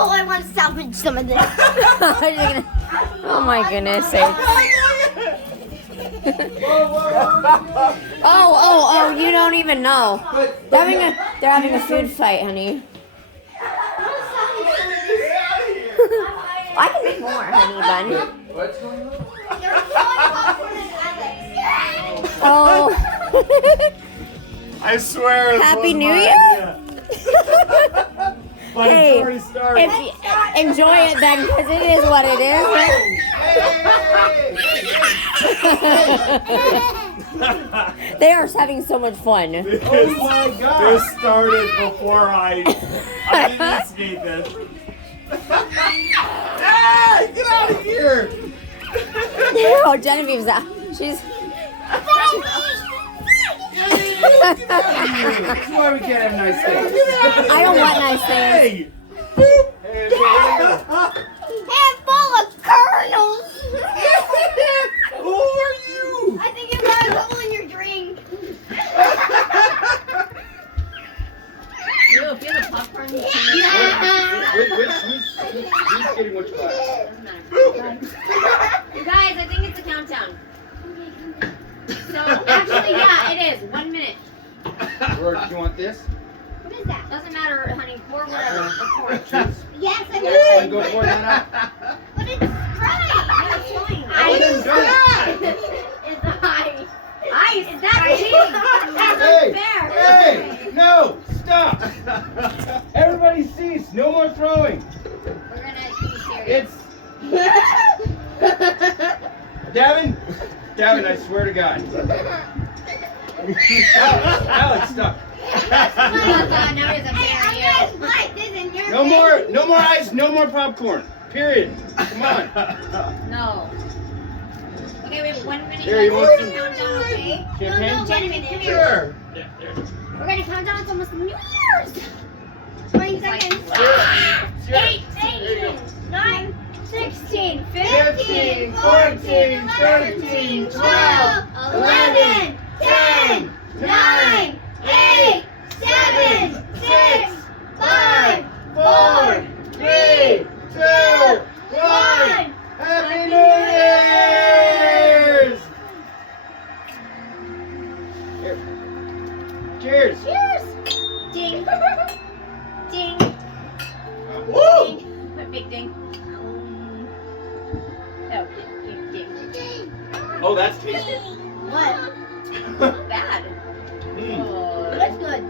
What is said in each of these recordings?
I want to salvage some of this. Oh my goodness sake. Oh, you don't even know. They're having a food fight, honey. I can make more, honey bun. What's going on? Oh. I swear. It Happy was New my Year? idea. But Hey, it's already started. if you, enjoy it then, because it is what it is. They are having so much fun. Oh my God. This started before I initiate this. Hey, get out of here! Oh, Genevieve's out. She's. This is why we can't have nice things. I don't want nice things. Hey! Hey, okay, Handful of kernels. who are you? I think you got a couple in your drink. Ew, if you have a popcorn, you can Who's getting which glass? You guys, I think it's a countdown. So, actually, yeah, it is. 1 minute. Or do you want this? What is that? Doesn't matter, honey. Pour whatever. Pour it. Yes, I You know. go pour that out. But it's dry. It's fine. What is that? It's ice. Ice. That's cheating. That's Hey, unfair. hey, no, stop. Everybody cease. No more throwing. We're gonna be serious. It's Davin, I swear to God. Alex, stop. Now he's a Hey, I'm fair gonna split this in your No more ice, no more popcorn. Period. Come on. No. Okay, we have 1 minute. Here, you want some countdown, okay? champagne? Genevieve, come here. Sure. We're gonna count down. It's almost New Year's. 20 seconds. 18, 9, 16, 15, 14, 13, 12, 11, 10, 9, 8, 7, 6, 5, 4, 3, 2, 1. Happy New Year's! Here. Cheers! Cheers. Ding. Ding. Woo! Ding. Big ding. Oh, ding. Oh, that's tasty. What? Bad. Mm. Oh. That's good.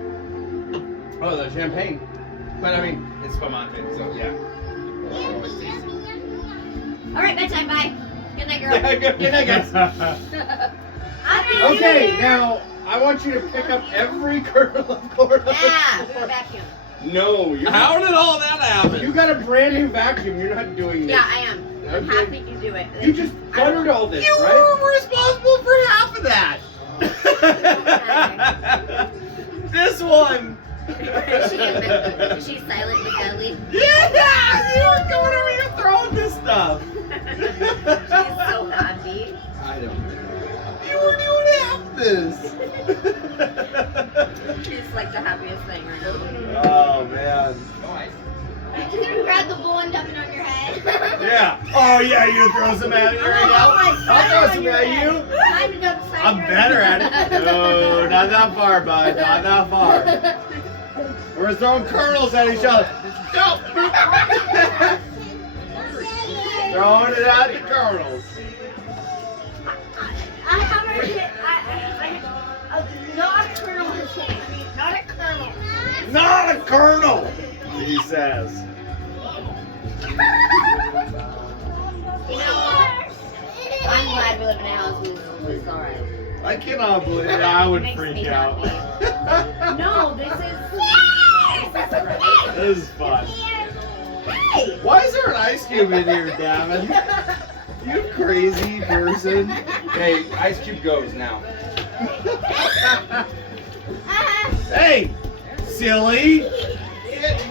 Oh, the champagne. But I mean, it's Spumante, so yeah. All right, bedtime. Bye. Good night, girl. Good night, guys. Okay, now I want you to pick up every kernel of corn. Yeah, we're vacuum. No, you're How did all that happen? You got a brand new vacuum. You're not doing this. Yeah, I am. I'm Okay. happy to do it. You just buttered all this, You right? were responsible for half of that. This one. She's silent but deadly. Yeah, you were going over here throwing this stuff. She's so happy. I don't know. You were doing half this. She's like the happiest thing right now. Oh man. Just gonna grab the bowl and dump it on your head. Yeah. Oh yeah, you throw some at me right now. I'll throw some at you. I'm better at it. No, not that far, bud. Not that far. We're throwing kernels at each other. Go. Throwing it at the kernels. Not a kernel is here. Not a kernel. Not a kernel, he says. You know, I'm glad we live in a house who's alright. I cannot believe it. I would Makes freak me out. No, this is This is fun. Why is there an ice cube in here, Davin? You crazy person. Hey, Ice Cube goes now. Hey, silly.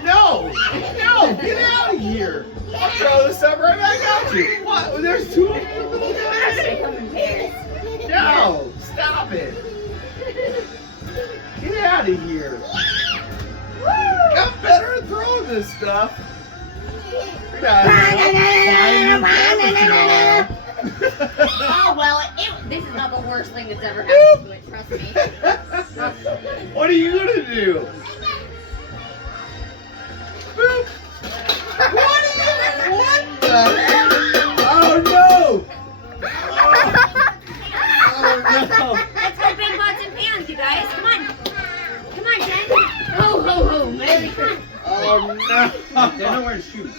No, get out of here. I'll throw this stuff right back at you. What? There's two of them. No, stop it. Get out of here. I'm better at throwing this stuff. Oh well, this is not the worst thing that's ever happened to it. Trust me. What are you gonna do? Boop. What the? Oh no! Oh no! Let's go big pots and pans, you guys. Come on. Come on, Jen. Ho ho ho. Merry Christmas. Oh no! They're not wearing shoes.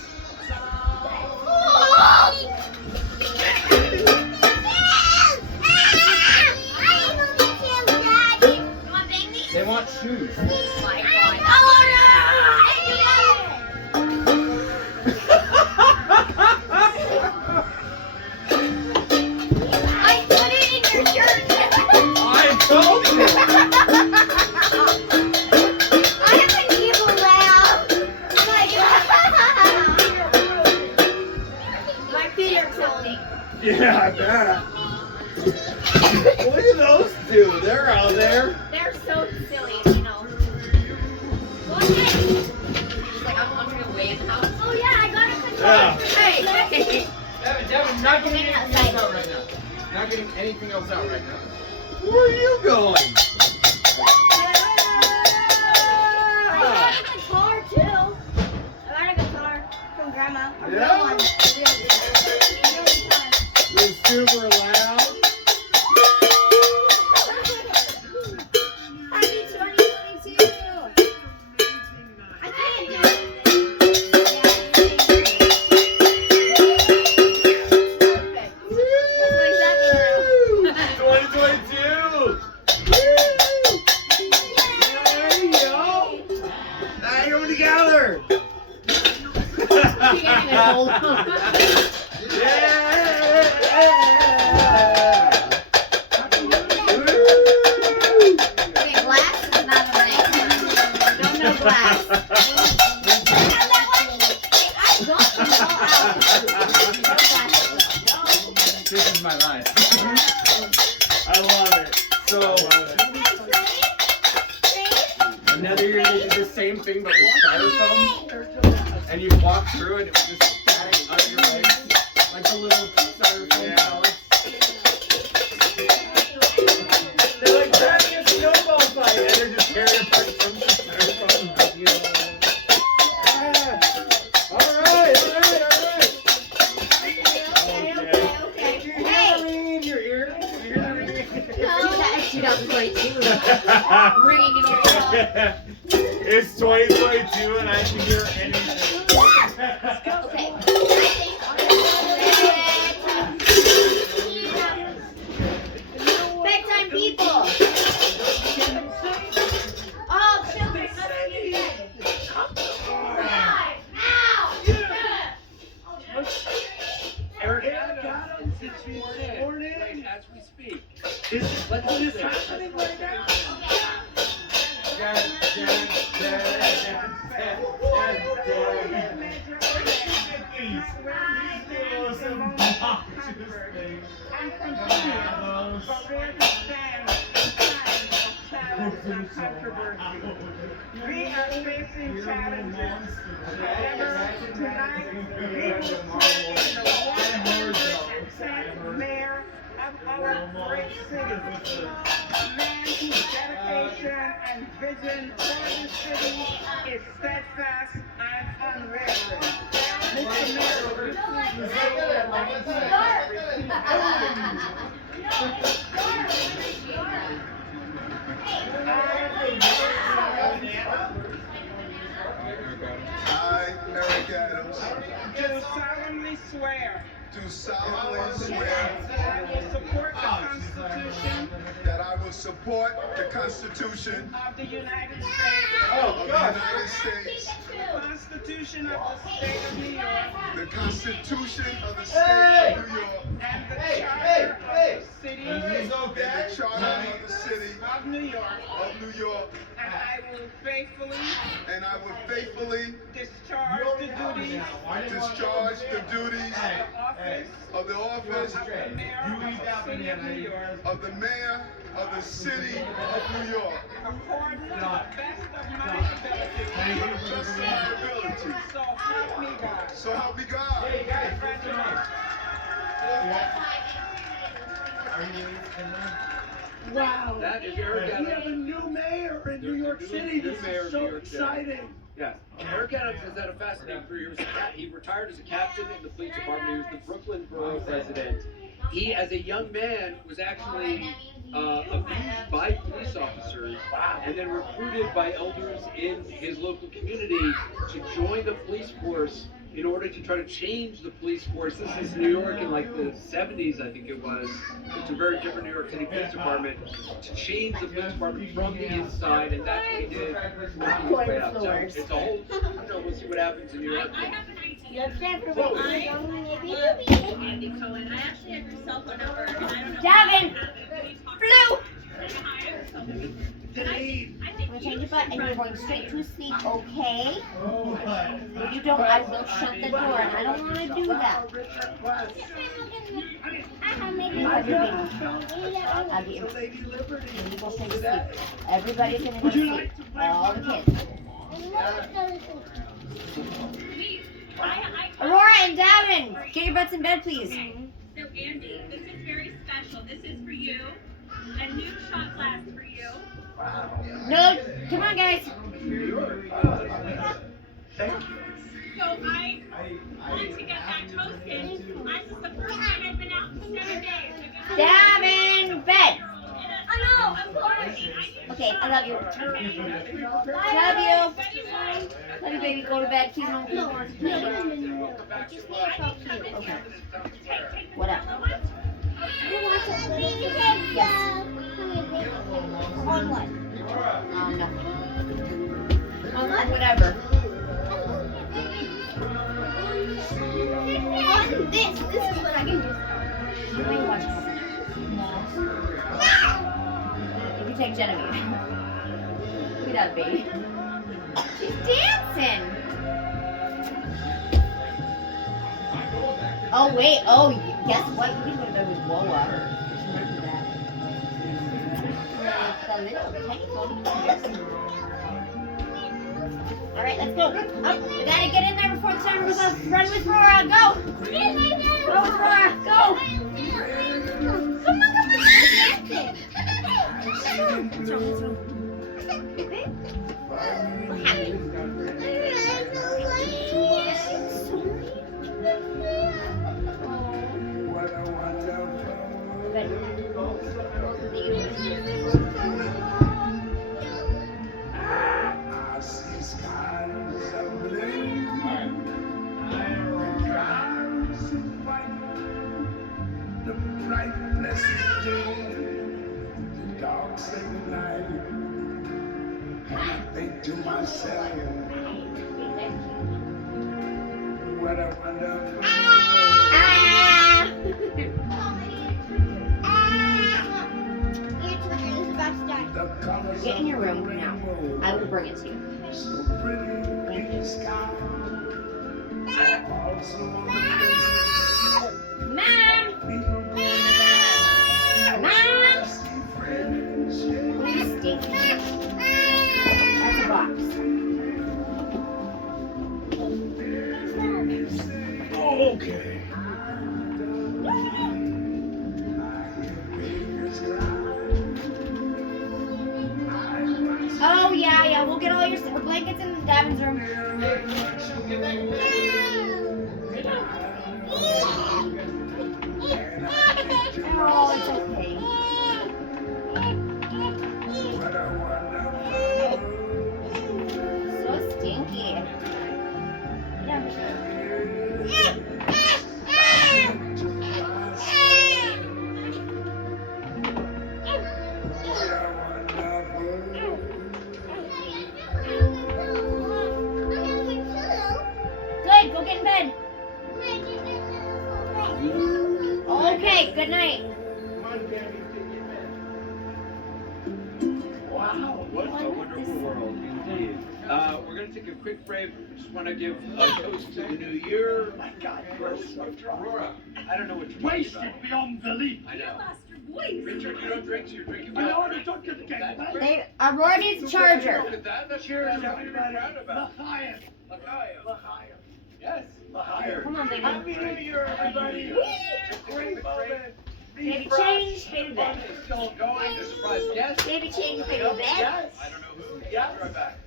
They want shoes. My God. I put it in your shirt. I told you. I have an evil laugh. My feet are cold. Yeah, I bet. Look at those two. They're out there. They're so silly, you know. Go ahead. She's like, I'm gonna wait in the house. Oh yeah, I got a control. Yeah. Hey. Devin, not getting anything else out right now. Not getting anything else out right now. Where are you going? I got a guitar too. I got a guitar from Grandma. A real Yeah? one. A real guitar. You're super loud. Happy 2022. I can't do it. Perfect. 2022. There you go. Hang them together. She can't even hold them. Okay, glass is not a thing. No glass. I got them all out. No glass. This is my life. I love it. So, another year they did the same thing but with styrofoam. And you walk through it, it's just static on your legs. Like the little styrofoam pellets. They're like having a snowball fight and they're just tearing apart from the styrofoam. Yeah. Alright. In your ear. 2022. Ringing in your ear. It's 2022 and I can hear anything. Okay. Bedtime people. Oh, children, let's get bed. Right. Now. Eric, since we recording as we speak. Is what is happening right now? We are facing challenges. However, tonight we will see the 110th mayor of our great city. A man whose dedication and vision for the city is steadfast and unwavering. Mr. Mayor, would you please I, Eric Adams, do solemnly swear do solemnly swear that I will support the Constitution that I will support the Constitution of the United States, of the United States, the Constitution of the State of New York, the Constitution of the State of New York, and the Charter of the City and the Charter of the City of New York, of New York, and I will faithfully and I will faithfully discharge the discharge the duties of the office of the mayor of the city of New York. According to the best of my ability. Just my ability. So help me God. So help me God. Wow. That is Eric We Adams. have a new mayor in New York City. New This mayor is of so New York City. exciting. Yes. Eric Adams has had a fascinating career. He retired as a captain in the police department. He was the Brooklyn borough president. He, as a young man, was actually abused by police officers and then recruited by elders in his local community to join the police force in order to try to change the police force. This is New York in like the 70s, I think it was. It's a very different New York City Police Department. To change the police department from the inside, and that's what he did. So it's a whole, we'll see what happens in New York. Andy Cohen. I actually have your cell phone number, and I don't know. Davin! Flew! I think I'm gonna change it back, and you're going straight to sleep, okay? If you don't, I will shut the door, and I don't wanna do that. Have your baby. Have your baby. You go straight to sleep. Everybody's gonna go to sleep. All the kids. Aurora and Davin, get your butts in bed, please. So Andy, this is very special. This is for you. A new shot glass for you. No, come on, guys. So I wanted to get that toasted. This is the first time I've been out in 7 days. Davin, bed. I know, of course. Okay, I love you. Love you. Love you, baby. Go to bed. Please don't. Okay. What up? Yes. On what? Nothing. On whatever. On this. This is what I can do. You may watch it. You can take Genevieve. Look at that baby. She's dancing. Oh wait. Oh, guess what? You can go to bed with Loa. The little tiny phone. All right, let's go. Oh, we gotta get in there before the sun goes up. Run with Rora. Go. Go with Rora. Go. Come on. What's wrong? What happened? I see skies of blue and clouds of white. The bright blessed day, the dark sacred night. And I think to myself, what a wonderful the colors Get in your of room the now. rainbow. I will bring it to you. So pretty in the sky. Also on the faces Mom! people going by. Mom! See friends shaking What is stinking? That's a box. okay. Oh yeah, we'll get all your blankets in Davin's room. Oh, it's okay. So stinky. Good, go get in bed. Okay, good night. Wow, what a wonderful world indeed. We're going to want to take a quick break. Just want to give a toast to the new year. My God, you're so drunk. Aurora, I don't know what you're talking Wasted about. beyond belief. I know. lost your voice. Richard, you don't drink, so you're drinking I without already took it again. That's Hey, great. Aurora needs a charger. Look at that. That's cheers, what you're everybody. proud about. L'chaim. L'chaim. L'chaim. Yes. L'chaim. Come on, baby. Happy New Year, everybody. Great moment. Be Baby fresh. change, baby Fun back. is still going. The surprise guest. Baby change, baby Yep, back. yes. I don't know who. Yeah. Be right back.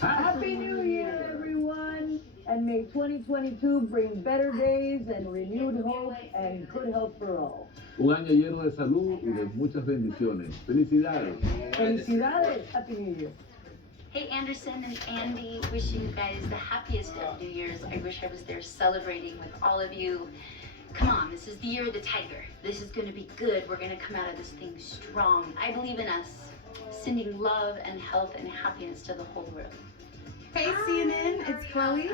Happy New Year, everyone, and may 2022 bring better days and renewed hope and good health for all. Un año lleno de salud y de muchas bendiciones. Felicidades. Felicidades, Happy New Year. Hey Anderson and Andy, wishing you guys the happiest of New Year's. I wish I was there celebrating with all of you. Come on, this is the year of the tiger. This is gonna be good. We're gonna come out of this thing strong. I believe in us. Sending love and health and happiness to the whole world. Hey CNN, it's Chloe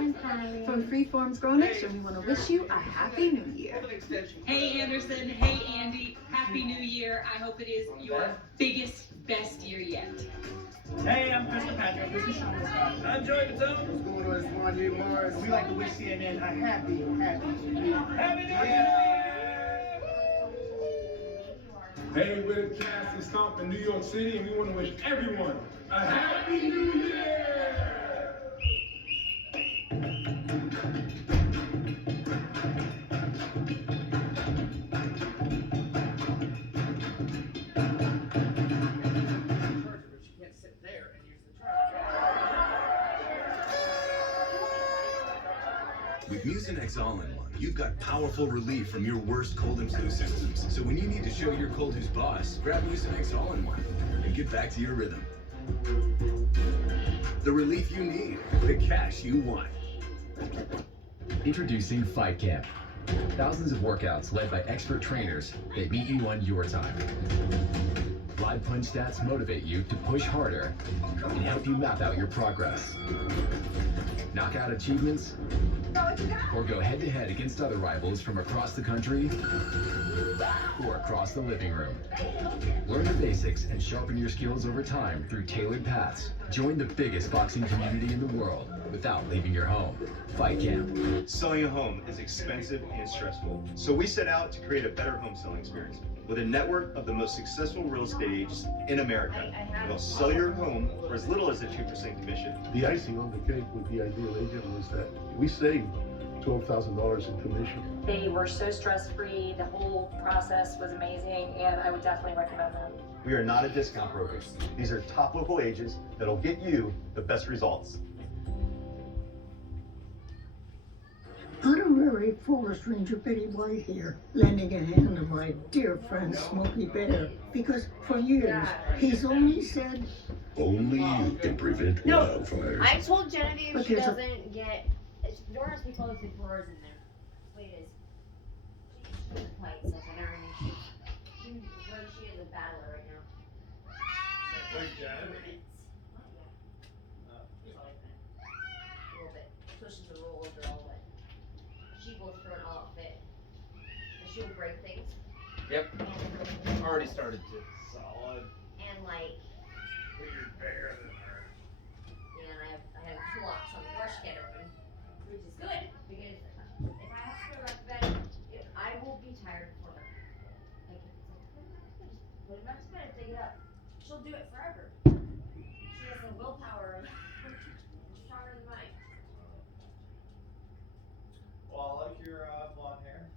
from Freeform's Grown Ish, and we want to wish you a Happy New Year. Hey Anderson, hey Andy, Happy New Year. I hope it is your biggest, best year yet. Hey, I'm Krista Patrick. This is Sean Scott. I'm Joey Matone. What's going on? It's Monty Morris. We like to wish CNN a happy New Year. Happy New Year! Hey, we're the cast and Stomp in New York City, and we want to wish everyone a Happy New Year! With Mucinex All-in-One, you've got powerful relief from your worst cold and flu symptoms. So when you need to show your cold who's boss, grab Mucinex All-in-One and get back to your rhythm. The relief you need, the cash you want. Introducing Fight Camp. Thousands of workouts led by expert trainers that meet you on your time. Live punch stats motivate you to push harder and help you map out your progress. Knock out achievements, or go head-to-head against other rivals from across the country or across the living room. Learn the basics and sharpen your skills over time through tailored paths. Join the biggest boxing community in the world without leaving your home. Fight Camp. Selling a home is expensive and stressful, so we set out to create a better home selling experience. With a network of the most successful real estate agents in America, they'll sell your home for as little as a 2% commission. The icing on the cake with the Ideal Agent was that we saved $12,000 in commission. They were so stress-free, the whole process was amazing, and I would definitely recommend them. We are not a discount broker. These are top local agents that'll get you the best results. Honorary Forest Ranger Betty White here, lending a hand to my dear friend Smokey Bear, because for years he's only said, only you can prevent wildfires. I told Genevieve But she there's a- doesn't get. Door has to be closed with drawers in there. Wait, it is. She's quite such an earning. She is a battler right now. Like Janet? A little bit. Pushes the roll over all wet. She will throw it all fit. And she'll break things. Yep. Already started to. Solid. And like, You're bigger than her. and I have two locks on the brush can open, which is good because if I have to go back to bed, I will be tired before her. Like, just put it back to bed, take it up. She'll do it forever. She has the willpower of stronger than mine. Well, I like your blonde hair.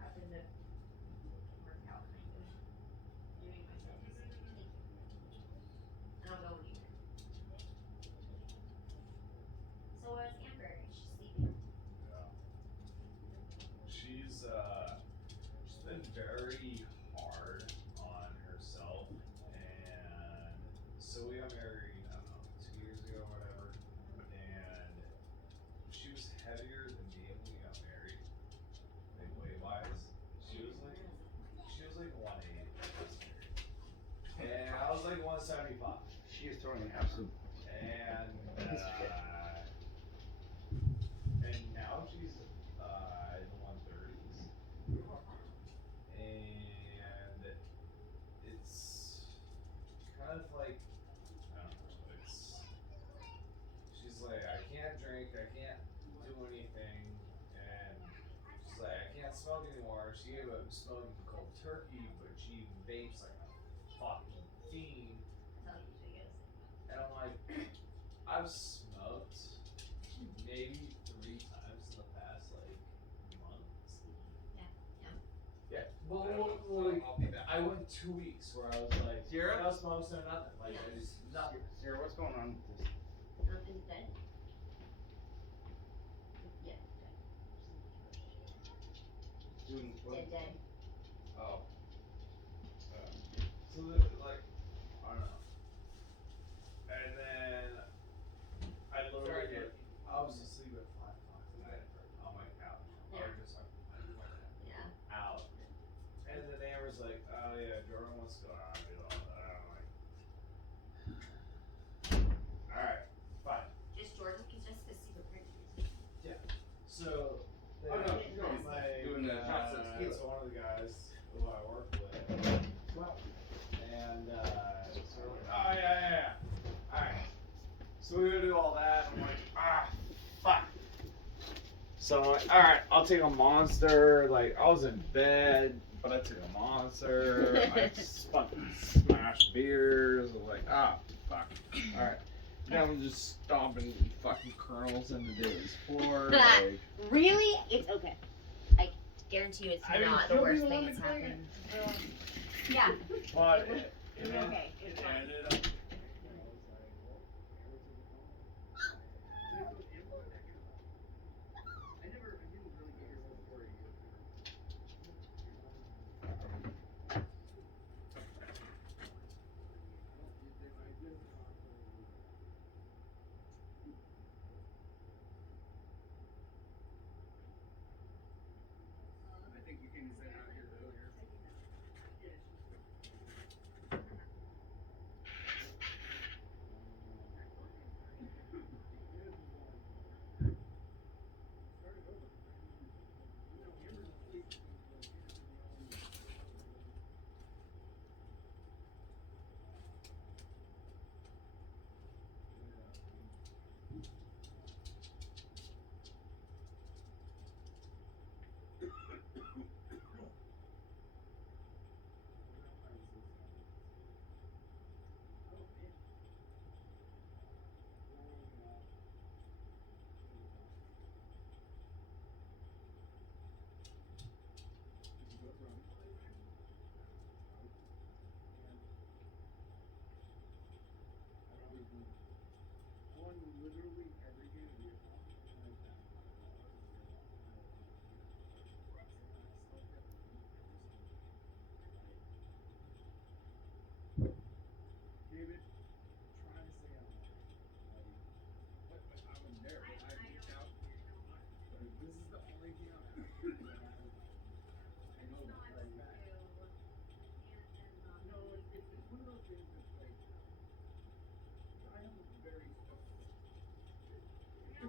Happen to work out kind of. Doing myself is taking. And I'll go anywhere. So where's Amber? Is she sleeping? She's been very hard on herself, and so we got married, I don't know, 2 years ago or whatever, and she was heavier than me when we got married, like weight wise. She was like 180 when we got married, and I was like 175. She is throwing an absolute. And now she's in the 130s, and it's kind of drink, I can't do anything, and she's like, I can't smoke anymore. She gave up smoking cold turkey, but she vapes like a fucking fiend. And I'm like, I've smoked maybe 3 times in the past like months. Yeah. Well, like, I went 2 weeks where I was like, Sierra? no smokes, no nothing. Like, it was nothing. Sierra, what's going on with this? Nothing's dead. Yeah, Doing what? dead. Oh. So, like, I don't know. And then I literally Sorry, I was asleep at 5 o'clock tonight on my couch. I was just like, out. And then Amber's like, oh yeah, Jordan wants to go out and do all that. I'm like, alright, fine. Just Jordan, because Jessica's super pretty. Yeah. So, then Oh, no, she's going like, doing the shots of tequila. so one of the guys who I work with, and so we're like, oh yeah. Alright. So we gotta do all that. I'm like, fuck. So I'm like, alright, I'll take a Monster. Like, I was in bed, but I took a Monster. I fucking smashed beers. I'm like, fuck. Alright. Now I'm just stomping fucking kernels into David's floor. Like, Really? It's okay. I guarantee you it's I mean, not the she'll be worst the thing one that's to clean happened. Yeah. but It's okay. It's fine. ended up. I think you came to say out here earlier. David, try to say I'm but I was there, but I reached out. But this is the only thing I'm asking. I know like that. No, it's one of those things that's like, I have a very special.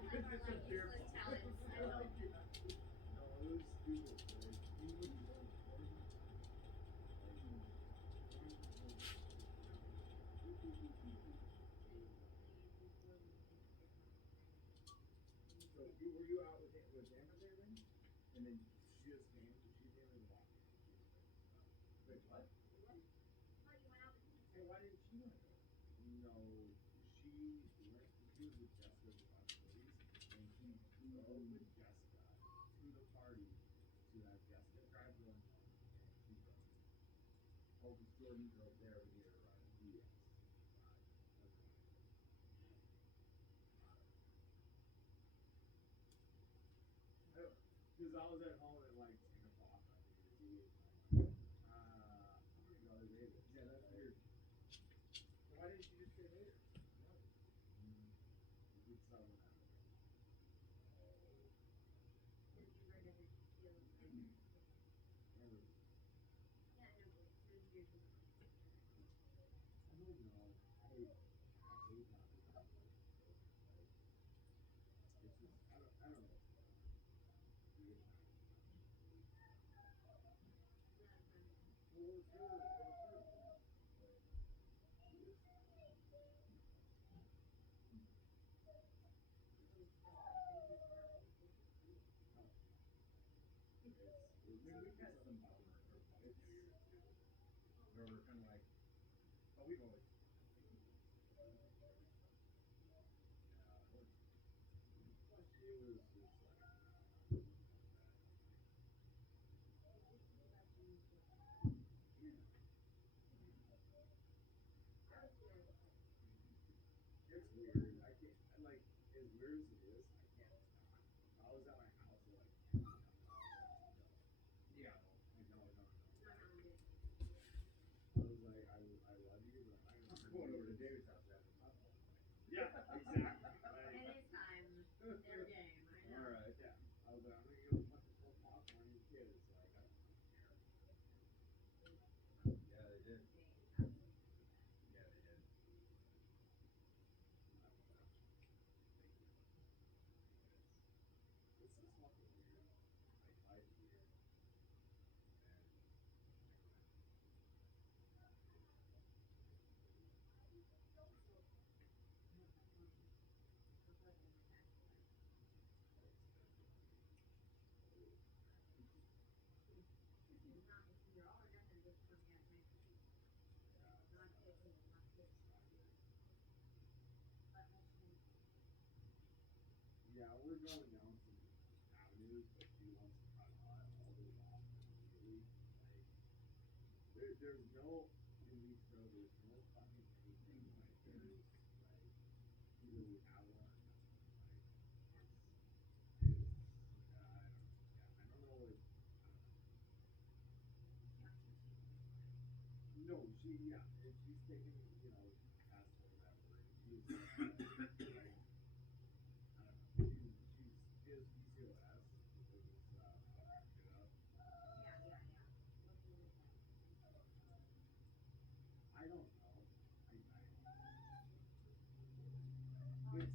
It's a dear. I like it. No, it was stupid. Like, you wouldn't know. So were you out with Amber there then? And then she just came, so she came and walked. Wait, what? Hey, why didn't she want to go? No, she was with Jessica for about 40s, and he drove with Jessica to the party to have Jessica drive home, and he drove. Oh, because Jordan drove there, but he had a ride. Yes. Because I was at home at like 10 o'clock, I think, I'm gonna go later. Yeah, that's weird. Why didn't you just say later? We could settle that. I don't know. So we're kind of like, oh, we've always. It was just like. It's weird. I can't, like, as weird as it is, I can't stop. If I was at my house, I'm like, yeah, no, no. I was like, I love you, but I'm going over to David's house to have a puzzle. Yeah, exactly. Like, It is time. Their game. I know. all right, yeah. I was like, I'm gonna go fucking pull popcorn and kids. Like, I don't care. Yeah, they did. Yeah, they did. This is fucking weird. Like, life's weird. Yeah, we're going down some avenues, but she wants to cut all those off completely. Like, there's no, in these shows, there's no fucking anything. Like, there's, like, either we have one or nothing. Like, I don't know what, no, yeah, and she's taking, you know, tests or whatever, and she's, like, I don't know, she has PCOS, which is, fucking shit up. I don't know. It's,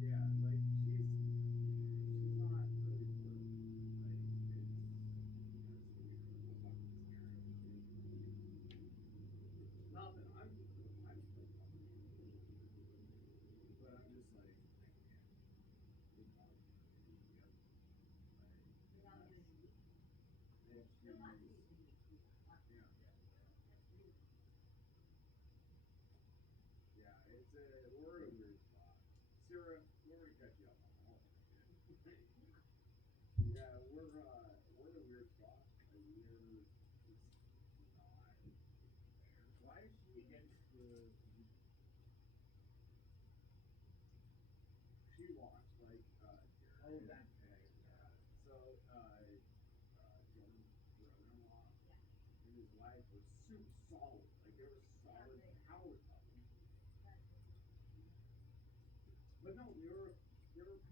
yeah, like she's not really worth like it's weird fucking scenario. Not that I'm still fucking but I'm just like I can't. It's hard to be together. Like if she's yeah, it's we're in a weird spot. Sarah, we're gonna catch you up on all that shit. Yeah, we're in a weird spot. Like we're just not there. Why is she against the? She watched like Jared. Oh, that. Yeah. So Jordan's brother-in-law and his wife were super solid. Like they were solid power couples. But no, they were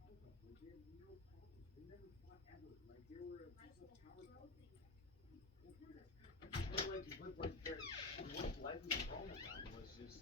power couples. Like they had no problems. They never fought ever. Like they were just a power couple. But what life was wrong with them was just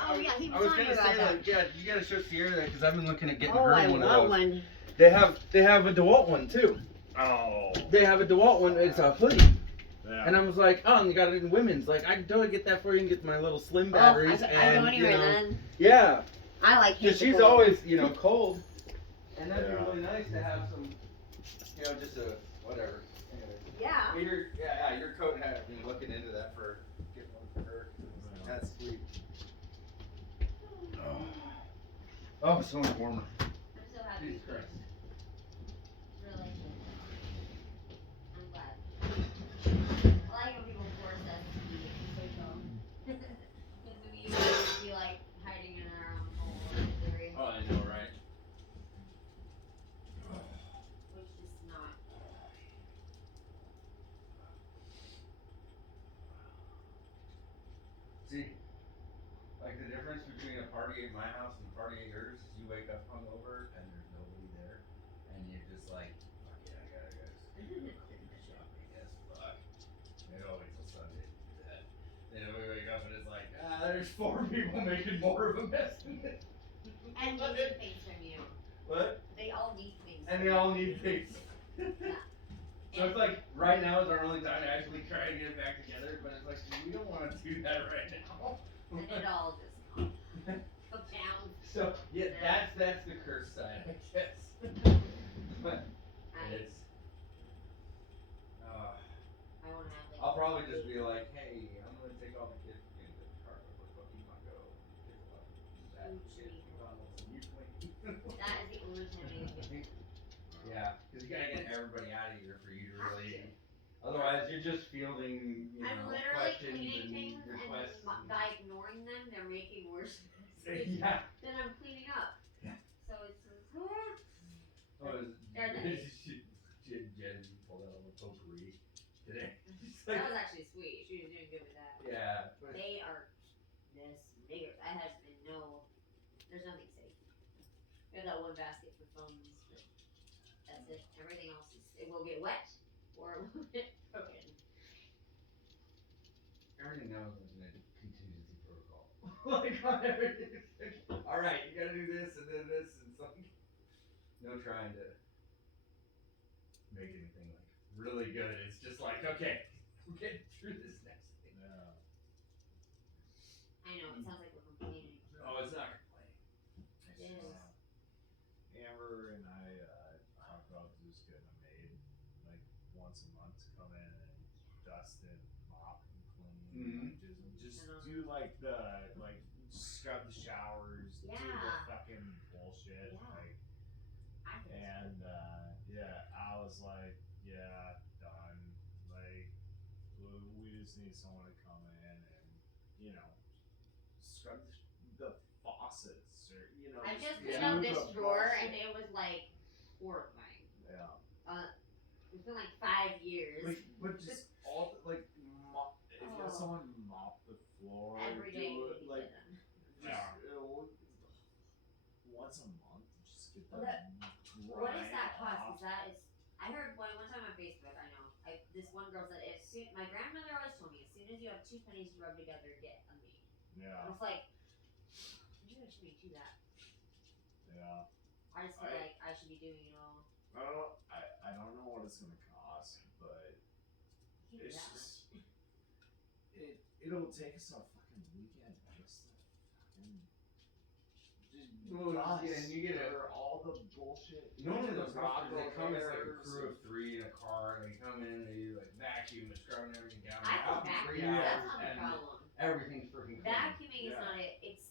Oh yeah, he I was was talking gonna about say that. like, yeah, you gotta show Sierra that because I've been looking at getting Oh, her I one of want those. one. They have a DeWalt one too. Oh. They have a DeWalt one. It's a hoodie. Yeah. And I was like, oh, and you got it in women's. Like, I can totally get that for you and get my little slim Oh, batteries. I and, don't you even know, then. yeah. I like Because she's cold. always, you know, cold. And that'd Yeah. be really nice to have some, you know, just a whatever. Anyway. Yeah. Your coat had been looking into that for getting one for her. That's sweet. Oh, so much warmer. I'm so happy. Jesus Christ. Really. I'm glad. I like when people force us to be social. Because we used to be like hiding in our own hole. Very, Oh, I know, right? which is not. See, like the difference between a party at my house and a party at yours is you wake up hungover and there's nobody there, and you're just like, fuck yeah, I gotta go clean shopping as fuck. Maybe I'll wait till Sunday to do that. Then we wake up and it's like, there's 4 people making more of a mess than this. And need things from you. What? They all need things. And they all need things. So it's like right now is our only time to actually try and get it back together, but it's like we don't want to do that right now. And it all just goes down. So yeah, that's the curse side, I guess. But it's. I want to have like. I'll probably just be like, hey, I'm gonna take all the kids to the car, but we're fucking gonna go pick them up. That shit, McDonald's, and you That is the only time I get. Yeah, because you gotta get everybody out of here for you to really. Otherwise, you're just fielding, you I'm know, literally questions cleaning and things, requests. and by ignoring them, they're making worse. Yeah. Then I'm cleaning up. Yeah. So it's. Oh, They're nice. Jen pulled out all the potpourri today. That was actually sweet. She was doing good with that. Yeah. But They are this big. I has been no. There's nothing safe. We have that one basket for phones, but that's it. Everything else is. It will get wet or it will get broken. everything now is in a contingency protocol. Like on everything. All right, you gotta do this and then this and something. No trying to make anything like really good. It's just like, okay, we're getting through this next thing. Yeah. I know it sounds like we're complaining. Oh, it's not complaining. It is. Amber and I talked about just getting a maid like once a month to come in and dust and mop and clean and just do like the scrub the showers, do the Yeah. fucking bullshit. Yeah. Like I think it's and yeah, I was like, yeah, done. Like we just need someone to come in and, you know, scrub the faucets or, you know. I just do cleaned out the this drawer bullshit. and it was like horrifying. Yeah. It's been like 5 years. Like, but just all like mop. If you have Oh. someone mop the floor, Every day do would it be like done. once a month. Just get Well, that. What does that grind cost? off. Is that it's? I heard one time on Facebook. I know. This one girl said, "As soon my grandmother always told me, as soon as you have 2 pennies to rub together, get a maid." Yeah. I was like, maybe I should do that. Yeah. I just feel like I should be doing it all. I don't know what it's gonna cost, but Can't be it's that just it'll take us a fucking weekend just to fucking Well, dust yeah, and you get a- or all the bullshit. Normally those Rock hospitals, they come as like a hairs crew and- of 3 in a car, and they come in, they like vacuum and scrubbing everything down. I Out can in 3 vacuum. That's hours, not the and problem. everything's freaking clean. Vacuuming is Yeah. not it. It's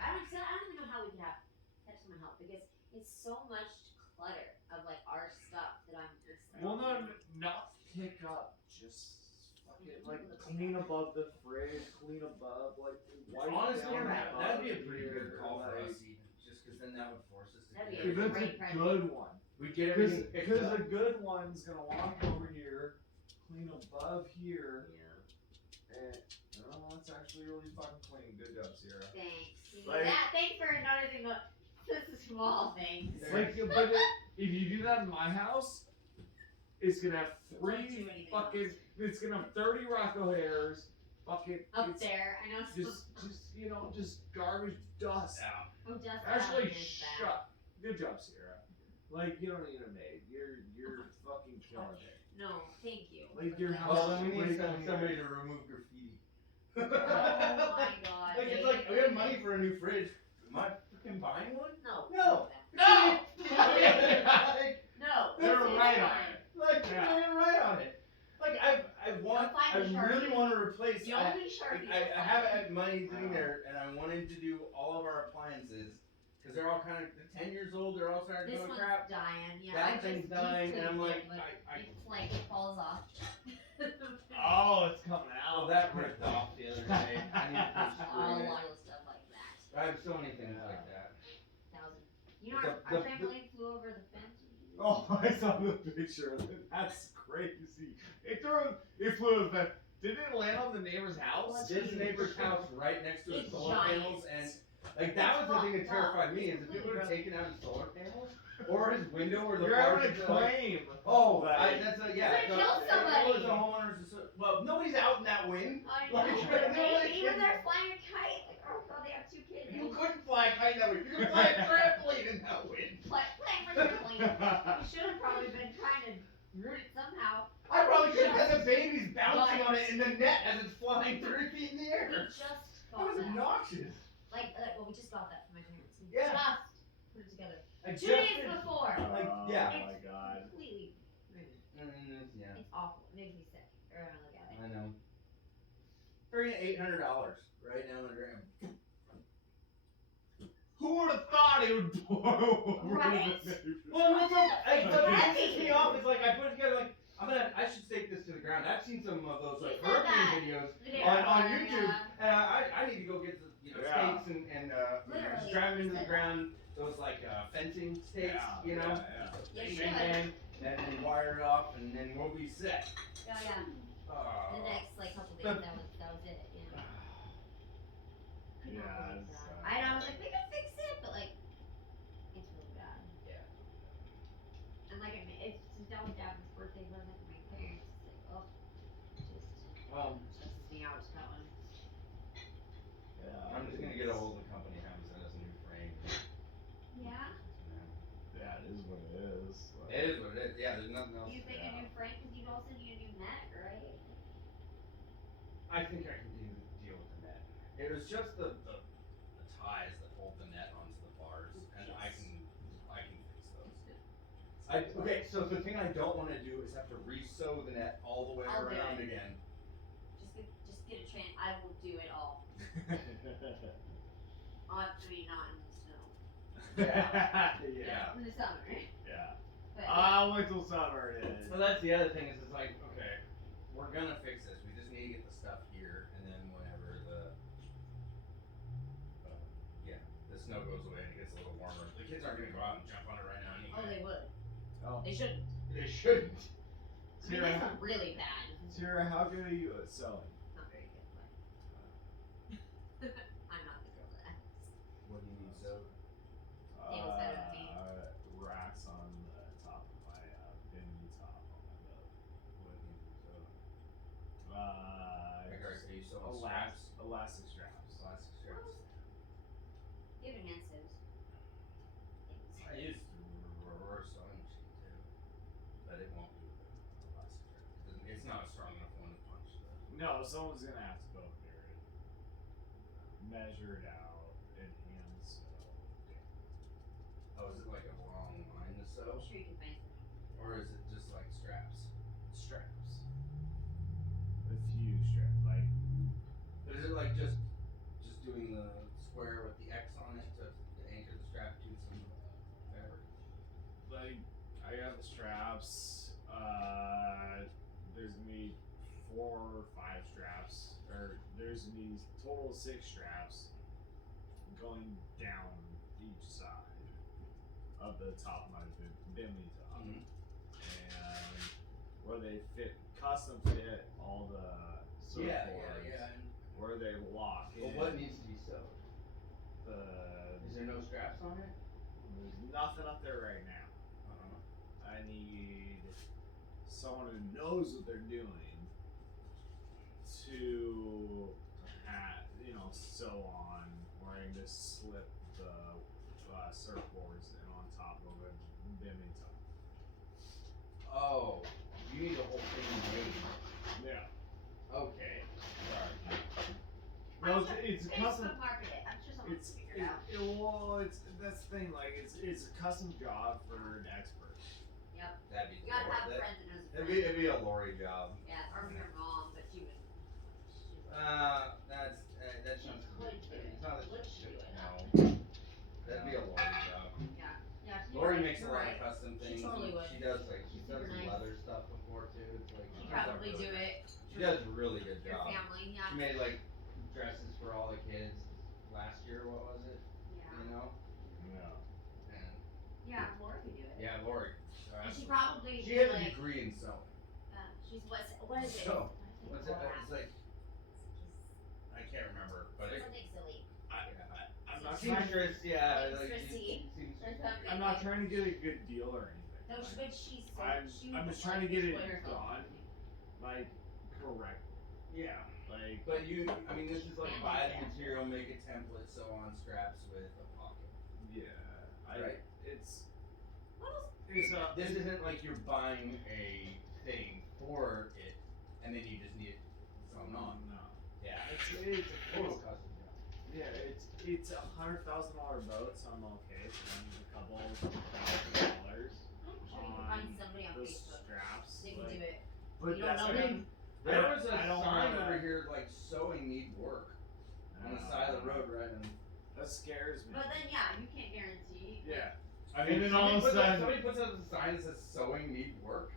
I don't even know how we could have someone help because it's so much clutter of like our stuff that I'm just. Well, not pick up, just fucking like clean above the fridge, clean above like wipe Honestly, down that'd be a pretty here, good call for like- us, even just that would force us to That'd do be If a it's great a present. good one. We get everything fixed Because up. a good one's gonna walk over here, clean above here. And oh, that's actually really fucking clean. Good job, Sierra. Thanks. You Like- that, thanks for noticing the small things. Like, but if you do that in my house, it's gonna have it's gonna have 30 Rocco hairs, fucking Up it's there, I know. just garbage dust. Yeah. Oh, dust. Actually, is bad. shut. Good job, Sierra. Like, you don't need a maid. You're fucking killing it. No, thank you. Like your house. Well, then we need like, somebody to remove graffiti. Oh my god. Like, it's like, we have money for a new fridge. Am I freaking buying one? No. No! No! Like, No. They're it's right on fine. it. like Yeah. they're really right on it. Like, I find a really Sharpie. want to replace. The I, only Sharpie I that's have money sitting there, and I wanted to do all of our appliances because they're all kind of 10 years old. They're all starting to This go to one's crap. dying. Yeah, That I thing's just dying, and I'm deep-cleaned like, it, but I it's like it falls off. Oh, it's coming out. Oh, that ripped off the other day. I need to push A through it. lot of stuff like that. I have so many things like that. You know, our trampoline flew over the fence. Oh, I saw the picture of it. That's crazy. It flew over the. Did it land on the neighbor's house? This neighbor's house right next to his It's solar giant. panels, and like that was the thing that terrified me is if people would have taken out his solar panels or his window or the You're bars having a that, like, claim. oh, Like- that's a yeah. You're gonna kill somebody. It was a homeowner's. Well, nobody's out in that wind. I know. Like, They were there flying a kite. Like, oh god, they have 2 kids. You couldn't fly a kite in that wind. You could fly a trampoline in that wind. Playing for trampoline. You should have probably been trying to root it somehow. I probably should have had the babies bouncing on it in the net as it's flying 3 feet in the We air. just That got was that. obnoxious. Well, we just got that from my parents. We Yeah. just put it together. I 2 just days finished- before. Like, Oh yeah. my god. Completely ruined. Yeah. It's awful. It makes me sick every time I look at it. I know. Bring $800 right now in the gram. Who would have thought it would blow over Right? the neighbor's Well, what's up? Like, It's what heavy. pisses me off is like I put it together like I should stake this to the ground. I've seen some of those like You said that. hurricane videos Yeah. on YouTube. Yeah. I need to go get the Yeah. stakes and Literally. just drive them into the ground. Those like fencing stakes, Yeah, you know. yeah, yeah. You Bang, bang, and then wire it off, and then we'll be set. Oh yeah. Oh. The next couple days, that was it. Yeah. Could not Yeah, believe it's, that. I was like, they can fix it, but like, it's really bad. Yeah. And like, since that was Davin's birthday present for my parents, it's like, oh, Well, stresses me out just that one. Yeah. I'm just gonna get a hold of the company, have them send us a new frame. Yeah. Yeah, it is what it is. Like, It is what it is. Yeah, there's nothing else. You think a new frame? Because you also need a new net, right? I think I can deal with the net. It was just the ties that hold the net onto the bars, and I can fix those. Okay, so the thing I don't want to do is have to re-sew the net all the way I'll do around it. again. Just get a train. I will do it all. Obviously not in the snow. yeah. In the summer. Yeah. But I'll wait till summer it is. So that's the other thing is it's like, okay, we're gonna fix this. We just need to get the stuff here, and then whenever the snow goes away and it gets a little warmer, the kids aren't gonna go out and jump on it right now anyway. oh, they would. Oh. They shouldn't. They shouldn't. I mean, this one's really bad. Sarah, how good are you at sewing? Not very good, but I'm not the girl that asks. What do you need sewed? David's better than me. Racks on the top of my bimini top on my boat. What do you need sewed? Uh, Like, are you sewing straps? Elastic straps. Elastic straps. Even hand sews. I used a reverse sewing machine too, but it won't do the elastic strap. It's not a strong enough one to punch the. No, someone's gonna have to go up there and measure it out and hand sew. Oh, is it like a long line to sew? I'm sure you can find some. Or is it just like straps? Straps. A few straps, like. But is it like just doing the square with the X on it to anchor the strap to some fabric? Like, I got the straps. There's gonna be 4 or 5 straps, or there's gonna be total 6 straps going down each side. of the top of my bimini top, and where they custom fit all the surfboards, where they lock in. But what needs to be sewed? Is there no straps on it? There's nothing up there right now. I need someone who knows what they're doing to sew on, where I can just slip the surfboards and on top of a bimini top. Oh, you need the whole thing made. Yeah. Okay. Sorry. No, it's Facebook custom. market it. I'm sure someone It's can figure it out. that's the thing. Like it's a custom job for an expert. Yep. That'd be You gotta Lori. have a friend that knows a friend. It'd be a Lori job. Yeah, or your mom, but she would. That's not. Would do it. It's not a Would she do it? No. That'd be a Lori job. Yeah. Yeah. Lori you're makes a right, lot you're of right. custom She things. totally would. She's done Super some nice. leather stuff before too. It's like She'd she does a probably really do good- it. She does a really good Your job. family, yeah. She made like dresses for all the kids last year. What was it? Yeah. You know. Yeah. And Yeah, Lori could do it. yeah, Lori. And she probably She has a like, degree in sewing. She's what is it? So, What what's do it? they call It's like I can't remember, but that? it, Something silly. I'm not trying. seamstress. Yeah, like Seamstressy. seamstress. Or something. I'm not trying to get a good deal or anything. No, but she's so. I'm just trying to get it done, like correct. Yeah. Like. But I mean, this is like buy the material, make a template, sew on straps with a pocket. Yeah. Right. It's. This isn't like you're buying a thing for it, and then you just need it sewn on. No. Yeah. It's total custom job. Yeah, it's $100,000 boat, so I'm okay spending a couple $1,000 sure you can find somebody on the Facebook. straps. They can like- do it. But You don't that's know what them. There was a I don't sign wanna- over here like sewing need work on the side of the road, right? And That scares me. But then, yeah, you can't guarantee. Yeah. I mean, And then all of a sudden- somebody puts up a sign that says sewing need work.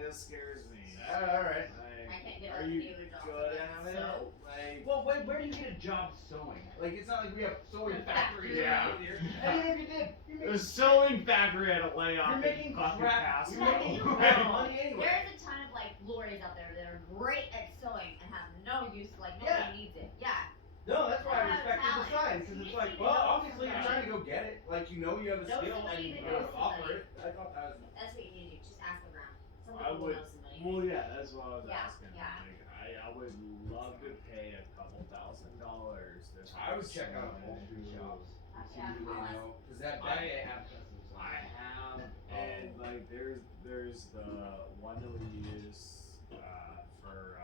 That scares me. All right. I can't get Are a you dealer job. good at it? So? Like, Well, where do you get a job sewing? Like, it's not like we have sewing factories Yeah. around here. I mean, if you did, you're the making, sewing factory had a layoff you're in making fucking crap. Pasco. You're making crap money anyway. There's a ton of like Lori's out there that are great at sewing and have no use, like nobody Yeah. needs it. Yeah. No, that's why I I have respected the talent. sign because You it's need like, to well, know obviously you're somebody. trying to go get it. Like, you know you have a Know skill somebody and that you knows offer somebody. it. I thought that was. That's what you need to do. Just ask around. Somebody I will would. know somebody. Well, yeah, that's what I was Yeah, asking. yeah. Like, I would love to pay a couple $1,000 to. I would check out someone upholstery who- shops. See Yeah, who they I'll know. Because that I- they have custom I signs. have, and like there's the one that we use for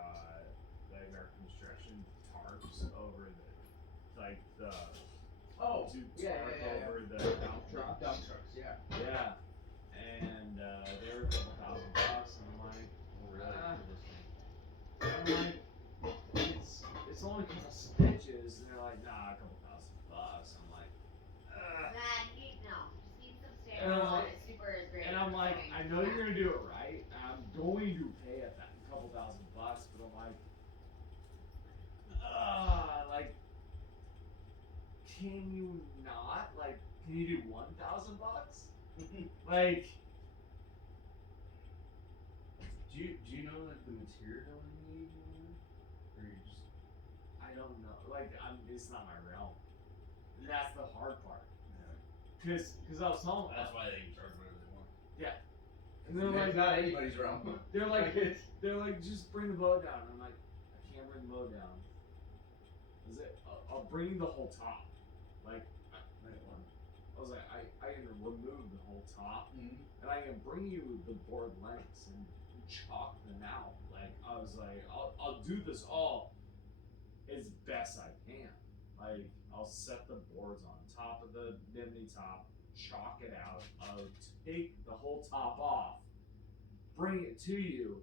the American construction tarps over the Oh, to yeah, tarp yeah, yeah, over yeah. the dump trucks. Dump trucks, yeah. Yeah, and they were a couple $1,000, and I'm like, Really? I'm like, it's only a couple stitches, and they're like, nah, a couple $1,000. I'm like, Nah, no. Just need some And standards. I'm like- Super is great. and I'm for like, sewing. I know Yeah. you're gonna do it right. And I'm going to pay a couple $1,000, but I'm like, can you not? Like, can you do $1,000? Like, Do you know like the material you need? Or you just I don't know. Like, it's not my realm. That's the hard part. yeah. Cause I was telling That's why they can charge whatever they want. yeah. And And they're it's like, not anybody's realm. they're like, it's they're like, just bring the boat down. And I'm like, I can't bring the boat down. Is it? I'll bring the whole top. Like, I was like, I can remove the whole top, Mhm. and I can bring you the board lengths and chalk them out. Like, I was like, I'll do this all as best I can. Like, I'll set the boards on top of the bimini top, chalk it out, I'll take the whole top off, bring it to you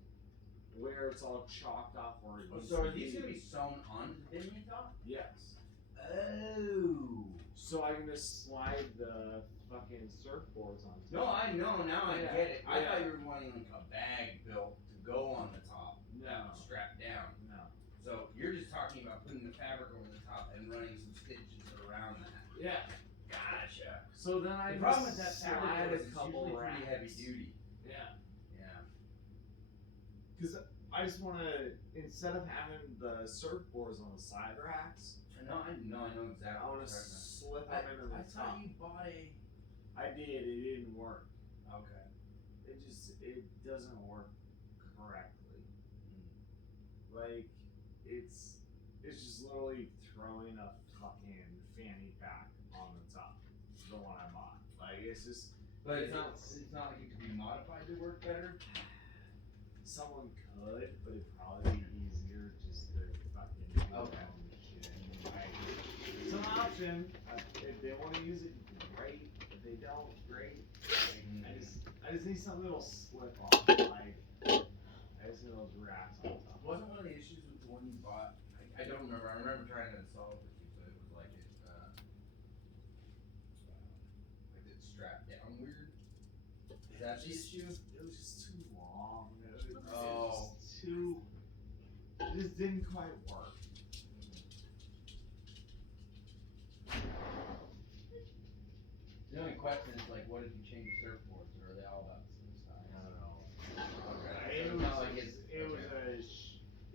where it's all chalked off where it needs So to are these gonna be sewn onto the bimini top? Yes. Oh. So I can just slide the fucking surfboards on. No, I know, now I Yeah, get it. I yeah. thought you were wanting like a bag built to go on the top. No. That would strap down. No. So you're just talking about putting the fabric over the top and running some stitches around that. Yeah. Gotcha. So then I The problem with just that fabric slide is a it's couple usually pretty racks. heavy duty. Yeah. Yeah. Because I just want to, instead of having the surfboards on the side racks, No, I know exactly. I want what to you're talking slip about. them into the I top. thought you bought a. I did. It didn't work. Okay. It doesn't work correctly. Like it's just literally throwing a fucking fanny pack on the top. The one I bought. Like it's just. But it's not like it could be modified to work better. Someone could, but it'd probably be easier just to fucking do their Okay. own shit. Like, it's an option. If they want to use it, great. If they don't, great. Like, I just need something that'll slip off. Like I just need those wraps on top. Wasn't one of the issues with the one you bought? I don't remember. I remember trying to install it with you, but it was like it strapped down weird. Is that the issue? It was just too long. Oh. It just didn't quite work. The only question is like, what if you change surfboards, or are they all about the same size? I don't know. Okay. It So it's was, not like it's.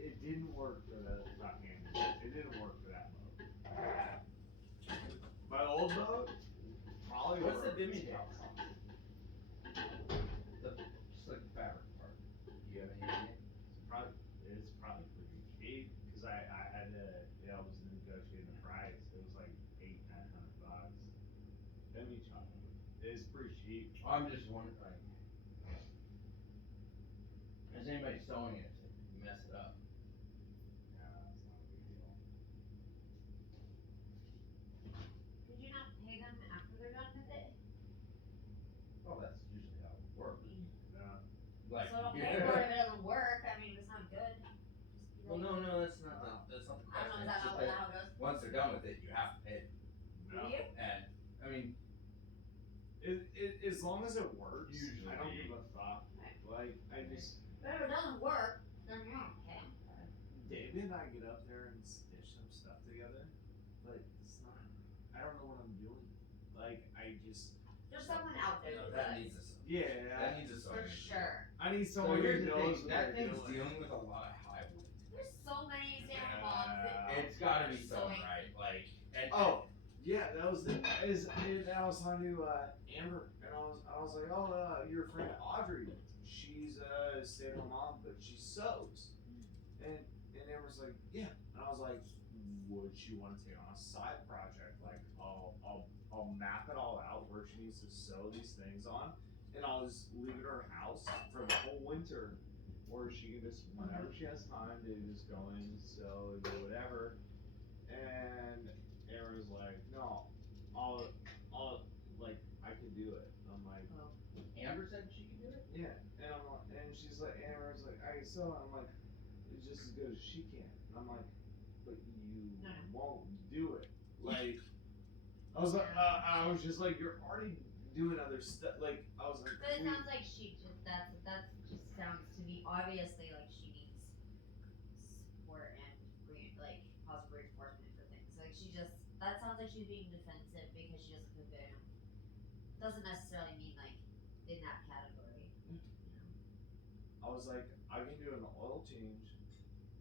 it didn't work for the fucking, it didn't work for that boat. My old boat, probably What's the worked. bimini cost? Just like the fabric part. Do you have any idea? It's probably pretty cheap, because I had to, I was negotiating the price, it was like $800-900. Bimini chocolate, it's pretty cheap. I'm just wondering, like, is anybody sewing it if you mess it up? Yeah, it's not a big deal. Could you not pay them after they're done with it? Well, that's usually how it works. Yeah. Like, So don't pay for it if it doesn't work. I mean, if it's not good. Just be well, like, no, that's not the question. I don't know, is that It's not just how it goes? once they're done with it, you have to pay. Do you? And I mean, As long as it works, Usually. I don't give a fuck. Like, I just, But if it doesn't work, then you're okay. David and I get up there and stitch some stuff together, but it's not, I don't know what I'm doing. Like, I just. There's someone out there that that does. needs a Yeah. that needs a For sewing. sure. I need So someone here's who the knows thing, what that they're thing's doing. dealing with a lot of high wood. There's so many Santa Claus. It's gotta be sewn Sewing. right, like. And, Oh, yeah, that was the, I was talking to Amber, and I was like, oh, your friend Audrey, she's a stay-at-home mom, but she sews. And Amber's like, yeah. And I was like, would she want to take on a side project? Like, I'll map it all out where she needs to sew these things on, and I'll just leave it at her house for the whole winter, where she can just, whenever she has time, to just go in, sew, do whatever. And Aaron's like, no, like, I can do it. I'm like, Amber said she could do it? yeah. And I'm like, and she's like, Aaron's like, I can sew. And I'm like, it's just as good as she can. And I'm like, but you won't do it. Like, I was like, I was just like, you're already doing other stuff. Like, I was like, But it sounds like she just, that just sounds to me obviously like she needs support and like positive reinforcement for things. Like she just, that sounds like she's being defensive because she doesn't feel good enough. Doesn't necessarily mean like in that category. I was like, I can do an oil change,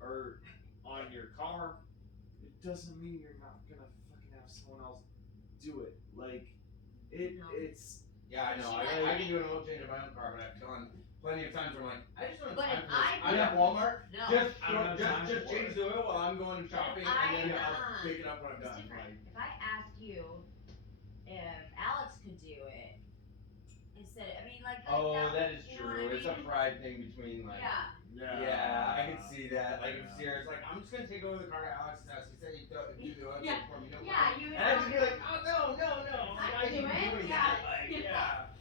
or on your car. It doesn't mean you're not gonna fucking have someone else do it. Like, it's. Yeah, I know. I can do an oil change in my own car, but I've done plenty of times where I'm like, I just don't But have if time for this. I I'm at Walmart. No. Just change the oil while I'm going shopping, and then I'll pick it up when I'm It's done. different. If I asked you if Alex could do it instead, I mean, like. Oh, that is you know what I true. It's a mean? pride thing between like. Yeah. Yeah, I can see that. Like if Sierra's like, I'm just gonna take over the car to Alex's house. He said you do the oil change for me. No Yeah, problem. you And I just be like, oh no. I should can do be it. doing Yeah. that. Like, yeah.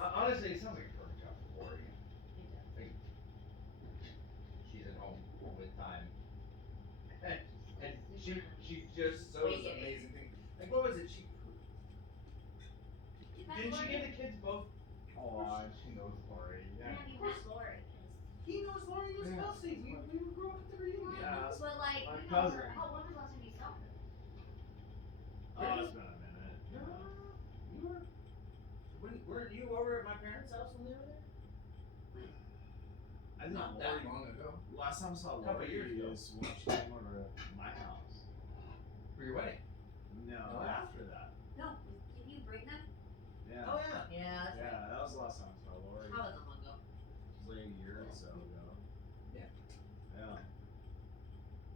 Honestly, it sounds like a perfect job for Lori. Like, she's at home with time, and she just sews amazing things. Like what was it? Didn't she give the kids both? Oh, she knows Lori. Yeah. He knows Lori. He knows Lori knows Kelsey. We grew up together. Yeah. But like, My you know, cousin. when was the last time you saw her? It's been Lori. that long ago. Last time I saw Couple Lori years ago. is when she came over to my house. For your wedding. No, Oh. after that. No, can you bring them? Yeah. Oh yeah. Yeah, that's Yeah, right. that was the last time I saw Lori. How long ago? It was like a year or so ago. Yeah. Yeah.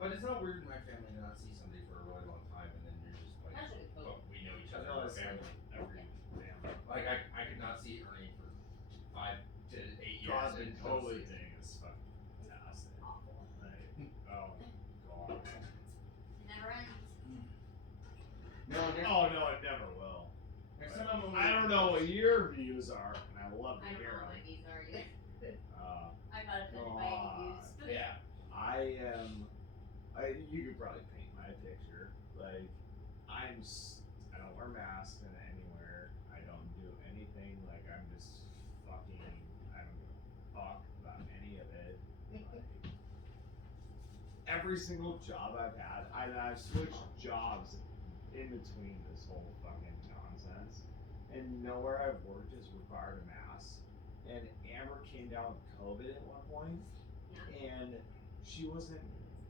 But it's not weird in my family to not see somebody for a really long time, and then you're just like, That's a good well, we know each I other, know we're it's family. every damn. Like I could not see Ernie for 5 to 8 years. God, the and COVID see- thing is fucking fantastic. Awful. Like, oh god. Never ends. No, next, Oh no, it never will. next time I'm over. I don't know what your views are, and I love to I don't hear know what them. my views are either. Uh, I'm not offended by any views. Yeah. I am. You could probably paint my picture. Like, I don't wear masks in anywhere. I don't do anything. Like, I'm just fucking. I don't give a fuck about any of it. Like, every single job I've had, I've switched jobs in between this whole fucking nonsense, and nowhere I've worked has required a mask. And Amber came down with COVID at one point, and she wasn't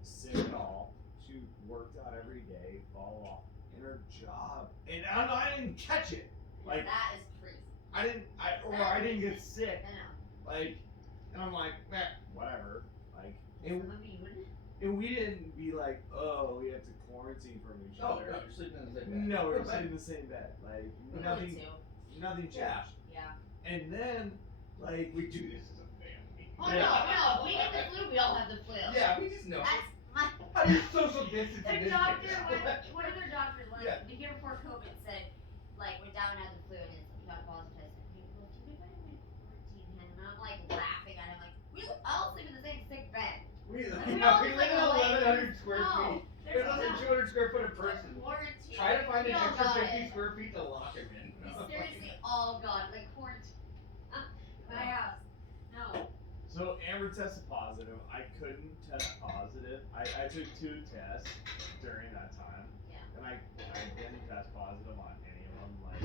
sick at all. She worked out every day, follow off in her job, and I didn't catch it. Like, that is crazy. I didn't get sick. I know. Like, and I'm like, whatever. Like, and, Some of you wouldn't. and we didn't be like, oh, we have to quarantine from each Oh, other. no, you're sleeping in the same bed. No, we're Go sleeping in back. the same bed. Like, We nothing, would too. nothing changed. Yeah. And then, like, We do this as a family. Oh no, we get the flu. We all have the flu. Yeah, we just know. That's my. How do you social distance in Their this doctor, bitch? one of their doctors, Yeah. the year before COVID, said, like, when Down had the flu and he got positive, he goes, well, do you think I can quarantine him? And I'm like laughing at him, like, we all sleep in the same sick bed. We Like, live we all in just, like, 1,100 square no, feet. there's There's less than no 200 square foot a person. quarantine. Try to find We an all extra got 50 it. square feet to lock him in. We seriously all got like quarantine. My house. No. So Amber tested positive. I couldn't test positive. I took 2 tests during that time. Yeah. And I didn't test positive on any of them. Like,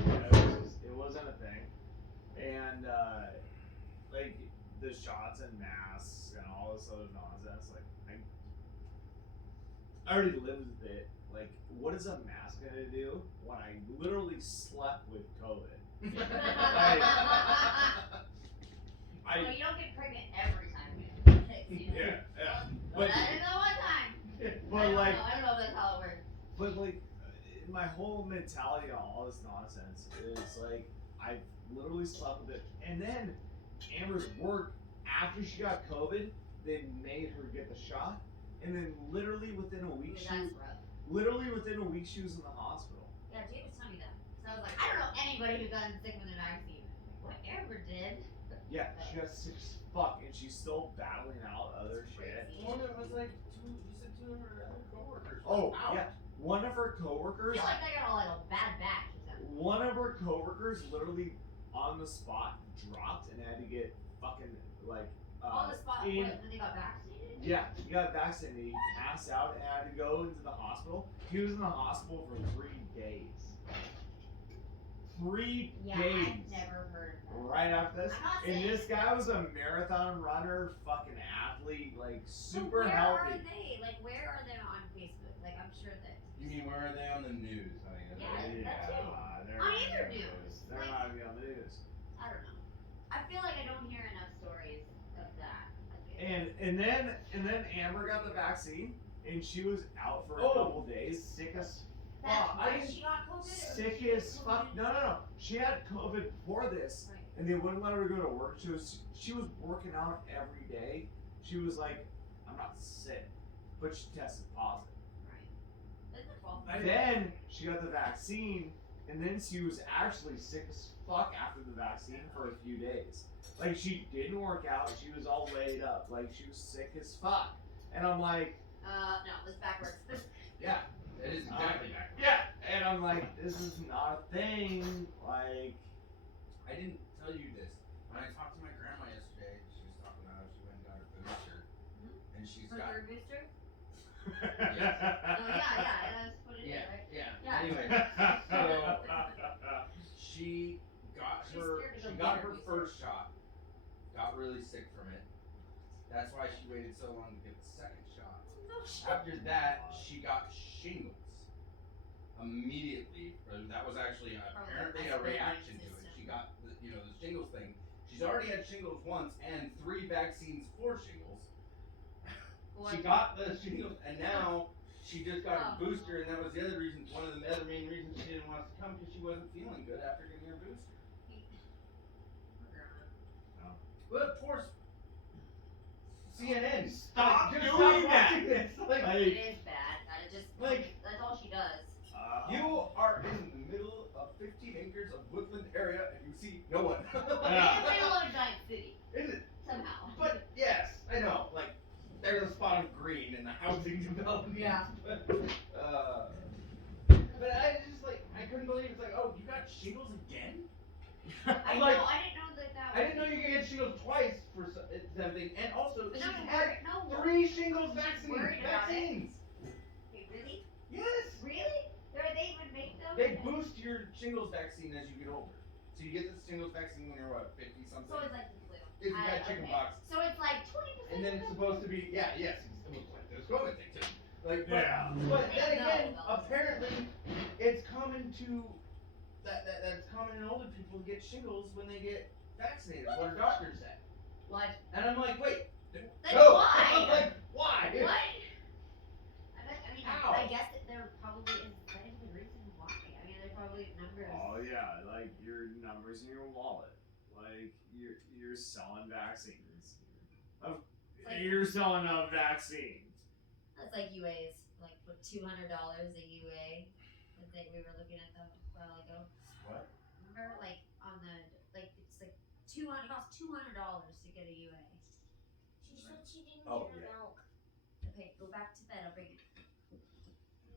it wasn't a thing. And like the shots and masks and all this other nonsense, like I already lived with it. Like, what is a mask gonna do when I literally slept with COVID? Well, you don't get pregnant every time you Yeah, yeah. But I didn't know one time. But like, I don't know if that's how it works. but like, my whole mentality on all this nonsense is like, I literally slept with it, and then Amber's work after she got COVID, they made her get the shot, and then literally within a week, she was in the hospital. Yeah, Jake was telling me that. So I was like, I don't know anybody who got sick with the vaccine. What Amber did. Yeah, she got sick as fuck, and she's still battling out other shit. One of them was like, you said 2 of her other coworkers. Oh, Ouch. yeah. One of her I coworkers. feel like I got all like a bad back or something. One of her coworkers literally on the spot dropped and had to get fucking like On the spot in, when they got vaccinated? yeah, he got vaccinated, he passed out and had to go into the hospital. He was in the hospital for 3 days. 3 Yeah, days. I've never heard of that. Right after this. I'm not And saying- this guy was a marathon runner, fucking athlete, like So super where healthy. are they? Like, where are they on Facebook? Like, I'm sure that. You mean where are they on the news? Yeah, that too. They're On not either on the news. They're Like- not gonna be on the news. I don't know. I feel like I don't hear enough stories of that. And then Amber got the vaccine and she was out for a Oh. couple days, sick as That's fuck. why she got COVID? Sick as fuck. No. She had COVID before this, and they wouldn't let her go to work. She was working out every day. She was like, I'm not sick, but she tested positive. Isn't it false? Then she got the vaccine, and then she was actually sick as fuck after the vaccine for a few days. Like, she didn't work out, she was all laid up, like she was sick as fuck. And I'm like, No, it's backwards. yeah. It is exactly backwards. Yeah, and I'm like, this is not a thing. Like, I didn't tell you this. When I talked to my grandma yesterday, she was talking about how she went and got her booster. And she's For got. your booster? Yes. Oh, yeah, that's what it is, Yeah, right? yeah. Anyway, so she got She's her scared to go she got get her her booster. first shot, got really sick from it. That's why she waited so long to get the second shot. No shit. After that, she got shingles immediately. That was actually apparently a reaction to it. She got the shingles thing. She's already had shingles once and 3 vaccines for shingles. She got the shingles, and now she just got a booster, and that was the other reason. One of the other main reasons she didn't want us to come, because she wasn't feeling good after getting her booster. But poor CNN. Stop Just doing that. watching this. Like, It is bad. That's all she does. you are in the middle of 15 acres of woodland area, and you see no one. It's in a giant city. Is it? Somehow. But yes, I know. Like, there's a spot of green in the housing development. Yeah. But I just I couldn't believe it's like, oh, you got shingles again? I know. I didn't know that. I didn't know you could get shingles twice for something, and also But she no, had no, 3 shingles worried about vaccines. Wait, really? Yes. Really? They even make them? They boost your shingles vaccine as you get older. So you get the shingles vaccine when you're what, 50 something? So it's like the flu. If you had chicken pox. So it's like 20%. And then it's supposed to be, yes, it's like this COVID thing too. Like, Yeah. But then again, apparently, it's common to that's common in older people to get shingles when they get vaccinated. Is what our doctor said. What? And I'm like, wait, Then no. why? I'm like, why? What? How? I guess that there probably is a scientific reason why. I mean, there's probably numbers. Oh yeah, like your numbers in your wallet. Like you're selling vaccines. You're selling a vaccine. That's like UAs, like with $200 a UA. I think we were looking at them a while ago. What? Remember, like on the it's like $200. It costs $200 to get a UA. She said she didn't Oh, get her yeah. milk. Okay, go back to bed. I'll bring it.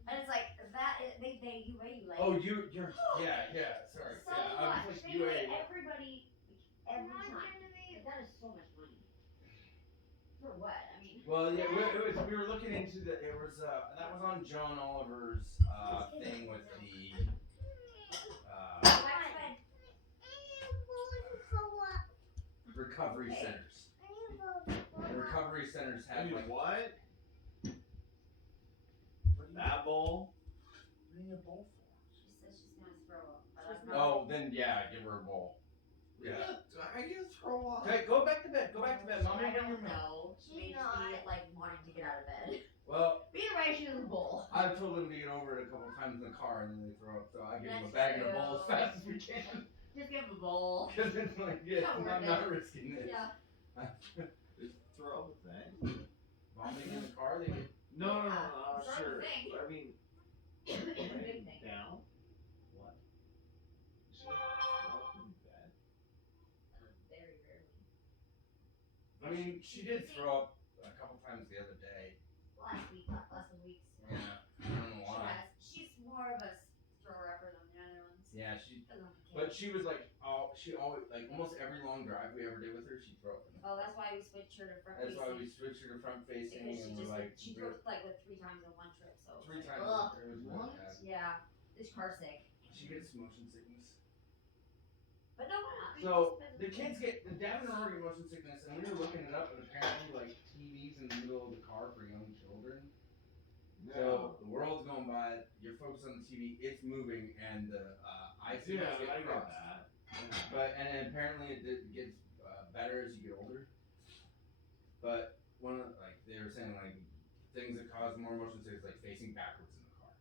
And it's like that. They UA you like. Oh, you're yeah. Sorry. So yeah, I much. was like, They UA UA. everybody every time. That is so much money. For what? I mean. Well, yeah, we were looking into that was that was on John Oliver's thing with the recovery centers. The recovery centers have like what? That bowl? What do you need a bowl for? She says she's gonna throw up. But I'm not. Oh, then yeah, give her a bowl. Yeah. How you throw up? Okay, go back to bed. Go back to bed. Mommy, I bring your don't milk. know. She may just be like wanting to get out of bed. Well, Be right, she was a bowl. I've told them to get over it a couple times in the car and then they throw up, so I give them a That's bag and a true. bowl as fast as we can. Just give him a bowl. Because it's like, yeah, Not I'm worth not it. risking this. Yeah. Just throw up a thing. Vomiting in the car, they get. No, Throw up sure. a thing. But I mean, Big laying thing. down. What? Should I throw up in bed? Very rarely. I mean, she did throw up a couple times the other day. Last weeks. Yeah, I don't know why. She's more of a thrower upper than the other ones. Yeah, but she was like, she always, like, almost every long drive we ever did with her, she'd throw up. Oh, that's why we switched her to front That's facing. why we switched her to front facing Because and we're like, she threw up like with 3 times in one trip. So it's 3 like, times. ugh. It was really bad. Yeah, this car sick. She gets motion sickness. But no, we're not. So the kids get the dad and her get motion sickness, and we were looking it up, and apparently like TVs in the middle of the car for young children. So the world's going by. You're focused on the TV. It's moving, and the ICs Yeah, get I get crossed. that. But and apparently it gets better as you get older. But one of like they were saying like things that cause more motion sickness like facing backwards in the car.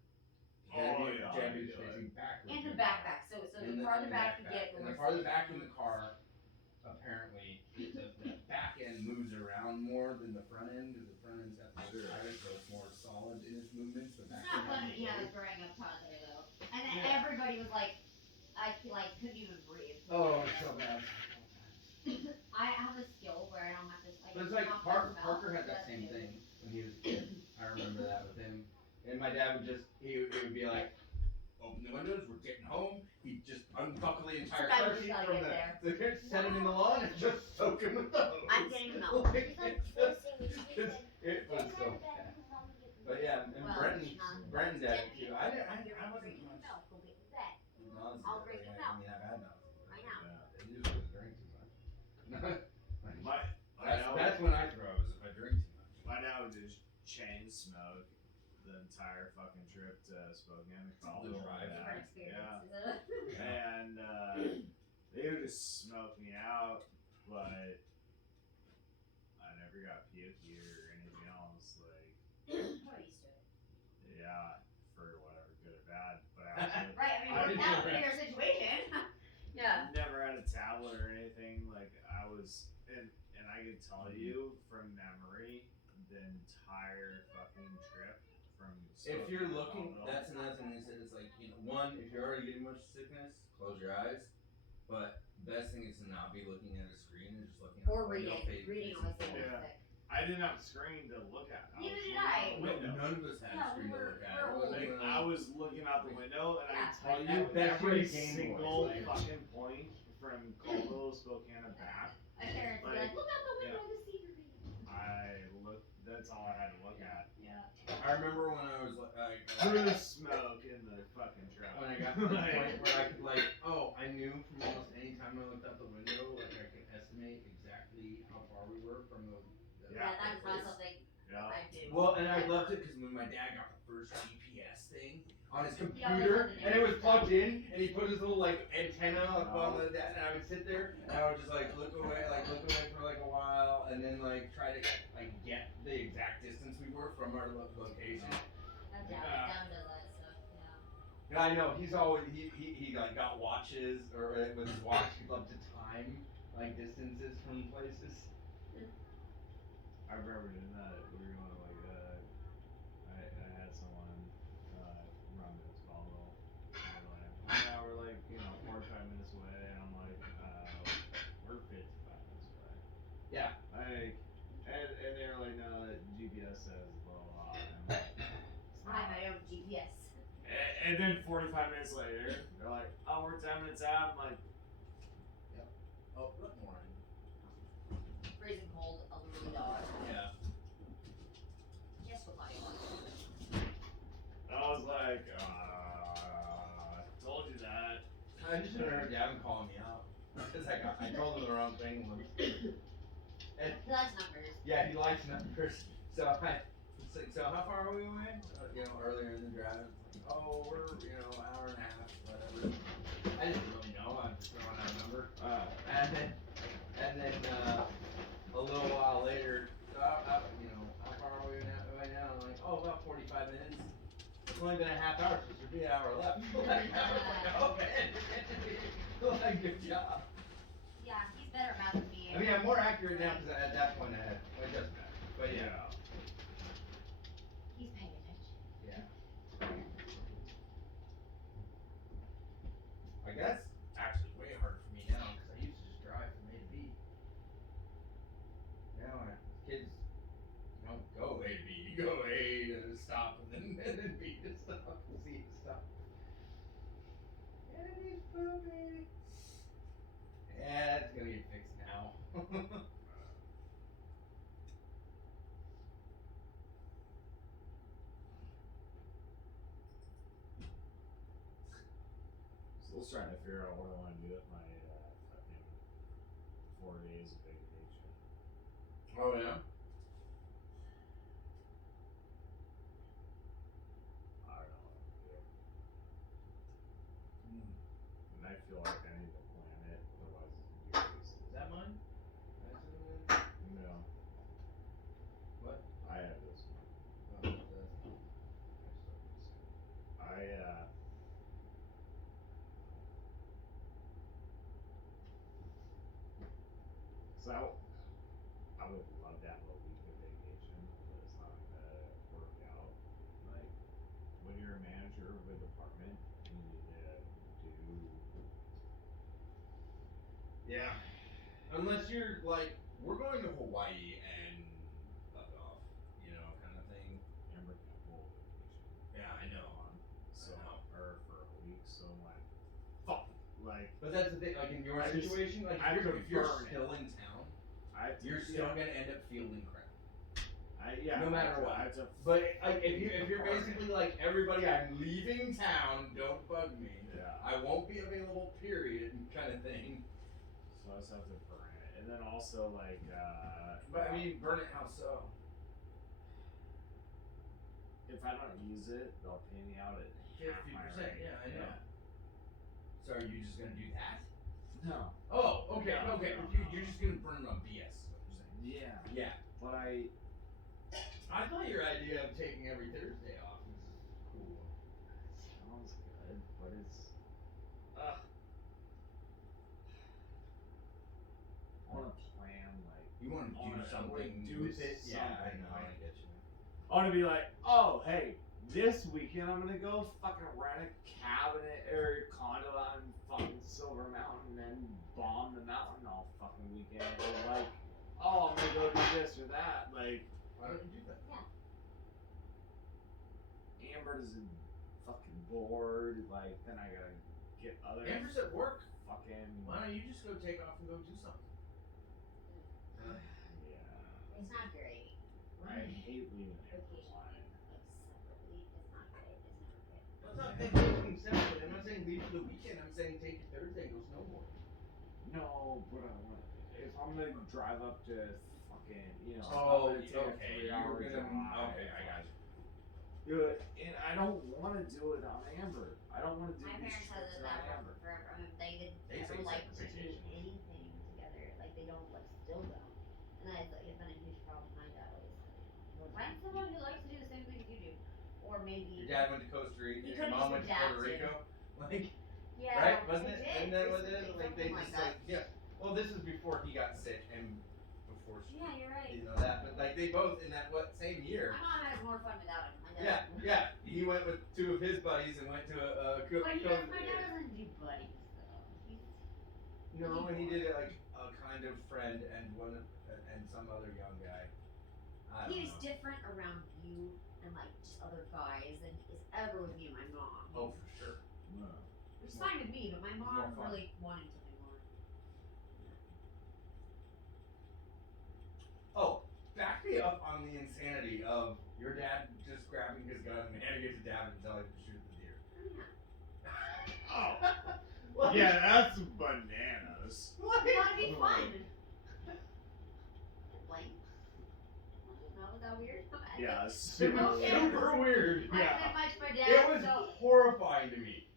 Facing backwards. And the backpack. So the farther back you get, and the farther back in the car, apparently the back end moves around more than the front end because the front end's got the tire, so it's more solid in its movements. The back It's not end fun, yeah, growing up toddler though. And then everybody was like, I couldn't even breathe. Oh, it's so bad. I have a skill where I don't have to. But it's like Parker had that same thing when he was a kid. I remember that with him. And my dad would just, he would be like, open the windows, we're getting home. He'd just unbuckle the entire car Sometimes you seat gotta from get the kid, set it in the lawn, and just soak him with the hose. I'm getting milk. It was so bad. But yeah, and Brenton dad too. I wasn't much. I'll bring you milk. I mean, I've had milk. I know. It usually was drink too much. I That's when I throw. Is chain smoke the entire fucking trip to Spokane. The Colorado. drive. Yeah. And they would just smoke me out, but I never got pukey or anything else. Like, I'm used to it. yeah, for whatever, good or bad. But I also, Right, I mean, worked out in your situation. Yeah. never had a tablet or anything. Like, I was, and I can tell you from memory, the entire fucking trip from. If you're Spokane to looking, Colorado. that's another thing they said is like, you know, one, if you're already getting much sickness, close your eyes. But the best thing is to not be looking at a screen and just looking at Or the window, reading. Reading was the Yeah. sick. I didn't have a screen to look at. I Neither was did looking I. out the window. None of us had a screen to look at. It wasn't Like, even I was looking out the window, and I Yeah. can tell Like, you at best every you're a Game single Boy, like- fucking point from Colville, Spokane, and back. My parents would be like, look out the window yeah. to see your reading. I looked. That's all I had to look at. Yeah. I remember when I was like, Through the smoke in the fucking truck. when I got to the point where I could like, oh, I knew from almost any time I looked out the window, like I could estimate exactly how far we were from the Yeah, that's place. not something Yeah. I do. Well, and I loved it because when my dad got the first GPS thing on his He always computer, had the and it was name. plugged in, and he put his little like antenna up on the desk, and I would sit there, and I would just like look away for like a while, and then like try to like get the exact distance we were from our location. I'm down, Yeah. down to that stuff, yeah. And I know he's always he like got watches or with his watch he loved to time like distances from places. I remember doing that. We were going to like, I had someone run this Colville. Yeah, we're like, 45 minutes away, and I'm like, we're 55 minutes away. Yeah. Like, and they were like, no, the GPS says blah blah blah. And I'm like, it's I not. have my own GPS. And then 45 minutes later, they're like, oh, we're 10 minutes out. I'm like, Oh, good morning. Freezing cold, elderly dog. Yeah. Just what I want. I was like, told you that. I just heard Gavin calling me out because I told him the wrong thing once. And He likes numbers. yeah, he likes numbers. So it's like, so how far are we away? Earlier in the drive, it's like, oh, we're hour and a half, whatever. I didn't really know. I'm just throwing out a number. And then a little while later, so how far are we right now? I'm like, oh, about 45 minutes. It's only been a half hour, so there should be an hour left. Like, okay. Like, good job. Yeah, he's better at math than me. I mean, I'm more accurate now because at that point I had, well, it doesn't matter. But yeah. He's paying attention. Yeah. Like, that's actually way harder for me now because I used to just drive from A to B. Now, kids don't go A to B. You go A to stop and then B to stop and C to stop. And he's poopy. Yeah, it's gonna get fixed now. Still trying to figure out what I want to do with my fucking 4 days of vacation. Oh yeah. I don't know what to do. And I feel like I need to plan it, otherwise it's gonna be wasted. Is that mine? No. What? I have this one. Oh, that's So I would love to have a week of vacation, but it's not gonna work out. Like, when you're a manager of a department, you need to do. Yeah. Unless you're like, we're going to Hawaii and fuck off, kind of thing. And we're gonna full vacation. Yeah, I know. So, or for a week, so I'm like, fuck. Like, But that's the thing, like in your I just- situation, like I if you're prefer it. still in town, I have to, you're still gonna end up feeling crap. No matter what. I have to, But like if you're basically like everybody, I'm leaving town, don't bug me. Yeah. I won't be available, period, kind of thing. So I just have to burn it, and then also like. But I mean, burn it how so? if I don't use it, they'll pay me out at half my 50%, rate. yeah, I know. So are you just gonna do that? No. Oh, okay, No, okay. no, You're just gonna burn it on BS, is what you're saying. Yeah. Yeah. But I thought your idea of taking every Thursday off was cool. sounds good, but it's I wanna plan like You wanna do something do with it? Yeah, I something, know, I like, get you. I wanna be like, oh hey, this weekend I'm gonna go fucking rent a cabinet or condo out in fucking Silver Mountain and bomb the mountain all fucking weekend. Or like, oh I'm gonna go do this or that. Like, why don't you do that? Amber's fucking bored. Like, then I gotta get other. Amber's at work. Fucking. Why don't you just go take off and go do something? Yeah. It's not great. I hate leaving Amber Vacation, alone. like separately, it's not great. It's never good. I'm not vacationing separately. I'm not saying leave for the weekend. I'm saying take your Thursday and go snowboard. No, but I want. If I'm gonna drive up to fucking, you know, Oh, I'm gonna take okay. a 3-hour You're gonna. drive. Okay, I got you. Dude, and I don't want to do it on Amber. I don't want to do My these parents had trips it on that Amber. way forever. I mean, they didn't They ever say like to do vacation. anything together. Like they don't like still don't. And it's like it's been a huge problem. My dad always said, find someone who likes to do the same things you do, or maybe Your dad went to Costa Rica. He Your could've mom just went to Puerto adapted. Rico. Like, yeah, right? Wasn't it? they did. Isn't that what it is? Basically, Like they something just like like yeah. Well, this was before he got sick and before she, Yeah, you're right. you know that. But like they both in that same year. My mom has more fun without him. My Yeah, dad. yeah. He went with two of his buddies and went to a But he doesn't, my dad doesn't do buddies though. He's No, and he did it like a kind of friend and and some other young guy. I don't he's know. different around you and like just other guys than he is ever with me and my mom. Oh, for sure. Which is fine with me, but my mom more fun. really wanted something more. Oh, back me up on the insanity of your dad just grabbing his gun and handing it to dad and telling him to shoot the deer. Oh. Like- Yeah, that's bananas. What? You want to be fun? Like, no, is that weird? Yeah, Super, Okay. super weird. I Yeah. said much for dad. It was so horrifying to me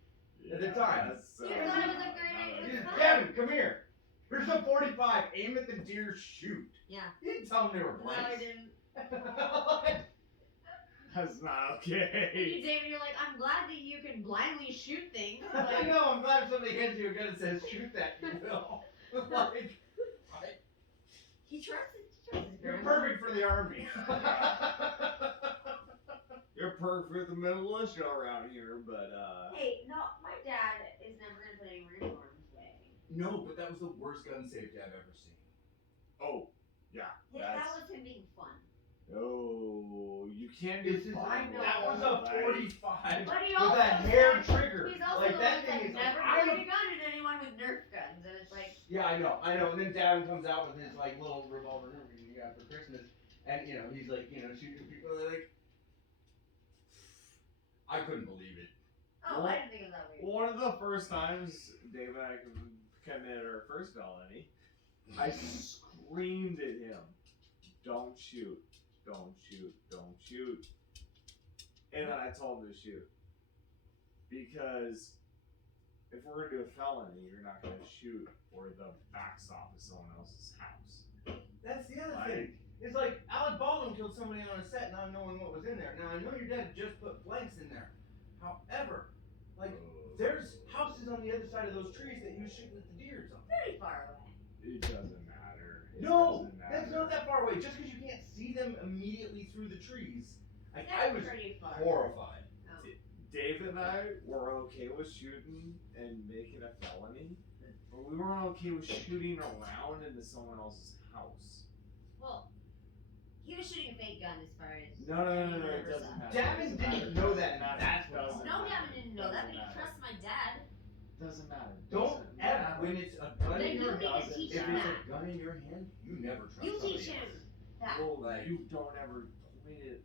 at the Yeah, time. that's, you thought it was a great idea. He It was just, fun. Devin, come here. Here's a 45. Aim at the deer, shoot. Yeah. You didn't tell him they were No, I blanks. didn't. That's not You, okay. David, you're like, I'm glad that you can blindly shoot things. I Like, know. I'm glad if somebody hands you a gun and says shoot that, you will. Like, he trusts his you're grandma. perfect for the army. You're perfect for the militia around here, but Hey, no, my dad is never gonna put anyone in harm's way. No, but that was the worst gun safety I've ever seen. oh, yeah, Yeah, that that's was him being fun. oh, you can't do This is, fun with that was a like- 45 But he with also a hair said- trigger. He's also Like the that one thing that is never like, pointed a gun at anyone with Nerf guns, and it's like, Yeah, I know. And then Dad comes out with his like little revolver he got for Christmas, and you know he's like shooting people. They're like, I couldn't believe it. oh, I didn't think it was that weird. One of the first times Dave and I committed our first felony, I screamed at him, "Don't shoot! Don't shoot! Don't shoot!" And then I told him to shoot because if we're gonna do a felony, you're not gonna shoot where the backstop is someone else's house. That's the other Like- thing. It's like Alec Baldwin killed somebody on a set, not knowing what was in there. Now I know your dad just put blanks in there. However, like there's houses on the other side of those trees that he was shooting at the deer or something. Pretty far away. It doesn't matter. It No, doesn't matter. that's not that far away. Just because you can't see them immediately through the trees, like That's I was pretty far. horrified. Oh. Dave and I were okay with shooting and making a felony, but we weren't okay with shooting around into someone else's house. Well, he was shooting a fake gun as far as. No, it anyone doesn't ever matter. saw. Davin didn't know that. That's what doesn't No, matter. Gavin didn't know that, but he Doesn't matter. trusts my dad. Doesn't matter. Don't Doesn't ever, matter. when it's a gun Then in you your need to hand, teach if him it's that. a gun in your hand, you never trust You somebody teach him else. that. Well, Like- you don't ever point it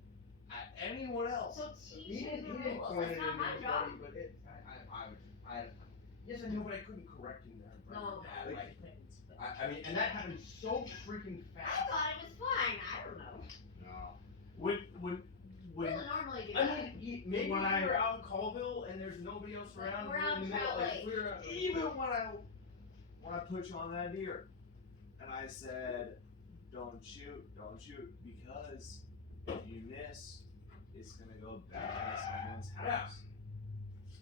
at anyone else. So He teach him didn't the point rules. it That's at not my job. anybody, but yes, I know, but I couldn't correct him there. in front No, of Dad. you Like, couldn't. I mean, and that happened so freaking I fast. thought it was fine. I don't know. No. When when We'll normally do I that. mean, maybe When we I- were out in Colville and there's nobody else Like, around. we're We're out in the in middle. Trout Like Lake. we're even when I put you on that deer, and I said, don't shoot, because if you miss, it's gonna go back to someone's house.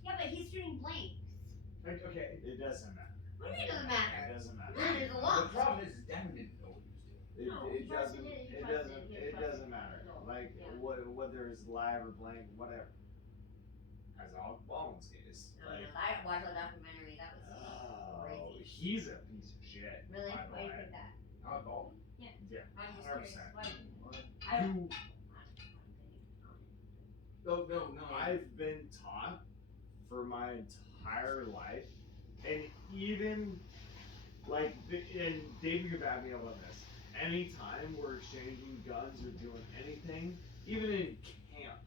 Yeah, but he's shooting blanks. Okay, it doesn't matter. What do you mean it doesn't matter? It doesn't matter. Then there's a The lot. problem is Devin didn't know what he was doing. It, No, he it trusted doesn't. it, he It trusted doesn't. it, he It trusted doesn't it. matter. No, Like yeah. whether it's live or blank, whatever. As Alec Baldwin's case, No, like, no, I watched a documentary. That was oh, crazy. he's a piece of shit. Really? by the Why do you way. think that? Alec Baldwin? Yeah. Yeah, I'm just curious. 100%. Why? I don't. Dude, No. I've been taught for my entire life, and even like, and David could back me up on this. Anytime we're exchanging guns or doing anything, even in camp,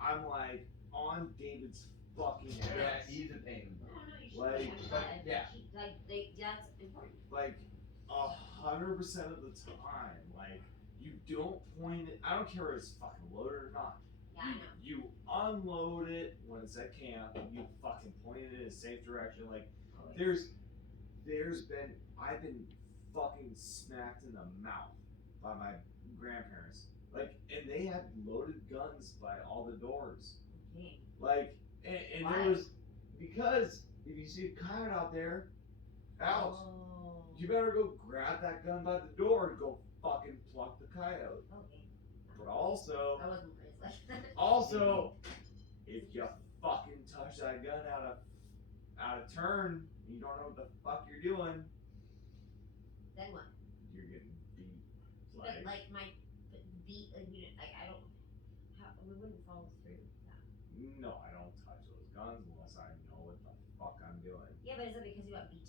I'm like on David's fucking Yeah, ass. he's a pain in the No, butt. no, you should. Like, yeah. That's important. Like 100% of the time, like you don't point it. I don't care if it's fucking loaded or not. Yeah, I know. You unload it when it's at camp. You fucking point it in a safe direction. Like I've been fucking smacked in the mouth by my grandparents. Like, and they had loaded guns by all the doors. Okay. Like, and Why? there was, because if you see a coyote out there, Alex, Oh. you better go grab that gun by the door and go fucking pluck the coyote. Okay. But also, I wasn't raised like that. also, if you fucking touch that gun out of turn, you don't know what the fuck you're doing, Then what? you're getting beat. But like my beat, like I don't. We wouldn't follow through with that. No, I don't touch those guns unless I know what the fuck I'm doing. Yeah, but is it because you got beat?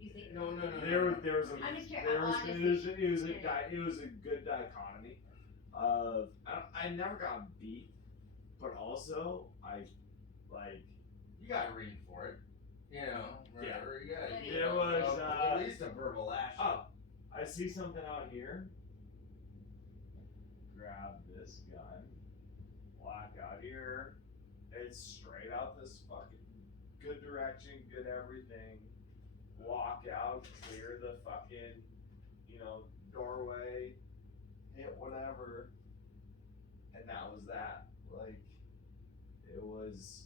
You think? No. There was a I'm just curious. there was Honestly, it was a good dichotomy of I never got beat, but also I like You got a read for it. You know, Yeah. whatever. You got it. There was, at least a verbal lash. oh, I see something out here. Grab this gun, walk out here. It's straight out this fucking good direction, good everything. Walk out, clear the fucking, doorway, hit whatever, and that was that. Like, it was.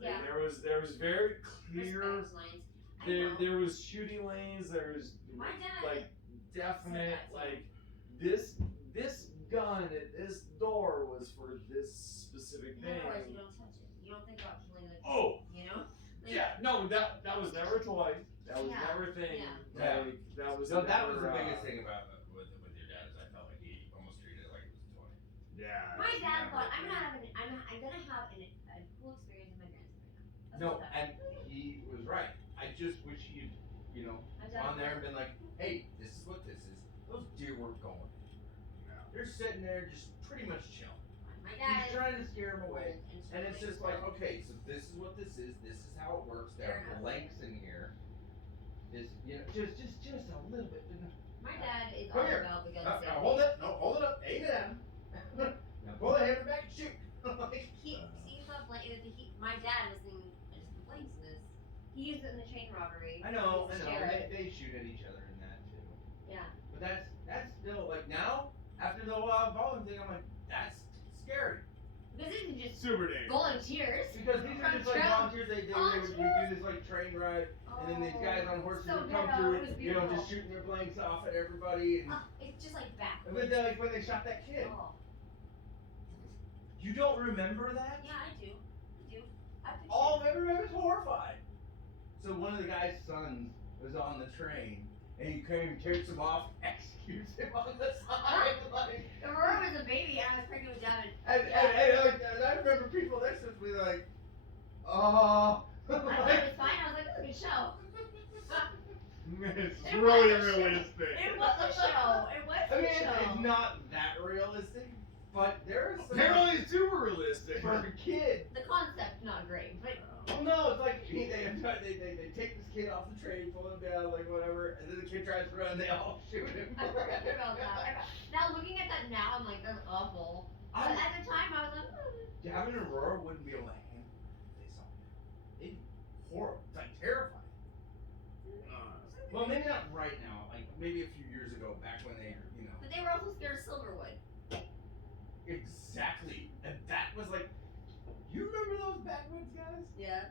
Like, Yeah. there was very clear. Respect lines. I There, know. there was shooting lanes. There was My dad like definite said that, like this gun at this door was for this specific In thing. other words, you don't touch it. You don't think about killing the. Oh. You know. Like, Yeah, no, that was never a toy. That was Yeah, never a thing. yeah. Like that was So that was never, the biggest thing about with your dad is I felt like he almost treated it like it was a toy. Yeah. My it's dad never thought a I'm thing. not having. I'm gonna have a cool experience with my grandson right now. That's No, what that and he was right. I just wish you'd, My dad- on there and been like, hey, this is what this is. Those deer weren't going. They're sitting there just pretty much chilling. My dad He's is- trying to scare them away. And And it's just like, okay, so this is what this is how it works. There Fair are enough. blanks in here. Is just a little bit. My dad is Come all here. about the gun Now, safety. hold it. No, hold it up. Aim it at him. Now pull the hammer back and shoot. Like, He sees the blank. My dad was thinking just the blanks in this. He used it in the chain robbery. I know. He's a They, sheriff. they shoot at each other in that too. Yeah. But that's still like now after the volume thing, I'm like that's scary. Because these are just Super dangerous. volunteers. Because these are from just like Trout- volunteers. They would do this like train ride, and then these guys on horses so would come ghetto, through, it was just beautiful. shooting their blanks off at everybody. And It's just like back. but then, like when they shot that kid, Oh. you don't remember that? Yeah, I do. I picture All of everybody was horrified. So one of the guy's sons was on the train, and he came, takes him off, executes him on the side. Like, Aurora was a baby and I was pregnant with Devin. and I remember people next to me like, oh. I thought it was fine. I was like, "This is a good show." It's It really was a show. realistic. It was a show. It was I mean, a show. it's not that realistic, but there is some. Apparently it's super realistic. For a kid. The concept not great, but Well, no, it's like they take this kid off the train, pull him down, like whatever, and then the kid tries to run, they all shoot him. I forgot about that. Now looking at that now, I'm like, that's awful. But at the time, I was like, Gavin and Aurora wouldn't be able to handle it if they saw me. It'd be horrible. It's like terrifying. Well, maybe not right now. Like maybe a few years ago, back when they, you know. But they were also scared of Silverwood. Exactly. And that was like, you remember those backwoods guys? Yeah.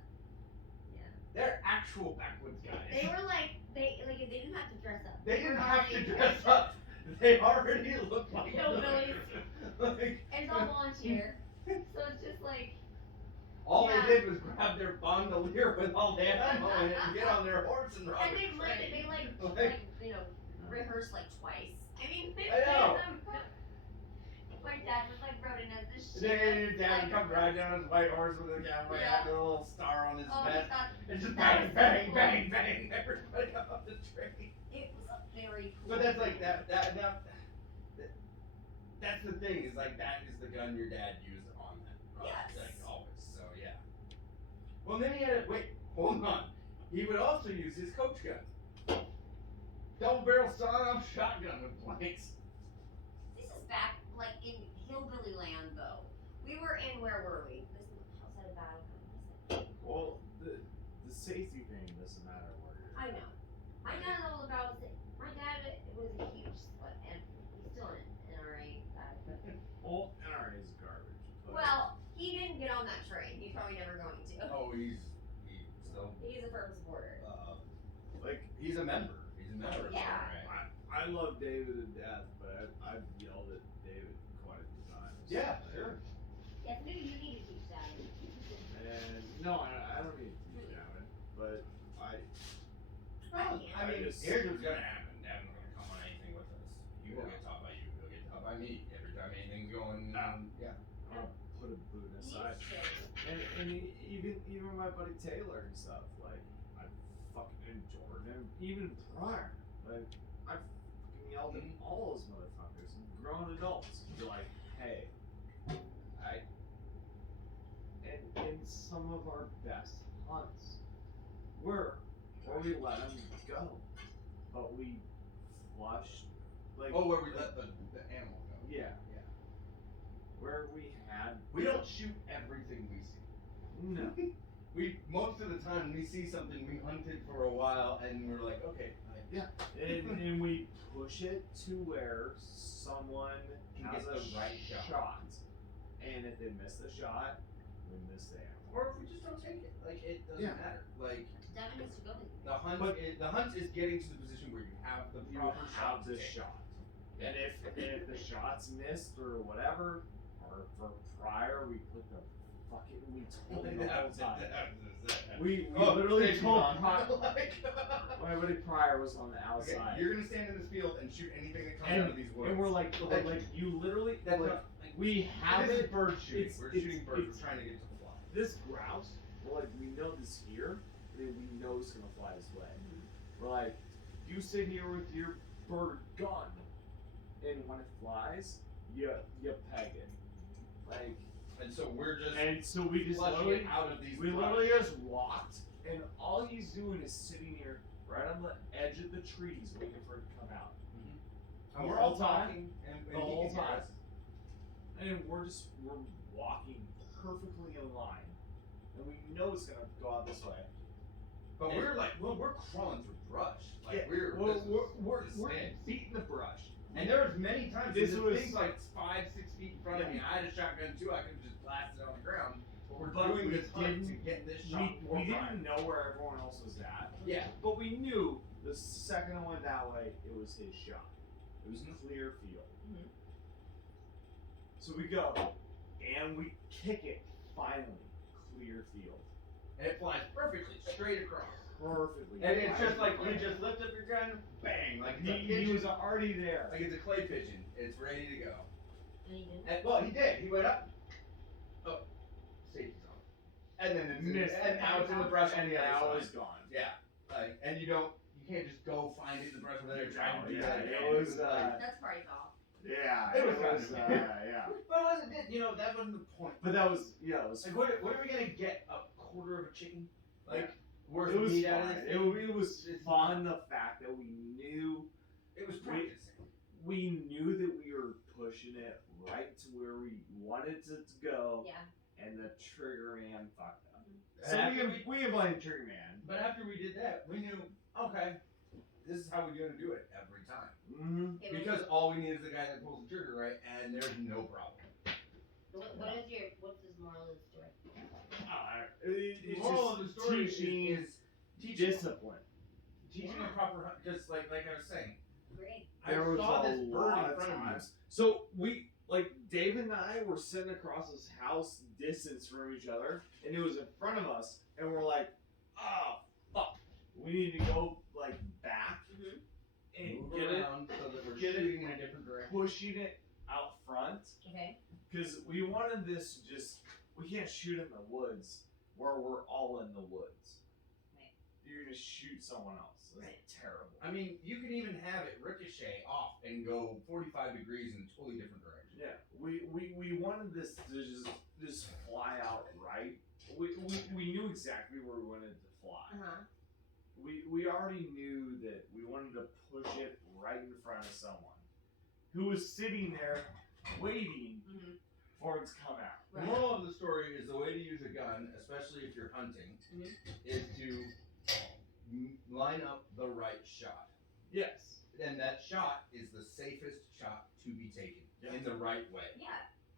They're actual backwoods guys. They were like, they didn't have to dress up. They didn't were have to already dress up. They already looked like hillbillies. like, And it's all volunteer. So it's just like. all Yeah. they did was grab their bandolier with all the ammo in it and get on their horse and ride. And they you know, rehearsed like twice. I mean, they I know. My dad was like rode in as this shit. Then your dad would come riding down his white horse with a cowboy hat and a little star on his vest. And just bang, bang, bang, bang, everybody got off the train. It was a very cool. But that's like that's the thing, is like that is the gun your dad used on that. Yes. Like always. So yeah. Well, then he had hold on. He would also use his coach gun. Double barrel sawed-off shotgun with blanks. This is back like in hillbilly land though. We were in, where were we? This is outside of Battle. Well, the safety thing doesn't matter where you're. I know. My dad is all about. My dad was a huge slut, and he's still an NRA guy. But Well, NRA is garbage. But well, he didn't get on that train. He's probably never going to. Oh, he's still He's a firm supporter. like he's a member. He's a member. Yeah. I love David to death, but I've yelled at David quite a few times. Yeah, sure. Yes, maybe you need to teach that. And no, I don't need to teach Gavin, but I mean, just- here's what's gonna happen. Davin's not gonna come on anything with us. He will get taught by you. He'll get taught by me. Every time anything's going, yeah. I'll put a boot aside. And even my buddy Taylor and stuff, like I fucking and Jordan, even Pryor, like I fucking yelled at all those motherfuckers, grown adults, be like, hey, and in some of our best hunts where we let them go, but we flushed, like Where we let the animal go. Yeah. Where we don't shoot everything we see. No. We most of the time we see something, we hunt it for a while and we're like, okay, yeah, and we push it to where someone Can has get a the right shot. and if they miss the shot, we miss the animal. or if we just don't take it, like it doesn't matter. Like Devin needs to go with you. the hunt is getting to the position where you have the You proper have shot the to take. shot, and if the shot's missed or whatever, or for Pryor, we put the fucking told him the whole time. We literally station's told on. Pryor. Like- My buddy Pryor was on the Okay, outside. you're gonna stand in this field and shoot anything that comes and, out of these woods. and we're like you literally That's like, not- we have this it. is bird shooting. It's- We're it's- shooting birds. it's- We're trying to get to the fly. This grouse, we're like, we know this here, we know it's gonna fly this way. We're like, you sit here with your bird gun, and when it flies, you peg it. Like, and so we're just we just flushing literally it out of these we brush. literally just walked, and all he's doing is sitting here right on the edge of the trees waiting for it to come out. And The we're all whole time, talking, and the he whole can hear time. us. And we're walking perfectly in line, and we know it's gonna go out this way. But And- we're like, we're crawling through brush. Like Yeah, we're beating the brush. And there was many times This this was- thing's like 5-6 feet in front of me. I had a shotgun too. I could have just blasted it on the ground. But we're But doing we this hunt to didn't- get this shot. We didn't know where everyone else was at. Yeah. But we knew the second it went that way, it was his shot. It was clear field. So we go, and we kick it, finally, clear field. And it flies perfectly straight across. Perfectly. And it's just like you Right. just lift up your gun, bang, like it's a He pigeon. was already there. Like it's a clay pigeon. It's ready to go. And he didn't. And, well, he did. He went up. Oh, safety zone. And then Missed. and now it's in the brush on And the now other it's side. gone. Yeah. Like, and you can't just go find it in the brush over there trying to do Yeah, that. it was, That's party foul. Yeah, It it was was, kind of- yeah. But it wasn't it? You know, that wasn't the point. But that was, yeah, it was. Like, what are we gonna get? A quarter of a chicken? Like, worth It of was meat out of fun. this It, thing? it was fun. The fact that we knew It was practicing. we knew that we were pushing it right to where we wanted it to go. Yeah. And the trigger man fucked up. And So after we can blame trigger man. But after we did that, we knew, okay, this is how we're gonna do it every time. Mm-hmm. Because all we need is the guy that pulls the trigger right, and there's no problem. What's his moral of the story? It's The moral of the story teaching is teaching discipline. Teaching a proper hunt, just like I was saying. Great. I There was saw a this bird lot in of front of me. times. So we, like, David and I were sitting across this house distance from each other, and it was in front of us, and we're like, oh, fuck. We need to go, like, back and Move get around so that we're shooting in a different direction. Pushing it out front. Okay. Because we wanted this to just, we can't shoot in the woods where we're all in the woods. Right. You're going to shoot someone else. That's terrible. I mean, you can even have it ricochet off and go 45 degrees in a totally different direction. Yeah, we wanted this to just fly out right. We knew exactly where we wanted it to fly. Uh-huh. We already knew that we wanted to push it right in front of someone who was sitting there waiting for it to come out. The moral of the story is the way to use a gun, especially if you're hunting, is to line up the right shot. Yes. And that shot is the safest shot to be taken in the right way. Yeah.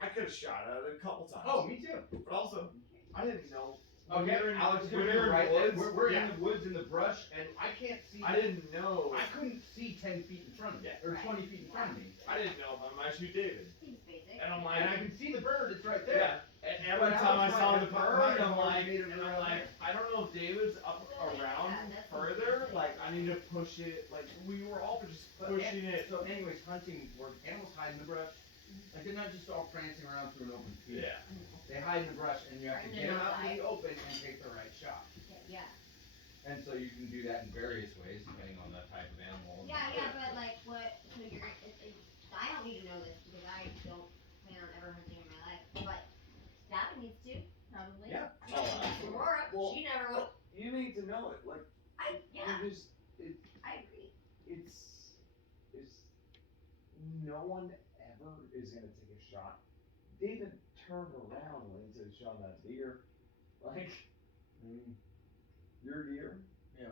I could have shot at it a couple times. Oh, me too. But also, I didn't know. Okay, Alex, you're right. We're in the woods in the brush, and I can't see. I didn't know. I couldn't see 10 feet in front of me, or 20 feet in front of me. I didn't know if I might shoot David. Seems basic. And I'm like, And I can see the bird. It's right there. Yeah. And every time I saw the bird, I'm like, I don't know if David's up around further. Like, I need to push it. Like, we were all just pushing it. So, anyways, hunting where animals hide in the brush. Like, they're not just all prancing around through an open field. Yeah. They hide in the brush, and you have to get them out in the open and take the right shot. Yeah. And so you can do that in various ways, depending on the type of animal. Yeah, but like, what? So I don't need to know this because I don't plan on ever hunting in my life. But Gavin needs to, probably. Yeah. Aurora, Well, she never will. You need to know it. Like, I I agree. It's no one ever is gonna take a shot. David turned around when he took a shot at that deer. Like, your deer. Yeah.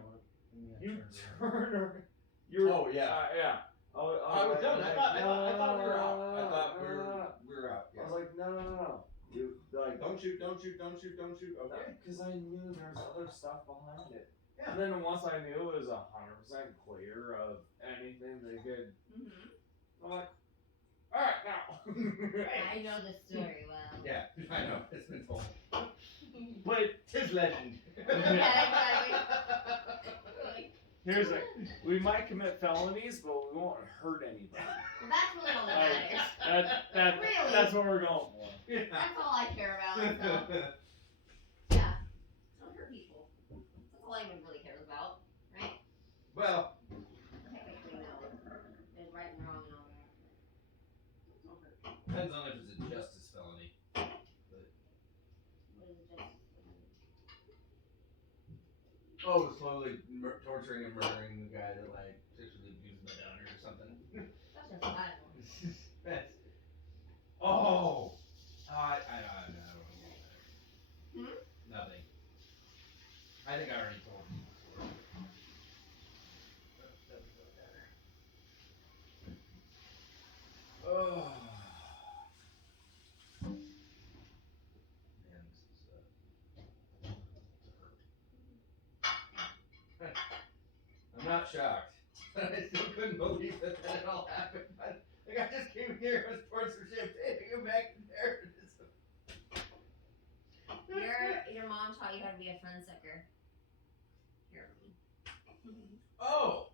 You turn around. You're, Oh, yeah. yeah. I was done. I thought we were out. I thought we were out. I was like, no. You like, don't shoot. Okay. because I knew there was other stuff behind it. Yeah. And then once I knew it was 100% clear of anything they could, I'm like, all right now. I know the story well. Yeah, I know. It's been told. But 'Tis legend. here's the we might commit felonies, but we won't hurt anybody. Well, that's really all that matters. Really? That's what we're going for. That's all I care about. So. Yeah. Don't hurt people. That's all anyone really cares about, right? Well, Technically, no. There's right and wrong and all that. depends on if it's a justice felony. But What is justice? oh, slowly torturing and murdering the guy that like sexually abused my daughter or something. That's just violence. That's. Oh. I don't know. Nothing. I think I already told you the story. That doesn't matter. Oh. Man, this is I'm not shocked. I still couldn't believe that it all happened. Like, I just came here, I was pouring some champagne, I go back in there, and it's... Your mom taught you how to be a friend sucker. Hear me. Oh!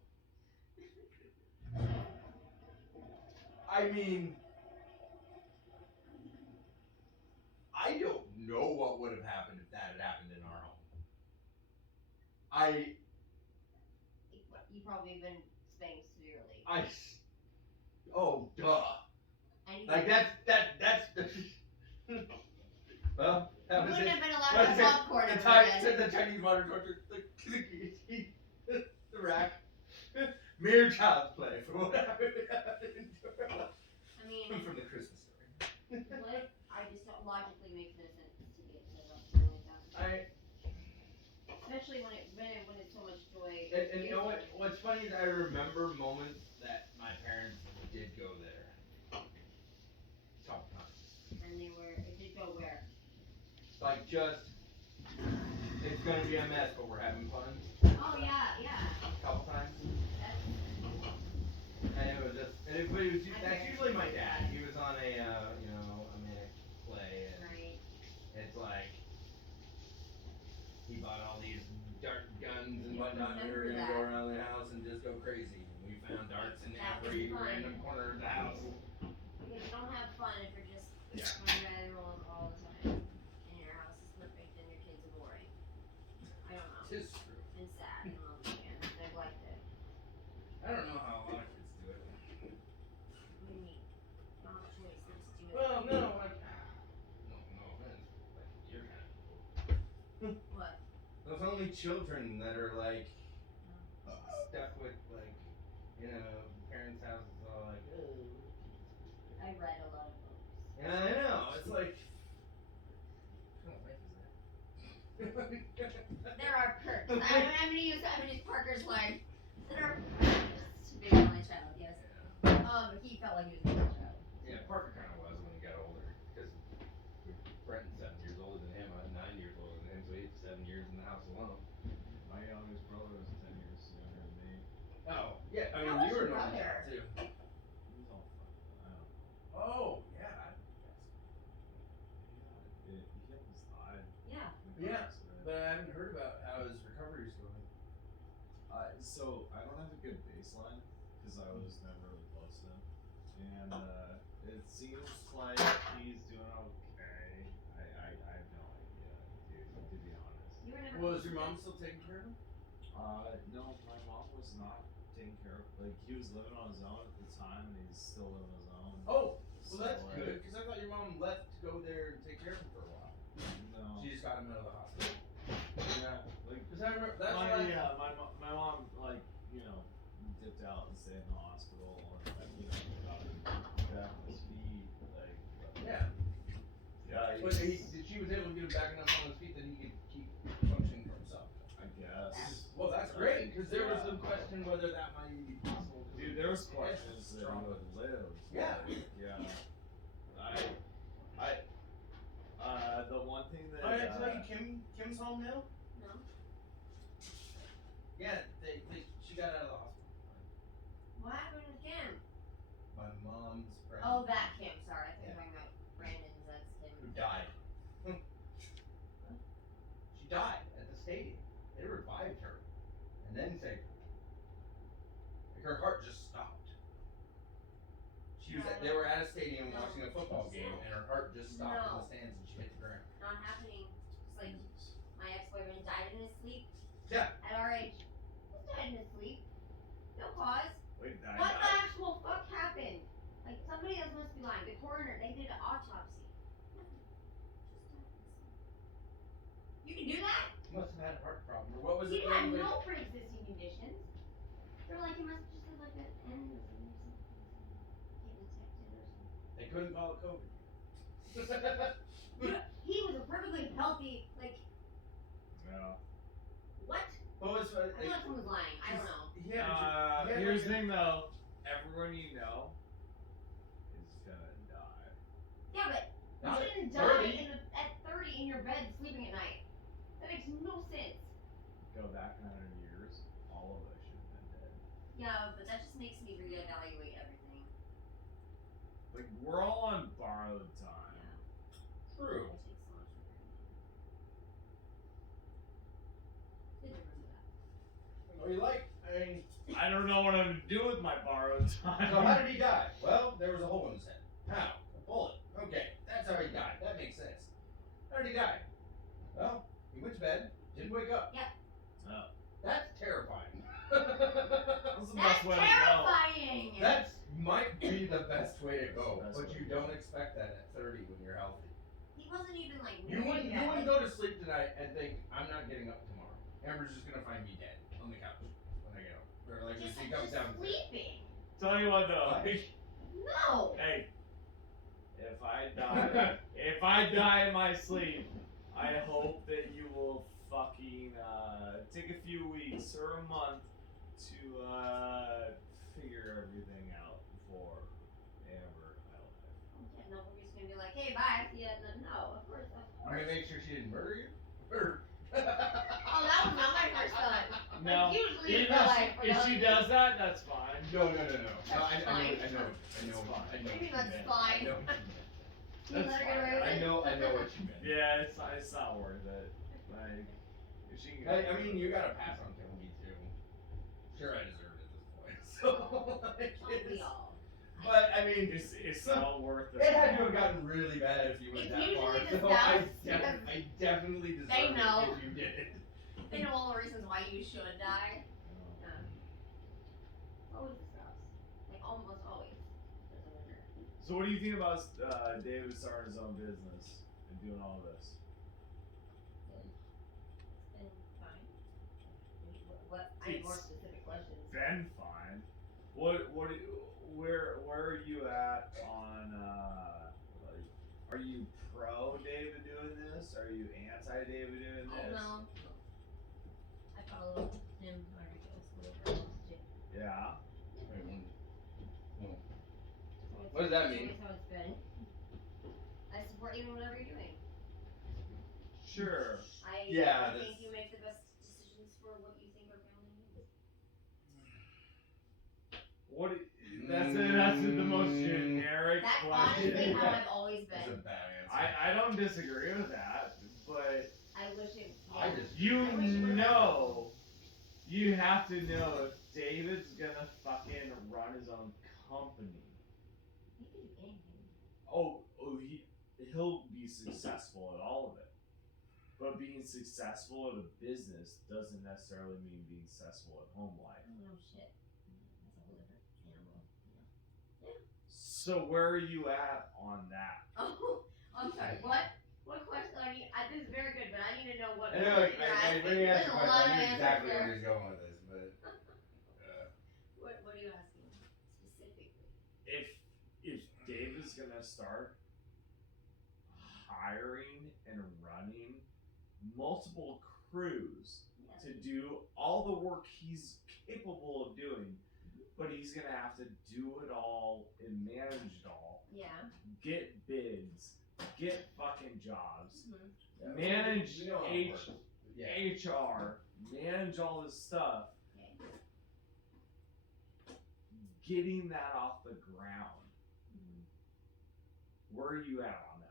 I mean... I don't know what would have happened if that had happened in our home. You probably been spanked severely. Oh, duh. And Like, that's well, that was wouldn't it. have been allowed to have popcorn the, if the Chinese water torture, the rack. Mere child's play for what happened. I mean, from the Christmas story. What? I just don't logically makes no sense to be upset about something like that. Especially when it's so much joy. And you know what? What's funny is I remember moments that my parents did go there. Couple times. And it did go where? Like just, it's gonna be a mess, but we're having fun. Oh yeah. Couple times. And it was just, that's usually my dad. He was on a, a manic play, and it's like, he bought all these dart guns and whatnot, and we were gonna go around the house and just go crazy. We found darts in every random corner of the house. Because you don't have fun if you're just running around and rolling all the time, and your house is perfect and your kids are boring. I don't know. It's true. And sad and lonely and neglected. I don't know how a lot of kids do it. What do you mean? You don't have a choice, they just do it. Well, no, like, no offense, like, you're kind of What? Those only children that are like stuck with like, parents' houses all like, oh. I read a lot of books. Yeah, I know. It's like, There are perks. I'm gonna use Parker's line. There are perks to being an only child, yes. He felt like he was an only child. Yeah, Parker kind of was when he got older, because Brenton's 7 years older than him. I'm 9 years older than him, so he's 7 years in the house alone. My youngest brother is 10 years younger than me. Oh, yeah. I mean, How you old's were your an only brother? child too. He's all fucked. I don't know. Oh, yeah. He almost died. Yeah. in a car Yeah, accident. but I haven't heard about how his recovery's going. So I don't have a good baseline because I was never really close to him, and it seems like he's doing okay. I have no idea, dude. To be honest. You were never Was your mom still taking care of him? No, my mom was not taking care of. Like he was living on his own at the time, and he's still living on his own. Oh, well So, that's like, good, because I thought your mom left to go there and take care of him for a while. No. She just got him out of the hospital. Yeah, like Because I remember, that's my, why. yeah, my mom like dipped out and stayed in the hospital and got him back on his feet, like. Yeah. Yeah. But she was able to get him back enough on his feet that he could keep functioning for himself. I guess. Well, that's great, because there was some question whether that might even be possible. Dude, there was questions that he would live. Yeah. Yeah. The one thing that. Oh, I tell you, Kim's home now? No. Yeah, she got out of the hospital. What happened with Kim? My mom's friend. Oh, that Kim. Sorry, I think you're talking about Brandon's ex Kim. Who died. She died at the stadium. They revived her and then saved her. Like her heart just stopped. They were at a stadium watching a football game, and her heart just stopped in the stands, and she hit the ground. Not happening. It's like my ex-boyfriend died in his sleep. Yeah. At our age. Who died in his sleep? No cause. Wait, What the actual fuck happened? Like somebody else must be lying. The coroner, they did an autopsy. You can do that? He must have had a heart problem, or what was He it? had no pre-existing conditions. They're like, he must have just had like an aneurysm or something. Get detected or something. They couldn't call it COVID. He was a perfectly healthy, like, Yeah. what? What was I feel like someone's lying. I don't know. Here's the thing though. Everyone you know is gonna die. Yeah, but Not you shouldn't at die 30. at 30 in your bed sleeping at night. That makes no sense. Go back 100 years, all of us should have been dead. Yeah, but that just makes me reevaluate everything. Like we're all on borrowed time. True. It takes so much for granted. Good to remember that. Oh, you like? I mean, I don't know what I'm gonna do with my borrowed time. so how did he die? Well, there was a hole in his head. How? A bullet. Okay, that's how he died. That makes sense. How did he die? Well, he went to bed, didn't wake up. Yeah. Oh. That's terrifying. That's the best way to go. Terrifying! That might be the best way to go, but you don't expect that at 30 when you're healthy. He wasn't even like. You wouldn't go to sleep tonight and think, I'm not getting up tomorrow. Amber's just gonna find me dead on the couch when I get up. Or like when Just, she comes down. sleeping. Tell you what though. No. Hey, if I die in my sleep, I hope that you will fucking take a few weeks or a month to figure everything out before Amber and I live. Yeah, no, we're just gonna be like, hey, bye, see ya. No, of course. I'm gonna make sure she didn't murder you. Or Oh, that was not my first thought. No, Like, usually it's even like, if she does that, that's fine. no. I fine. Maybe that's fine. You let her get away with I it? know what you meant. Yeah, it's not worth it. Like, if she can I mean, you gotta pass on killing me too. Sure, I deserve it at this point. So, like, We all. but I mean, it's not worth it. It had to have gotten really bad if you went It's that far. usually the So I spouse, definitely deserve they know. it if you did it. They know all the reasons why you should die. Yeah. Always the spouse. Like, almost always. There's a winner. So what do you think about David starting his own business and doing all this? And fine. What? I need more specific questions. Been fine. Where are you at on like, are you pro David doing this? Are you anti David doing Oh this? no. I follow him on videos. Yeah. What does that mean? That's how it's been. I support you in whatever you're doing. Sure. I Yeah, think you make the best decisions for what you think our family needs. What? That's the most generic That's question. honestly how I've always That's a been. bad answer. I don't disagree with that, but I wish it. I just you know, you have to know if David's gonna fucking run his own company. He can do anything. He'll be successful at all of it. But being successful at a business doesn't necessarily mean being successful at home life. Oh no shit. That's a whole different animal. So where are you at on that? Oh, I'm sorry. What question? I mean, this is very good, but I need to know what. I know, question you're asking. when you asked There's the a question, lot I of knew answers exactly where there. he was going with this, but What are you asking specifically? If Dave is gonna start hiring and running multiple crews to do all the work he's capable of doing, but he's gonna have to do it all and manage it all. Yeah. Get bids, get fucking jobs, Mm-hmm. manage we know how it works. HR, manage all this stuff. Okay. Getting that off the ground. Mm-hmm. Where are you at on that?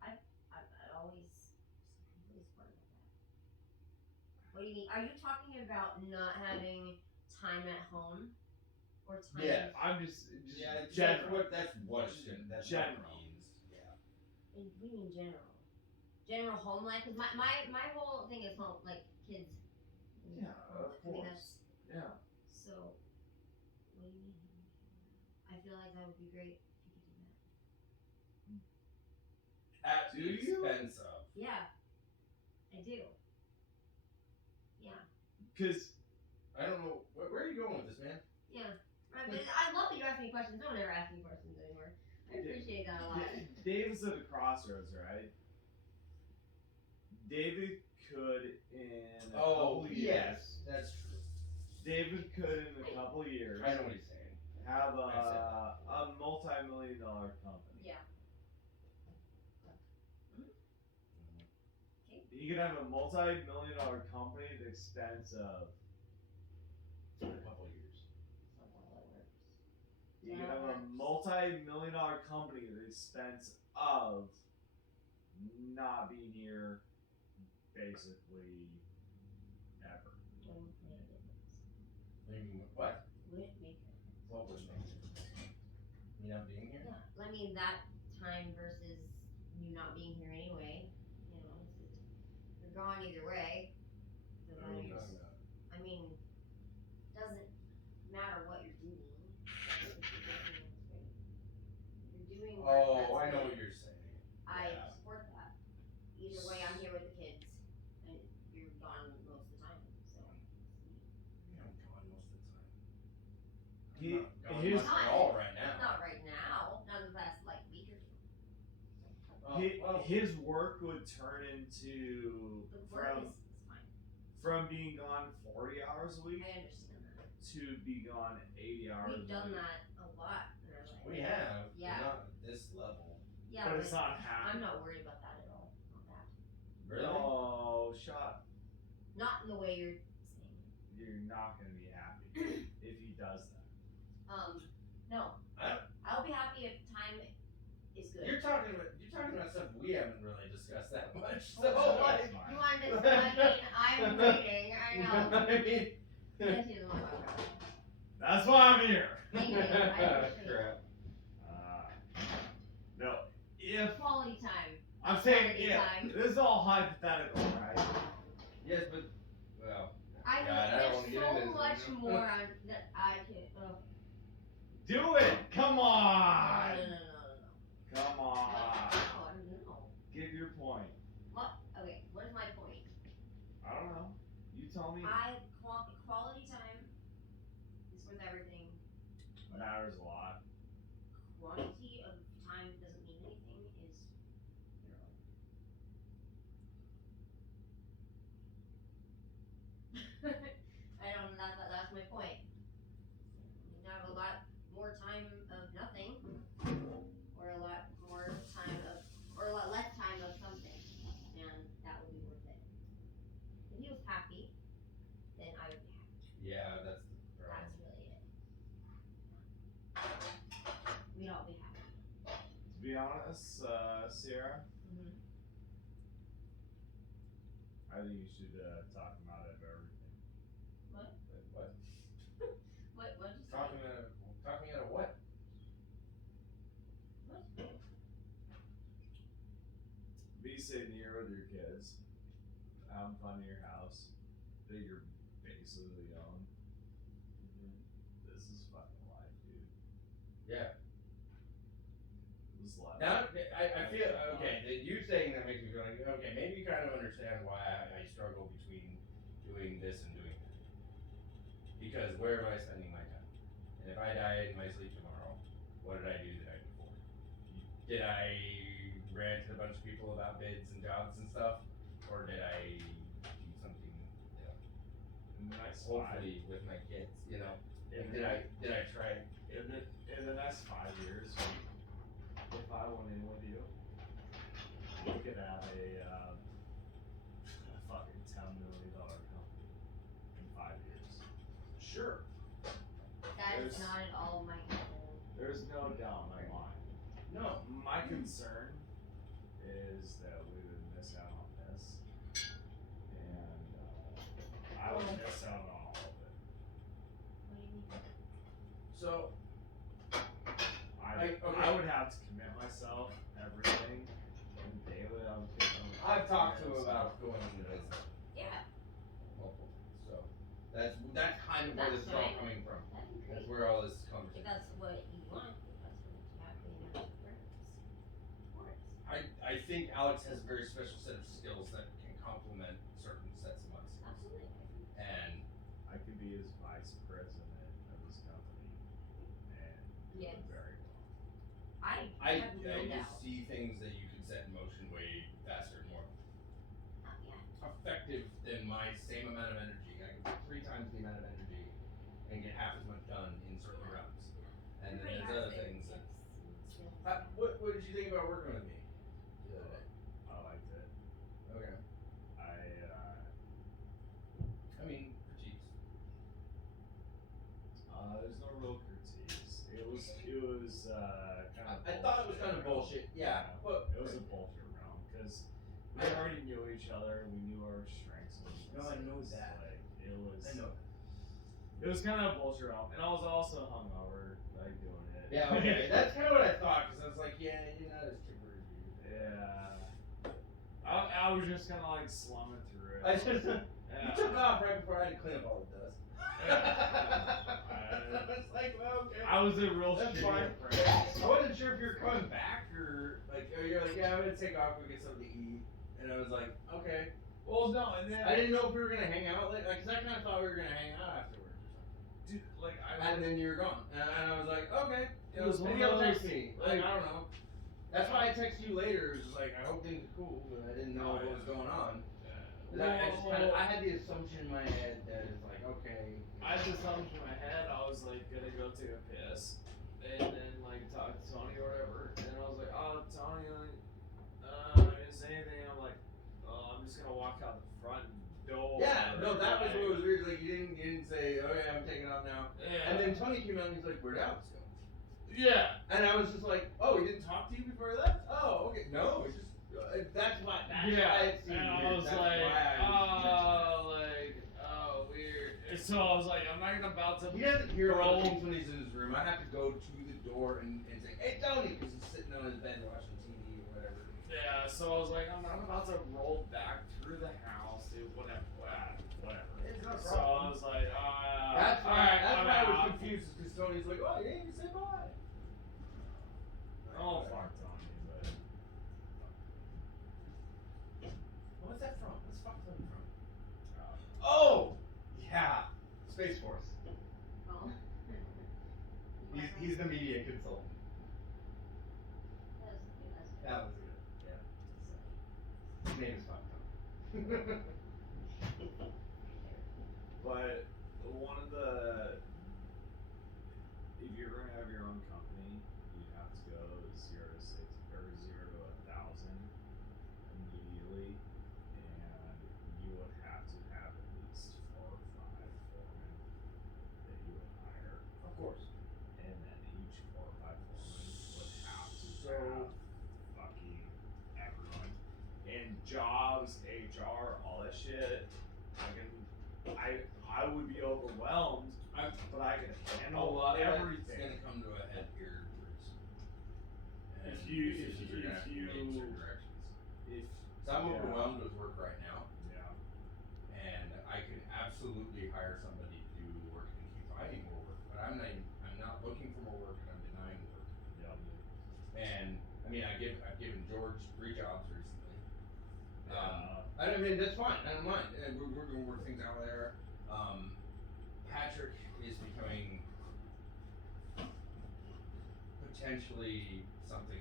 I always part of that. What do you mean? Are you talking about not having time at home, or time? Yeah. I'm just yeah, general. that's what it's gonna, that's general. what it means. Yeah. What do you mean general? General home life? Because my whole thing is home, like kids. Yeah, of I mean, course. that's, Yeah. so, what do you mean? I feel like that would be great if you could do that. At Do the you? expense of. Yeah, I do. Yeah. Because I don't know where are you going with this, man? Yeah. I mean, I love that you ask me questions. Don't ever ask me questions anymore. I appreciate that a lot. Dave's at a crossroads, right? David could in a couple years. Yes, that's true. David could in a couple years. I know what he's saying. Have a multi-million-dollar company. Yeah. He could have a multi-million-dollar company at the expense of a couple years. You can have a multi-million-dollar company at the expense of not being here basically ever. What? Would it make a difference? What would make a difference? Me not being here? Yeah. I mean, that time versus you not being here anyway. You know, it's just, you're gone either way. So What are you then talking about? I mean, doesn't matter what you're doing. You're doing work Oh, that's I know good. what you're saying. I Yeah. support that. Either way, I'm here with the kids, and you're gone most of the time. So. Yeah, I'm gone most of the time. He- I'm not gone here's- much at all right now. Not right now. Not in the past his work would turn into The work from is fine. from being gone 40 hours a week I understand that. to be gone 80 hours. We've a done week. that a lot in our life. We have. Yeah. But not at this level. Yeah, But it's not happening. I'm not worried about that at all. Not that. Really? Oh, shut. Not in the way you're saying. You're not gonna be happy if he does that. No. I'll be happy if time is good. You're talking about stuff we haven't really discussed that much. So Oh, like, you want to? I'm waiting. I know. I mean, Yes, you know about that. That's why I'm here. Thank you. I appreciate it. Crap. No. If Quality time. I'm saying Quality if time. this is all hypothetical, right? yes, but well. I know God, I don't wanna there's get so into this, much you know? more on that I can. Do it. Come on. No. Come on. No. Give your point. What? Okay. What is my point? I don't know. You tell me. Quality time is worth everything. Matters a lot. Quantity of time that doesn't mean anything is irrelevant. I don't. That's my point. You can have a lot more time of nothing, or a lot more time of, or a lot less time of something, and that would be worth it. If he was happy, then I would be happy. Yeah, that's the problem. That's really it. We'd all be happy. To be honest, Sierra, Mm-hmm. I think you should talk him out of everything. What? What? What did you say? Talking out of what? What? Be sitting here with your kids, having fun in your house that you're basically own. This is fucking life, dude. Yeah. This is life. Now, I feel okay. You saying that makes me feel like okay. Maybe you kind of understand why I struggle between doing this and doing that. Because where am I spending my time? And if I die in my sleep tomorrow, what did I do the night before? Did I rant to a bunch of people about bids and jobs and stuff, or did I do something, hopefully with my kids, you know? And did I try? In the next 5 years, if I went in with you, we could have a fucking $10 million company in 5 years. Sure. That is There's- not at all my concern. There's no doubt in my mind. No. My concern is that we would miss out on this, and I would miss out on all of it. What do you mean? So I okay. would have to commit myself, everything, and they would have to commit. I've talked to him about going into business. Yeah. Multiple times. So that's kind of where That's this is all fine. coming from. That'd be That's great. where all this If conversation. that's what you want, if that's what you have, you know, of course. I think Alex has a very special set of skills that can complement certain sets of my skills. Absolutely. And I could be his vice president of this company, and do Yes. it very well. I I have no just doubt. see things that you can set in motion way faster and more Yeah. effective than my same amount of energy. I can put 3 times the amount of energy and get half as much done in certain realms. And then Everybody there's has other their things. tips and skills. What did you think about working with me the other day? I liked it. Okay. I mean, critiques. There's no real critiques. It was kind of. I thought it was kind of bullshit. Yeah, but it was a bullshit round because we already knew each other. We knew our strengths. And No, I know weaknesses. that. Like it was. I know. It was kind of a bullshit round, and I was also hungover, like doing it. Yeah, okay. That's kind of what I thought because I was like, yeah, you're not as chipper as you. Yeah. I was just kind of like slumming through it. I just Yeah. you took off right before I had to clean up all the dust. I was like, well, okay. I was a real That's shitty fine. friend. I wasn't sure if you were coming back or you're like, yeah, I'm gonna take off and get something to eat, and I was like, okay. Well, no, and then I didn't know if we were gonna hang out later, because I kind of thought we were gonna hang out afterwards or something. dude, like And then you were gone, and I was like, okay, It was one maybe of I'll text those, me. like- I don't know. That's why I texted you later. It was like, I hope things are cool, but I didn't know what was going on. I had the assumption in my head that it's like, okay. I had the assumption in my head. I was like gonna go take a piss, and then like talk to Tony or whatever. And I was like, oh Tony, like, I didn't say anything. I'm like, oh, I'm just gonna walk out the front door. Yeah, no, that was what was weird. Like you didn't say, oh yeah, I'm taking off now. Yeah. And then Tony came out and he's like, where'd Alex go? Yeah. And I was just like, oh, he didn't talk to you before he left? Oh, okay. No, it's just that's why. That's why it seemed and I weird. was That's like, why weird. So I was like, I'm not about to. he doesn't hear all the things when he's in his room. I have to go to the door and say, hey, Tony, because he's sitting on his bed watching TV or whatever. Yeah, so I was like, I'm not about to roll back through the house, dude, whatever. It's no So I was like, that's why I'm I was out. confused, because Tony's like, oh, you didn't even say bye. Oh, fuck Tony, but. What's that from? What's fuck Tony from? Oh! Yeah. Space Force. Well, He's the media consultant. that's That was good. Yeah. His name is Fuck Tony. But one of the, if you're going to have your own company, you have to go 0 to 6 or 0 to 1,000 immediately, and you would have to have at least 4 or 5 foremen that you would hire. Of course. And then each 4 or 5 foremen would have to have fucking everyone. And jobs, HR, all that shit. I would be overwhelmed, but I can handle a lot of everything. it's gonna come to a head here. If you, So I'm overwhelmed with work right now. Yeah. And I could absolutely hire somebody to do the work and keep finding more work, but I'm not looking for more work, and I'm denying work. Yeah. And I mean, I've given George 3 jobs recently. I mean, that's fine. I don't mind. And we're gonna work things out there. Patrick is becoming potentially something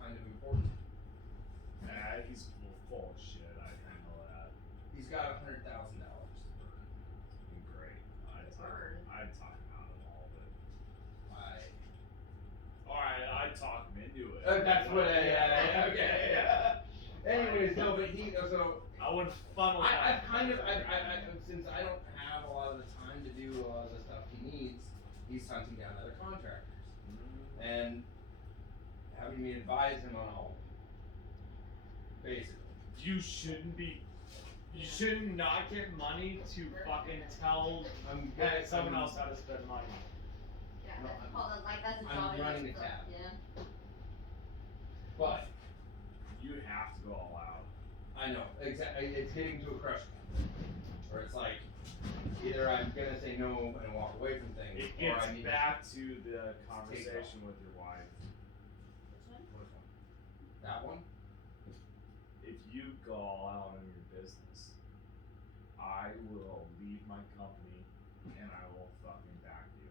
kind of important. Nah, he's full of shit. I know that. He's got $100,000 to burn. Great. I'd talk him out of all of it. I'd talk him into it. That's what okay. Yeah. Anyways, no, but so I would funnel that. I've since I don't have a lot of the time to do a lot of the stuff he needs, he's hunting down other contractors and having me advise him on all of them. Basically. You should not get money to fucking tell someone else how to spend money. Yeah, No, that's called that's a I'm job. running the tab. Yeah. But you have to go all out. I know, exactly. It's getting to a crush point where it's like either I'm gonna say no and walk away from things, It or gets I need back to the conversation with your wife. Which one? That one? If you go all out on your business, I will leave my company and I will fucking back you.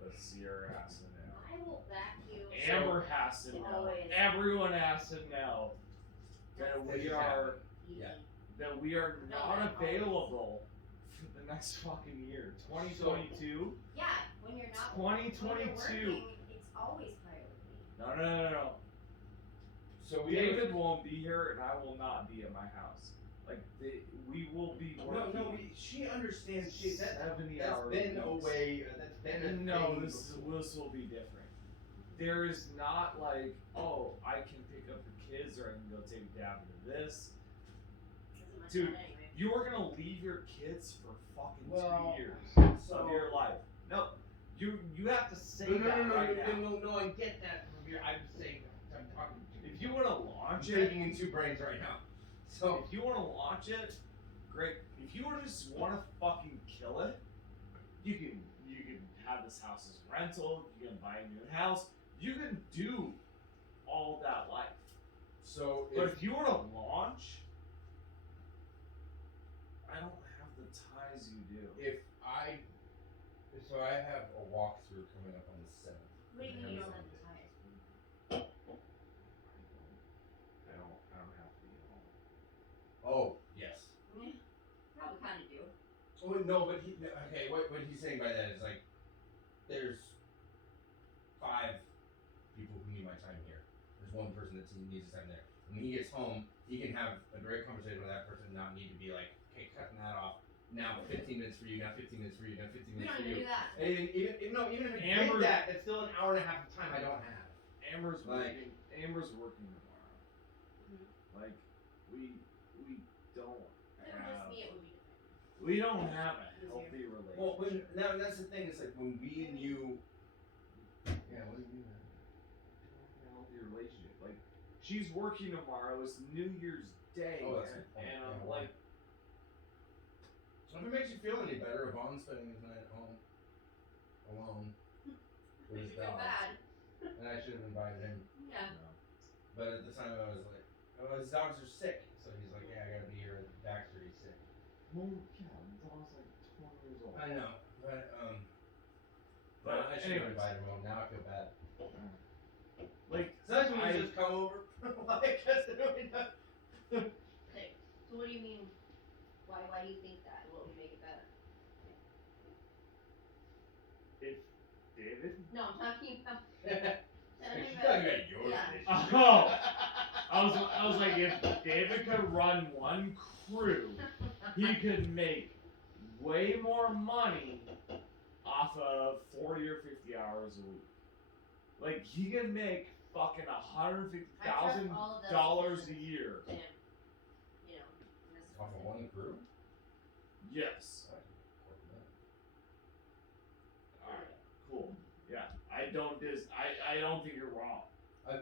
But Sierra has to know. I will back you. Amber has to know. Always. Everyone has to know that we are not available for the next fucking year. 2022. Yeah, when you're not. 2022. When you're working, it's always priority. No. So David won't be here, and I will not be at my house. Like we will be working. No, she understands. 70 that's hours. been a way. That's been a No, thing this before. will be different. There is not like, oh, I can pick up the kids or I can go take dad to this. Dude, you are gonna leave your kids for fucking 2 years of your life. No, you have to say that right now. No, I get that from your. I'm saying, I'm talking to you. If you want to launch I'm it, thinking in 2 brains right now. So if you want to launch it, great. If you just want to fucking kill it, you can have this house as rental. You can buy a new house. You can do all that life. So, but if you were to launch, I don't have the ties you do. So I have a walkthrough coming up on the 7th. What do you mean you don't have the ties? Oh, no, but okay, what he's saying by that is like, there's 5 people who need my time here. There's 1 person that needs his time there. When he gets home, he can have a direct conversation with that person and not need to be like, okay, cutting that off. Now 15 minutes for you, now 15 minutes for you, now 15 minutes for you. We don't even do that. And even if I did that, it's still an hour and a half of time I don't have. Amber's Like- working tomorrow. Like we don't If it were just me, it would be different. we don't have a healthy relationship. Well, now that's the thing. It's like when we and you. Yeah, what do you mean? A healthy relationship. Like she's working tomorrow. It's New Year's Day, Oh, that's good. and Yeah. I'm like, If it makes you feel any better, Vaughn's spending his night at home, alone, with his You're dogs. bad. And I should have invited him. Yeah. But at the time, I was like, oh, his dogs are sick. So he's like, yeah, I gotta be here at Baxter. He's sick. well, yeah, the dog's like 20 years old. I know, but But I should have anyways. invited him home. Now I feel bad. Like Sometimes when I- you just come over, like, that's really not. Okay. So what do you mean? Why do you think that? What would make it better? If David. No, I'm talking about. She's talking about your Yeah. relationship. Oh, I was like, if David could run one crew, he could make way more money off of 40 or 50 hours a week. Like he could make fucking $150,000 a year. And, you know, this Off of one crew? Yes. Alright, cool. Yeah, I don't think you're wrong.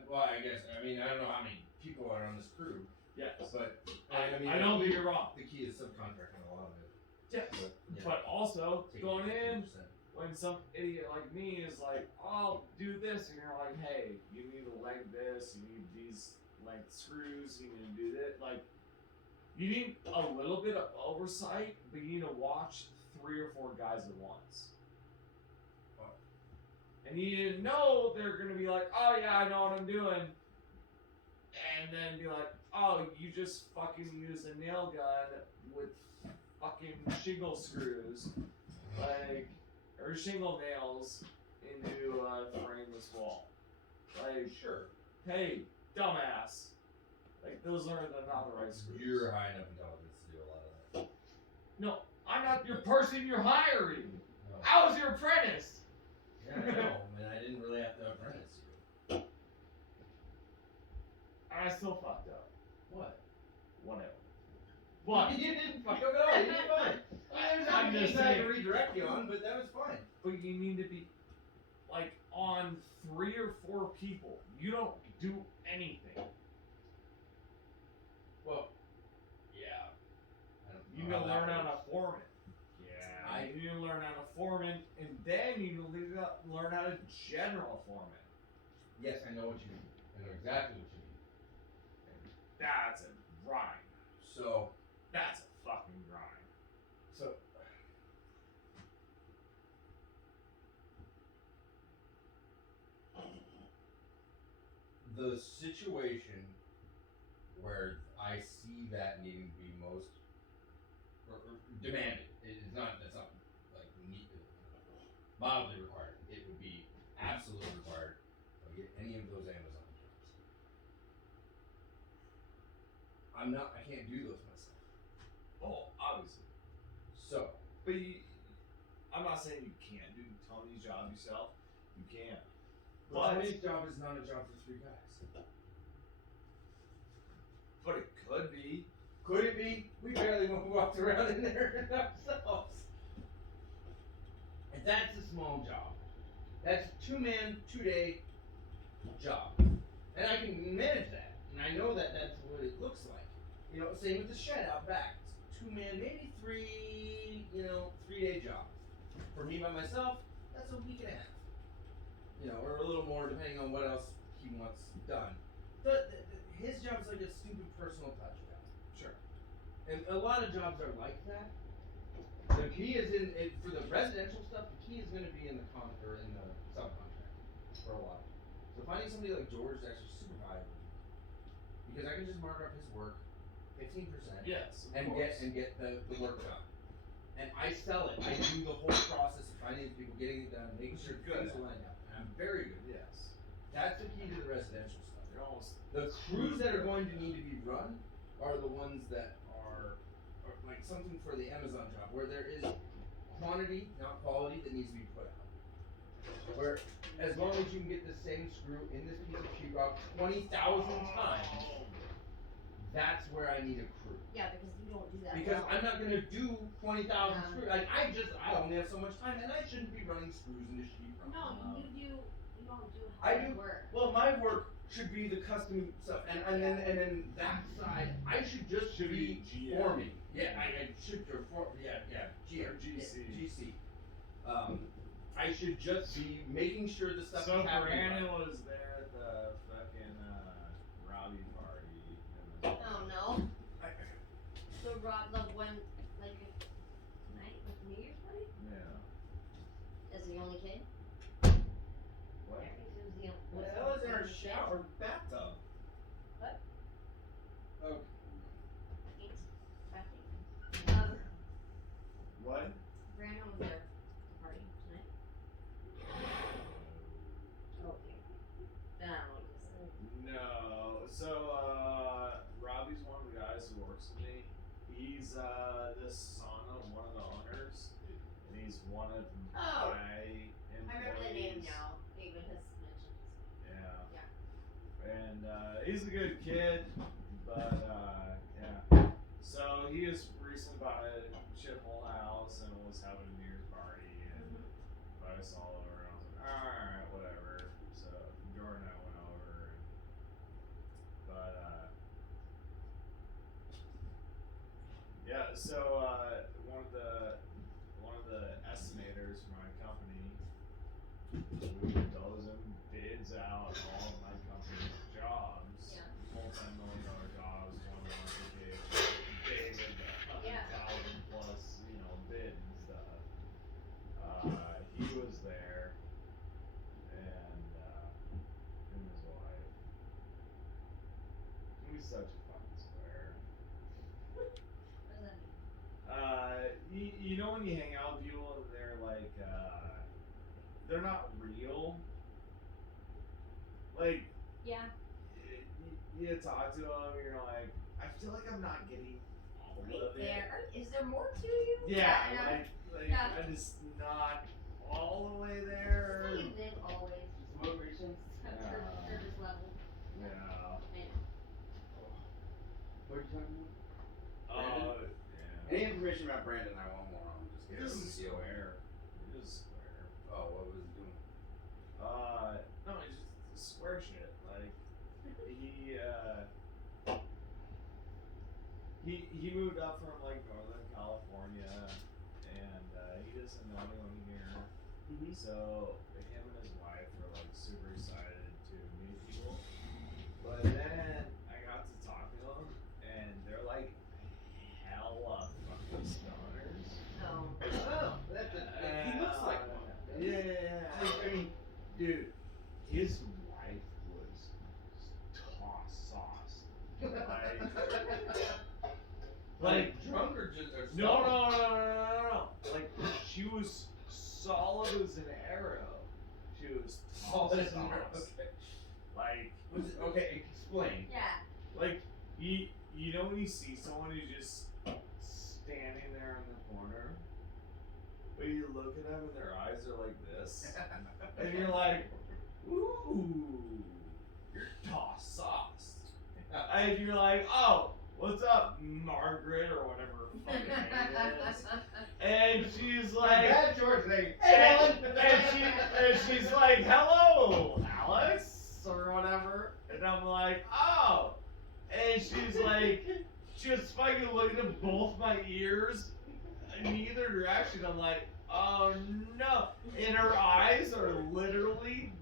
Well, I guess, I mean, I don't know how many people are on this crew. Yes. But, I don't think you're wrong. The key is subcontracting a lot of it. Yes. Yeah. But also, Take going in, 50%. when some idiot like me is like, oh, I'll do this, and you're like, hey, you need to length this, you need these length screws, you need to do this, like, you need a little bit of oversight, but you need to watch 3 or 4 guys at once. And you need to know they're gonna be like, oh yeah, I know what I'm doing, and then be like, oh, you just fucking use a nail gun with fucking shingle screws, like, or shingle nails into a frameless wall. Like, sure. Hey, dumbass. Like, those are not the right screws. You're high enough intelligence to do a lot of that. No, I'm not your person you're hiring. No. I was your apprentice. Yeah, I know, and I didn't really have to apprentice you. I still fucked up. What? Whatever. But You didn't fuck up at all. You did fine. There's I'm not just things I had to saying. redirect you on, but that was fine. But you need to be like on 3 or 4 people. You don't do anything. Well, yeah. I don't You know need to how learn that how to works. form it. Yeah. You need to learn how to form it, and then you need to learn how to general form it. Yes, I know what you mean. I know exactly what you mean. That's a grind. So, That's a fucking grind. so the situation where I see that needing to be most or demanded, it's not, that's not like mildly required. It would be absolutely required if I get any of those Amazon jobs. I can't do those myself. Oh, obviously. So, But I'm not saying you can't do Tony's job yourself. You can. but Tony's job is not a job for 3 guys. But it could be. Could it be? We barely walked around in there ourselves. And that's a small job. That's a 2-man, 2-day job. And I can manage that. And I know that that's what it looks like. You know, same with the shed out back. It's 2-man, maybe 3, 3-day job. For me by myself, that's a week and a half. Or a little more depending on what else he wants done. His job's like a stupid personal touch job. Sure. And a lot of jobs are like that. The key is for the residential stuff. The key is going to be in the subcontract for a while. So finding somebody like George is actually super valuable because I can just mark up his work 15%. Yes, of and course. get the work done. and I sell it. I do the whole process of finding people, getting it done, making sure things are lined up. And I'm very good. Yes. That's the key to the residential stuff. They're almost The crews that are going to need to be run are the ones that are like something for the Amazon job, where there is quantity, not quality, that needs to be put out. Where as long as you can get the same screw in this piece of sheetrock 20,000 times, that's where I need a crew. Yeah, because you don't do that. Because well. I'm not gonna do 20,000 screws. Like I only have so much time, and I shouldn't be running screws into sheetrock. No, you don't do I hard do work. Well, my work should be the custom stuff, and then that side, I should just be GM. forming. Yeah, I should GM, GC. I should just be making sure the stuff So is happening. Brandon right. was there at the fucking rowdy party. Oh no. So Rob, the one like tonight with New Year's party? Yeah. Is the only kid? What? What the hell is in our shower bathtub? What? Oh. What? Brandon was there at the party tonight. Okay. Then I don't know what you said. No. So Robbie's one of the guys who works with me. He's the son of one of the owners, and he's one of Oh. my I employees. remember the name now. David has mentioned. Yeah. Yeah. And he's a good kid, but yeah. So he just recently bought a shithole house and was having a New Year's party, and invited us all over. And I was like, all right, whatever. So Jordan and I went over, but yeah. So one of the estimators for my company, who does bids out all of my company's jobs, multi-million-dollar jobs, one big with 100,000 plus, bid and stuff. He was there, and him and his wife. He was such a fucking square. You know when you hang out with people and they're like, they're not real? Like, Yeah. you talk to them, you're like, I feel like I'm not getting all of it. Is there more to you? Yeah, I know. like Yeah. I'm just not all the way there. You live always. Yeah. Service level. Yeah. I know. What are you talking Oh, about? yeah. Any information about Brandon I want more on, just get He it is from the COA. square. He is square. Oh, what was he doing? No, he's just square shit. Like, he moved up from like Northern California, and he doesn't know anyone here. So him and his wife are like super excited to meet people. But then I got to talk to them, and they're like hella fucking stoners. Oh. Oh, he looks like one. Yeah. I mean, dude, his wife was toss sauce. Like drunk or just or no. Like she was solid as an arrow. She was Solid toss as an arrow, sauce. okay. Like Was it, okay, explain. Yeah. like you know when you see someone who's just standing there in the corner, but you look at them and their eyes are like this, and you're like, ooh, you're toss sauce. And you're like, oh, what's up, Margaret, or whatever her fucking name is. And she's like, Bad George name. and she's like, hello, Alex, or whatever. And I'm like, oh. And she's like, just fucking looking at both my ears in either direction. I'm like, oh no. And her eyes are literally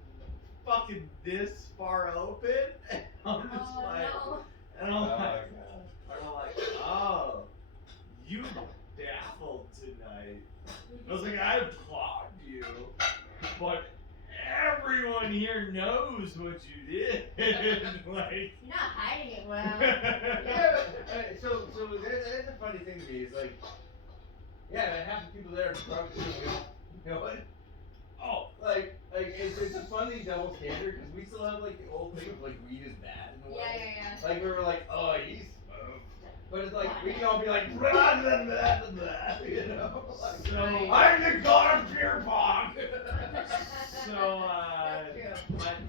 fucking this far open. And I'm just and I'm like, oh, you baffled tonight. I was like, I applaud you, but everyone here knows what you did. Like, You're not hiding it well. Yeah, so that's a funny thing to me. Is like, Yeah, half the people there are drunk too. You know what? Oh, like it's a funny double standard because we still have like the old thing of like weed is bad in a way. Yeah. Like we were like, oh, you smoke, but it's like we can all be like, blah, blah, blah, blah, you know. Like, So I'm the god of beer pong. So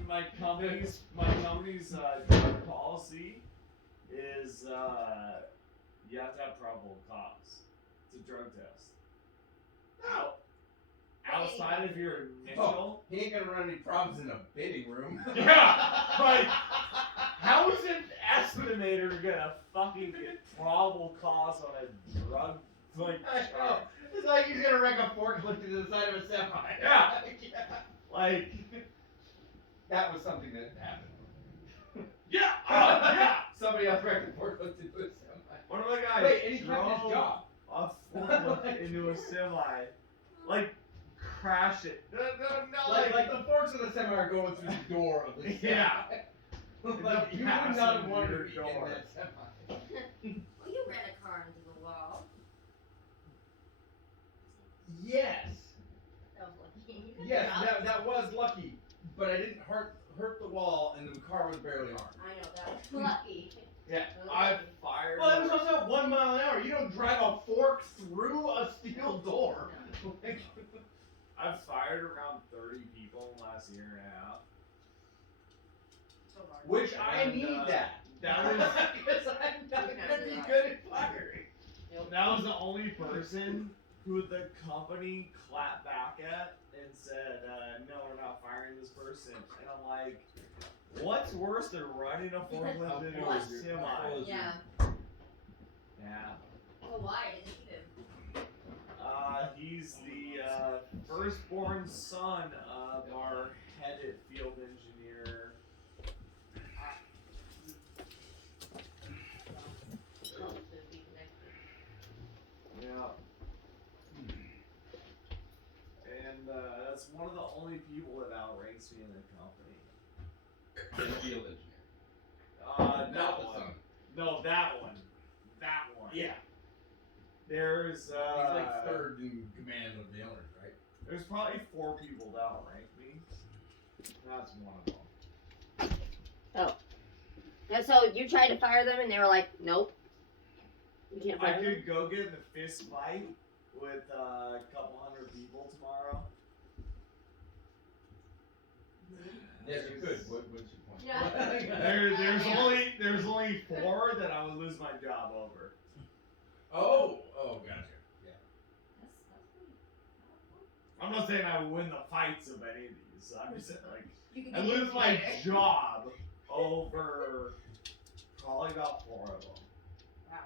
my company's drug policy is you have to have probable cause. It's a drug test. Outside of your initial. He ain't gonna run any problems in a bidding room. Yeah, like how is an estimator gonna fucking get probable cause on a drug like charge? It's like he's gonna wreck a forklift into the side of a semi. Yeah. Like that was something that happened. Yeah. Yeah. Somebody else wrecked a forklift into a semi. One of the guys Wait, and he kept drove his job. a forklift into a semi, like crash it. No, Like the forks of the semi are going through the door of the semi. Yeah. Like you would not have wanted to be in door. that semi. Well, you ran a car into the wall. Yes. That was lucky. Yes, that was lucky, but I didn't hurt the wall, and the car was barely harmed. I know, that was lucky. Yeah, I fired. Well, it was also at 1 mile an hour. You don't drive a fork through a steel door. I've fired around 30 people in the last year and a half. Which I need that. That was because I'm not gonna be good at firing. That was the only person who the company clapped back at and said, no, we're not firing this person. And I'm like, what's worse than running a forklift into a semi? Yeah. Yeah. Well, why did you keep him? He's the firstborn son of our head field engineer. Yeah. And that's one of the only people that outranks me in the company. The field engineer. That one. No, that one. That one. Yeah. There's He's like third in command of the owners, right? There's probably 4 people that outrank me. That's one of them. Oh. And so you tried to fire them and they were like, nope. You can't I fire them? could go get in a fist fight with a couple hundred people tomorrow. Yes, you could. What's your point? There's only 4 that I would lose my job over. Oh, gotcha. Yeah. I'm not saying I would win the fights of any of these. I'm just saying, like, You could I get lose my intimidated. job over probably about 4 of them. Wow.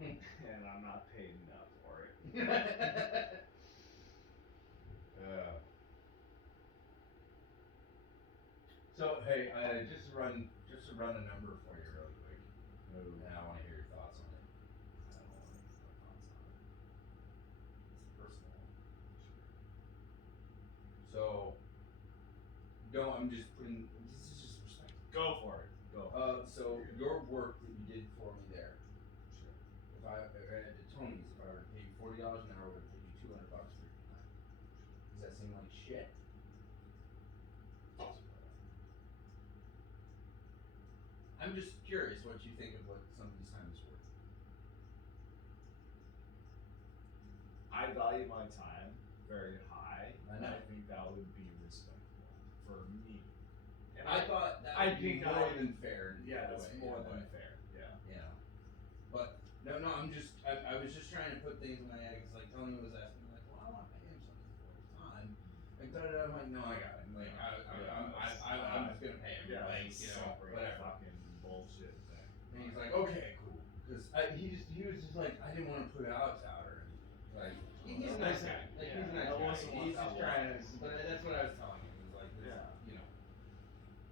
And I'm not paid enough for it. So hey, just to run a number for you really quick, and I want to hear your thoughts on it. I don't want to get my thoughts on it. It's personal. So, I'm just putting. This is just perspective. Go for it. Go. So your work that you did for me there. Sure. If I at Tony's, if I were to pay you $40 an hour, I would pay you $200 for your time. Does that seem like shit? I'm just curious what you think of what somebody's time is worth. I value my time very high. I know. I think that would be respectful for me. And I thought that would be more than fair. Yeah, in a that's way, more in a than way. fair. Yeah. You know. But no, I was just trying to put things in my head because like Tony was asking me like, well, I want to pay him something for his time. Like I'm like, no, I got it. Like I'm just gonna pay him. Yeah, like whatever. Fucking bullshit thing. And he's like, okay, cool. Because he was just like, I didn't want to put it out to her. Like he's a nice guy. Like he's a nice guy. He's just trying to. But that's what I was telling him. It was like, you know.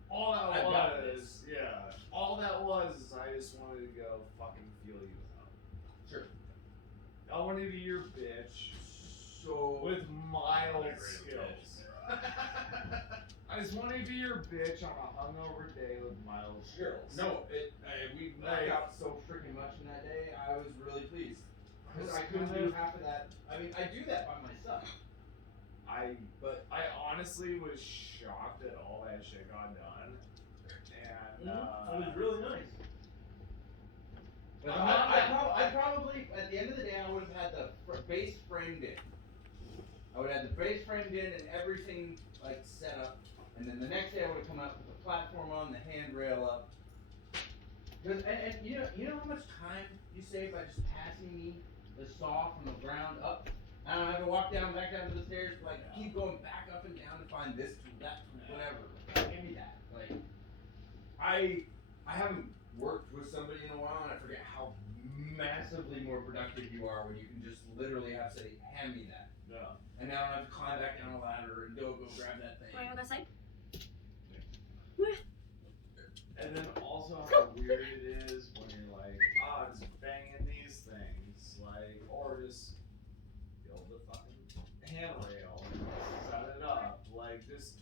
All that I've got was, yeah. All that was is I just wanted to go fucking feel you out. Sure. I wanted to be your bitch. So with mild skills. I just wanted to be your bitch on a hungover day with mild skills. No, we knocked out so freaking much in that because I couldn't do half of that. I mean, I do that by myself. I honestly was shocked that all that shit got done, and It was really nice. But I'm I probably, at the end of the day, I would have had the base framed in. I would have had the base framed in and everything like set up, and then the next day I would have come out with the platform on, the handrail up. And you know how much time you save by just passing me the saw from the ground up? I don't have to walk back down to the stairs, like keep going back up and down to find this tool, that tool, whatever. Give me that. Like, I haven't worked with somebody in a while, and I forget how massively more productive you are when you can just literally have to say, hand me that. Yeah. And now I don't have to climb back down a ladder and go grab that thing. Wait, on that side? And then also how weird it is when you're like, just banging these things, like, or just build a fucking handrail and set it up. Like, just,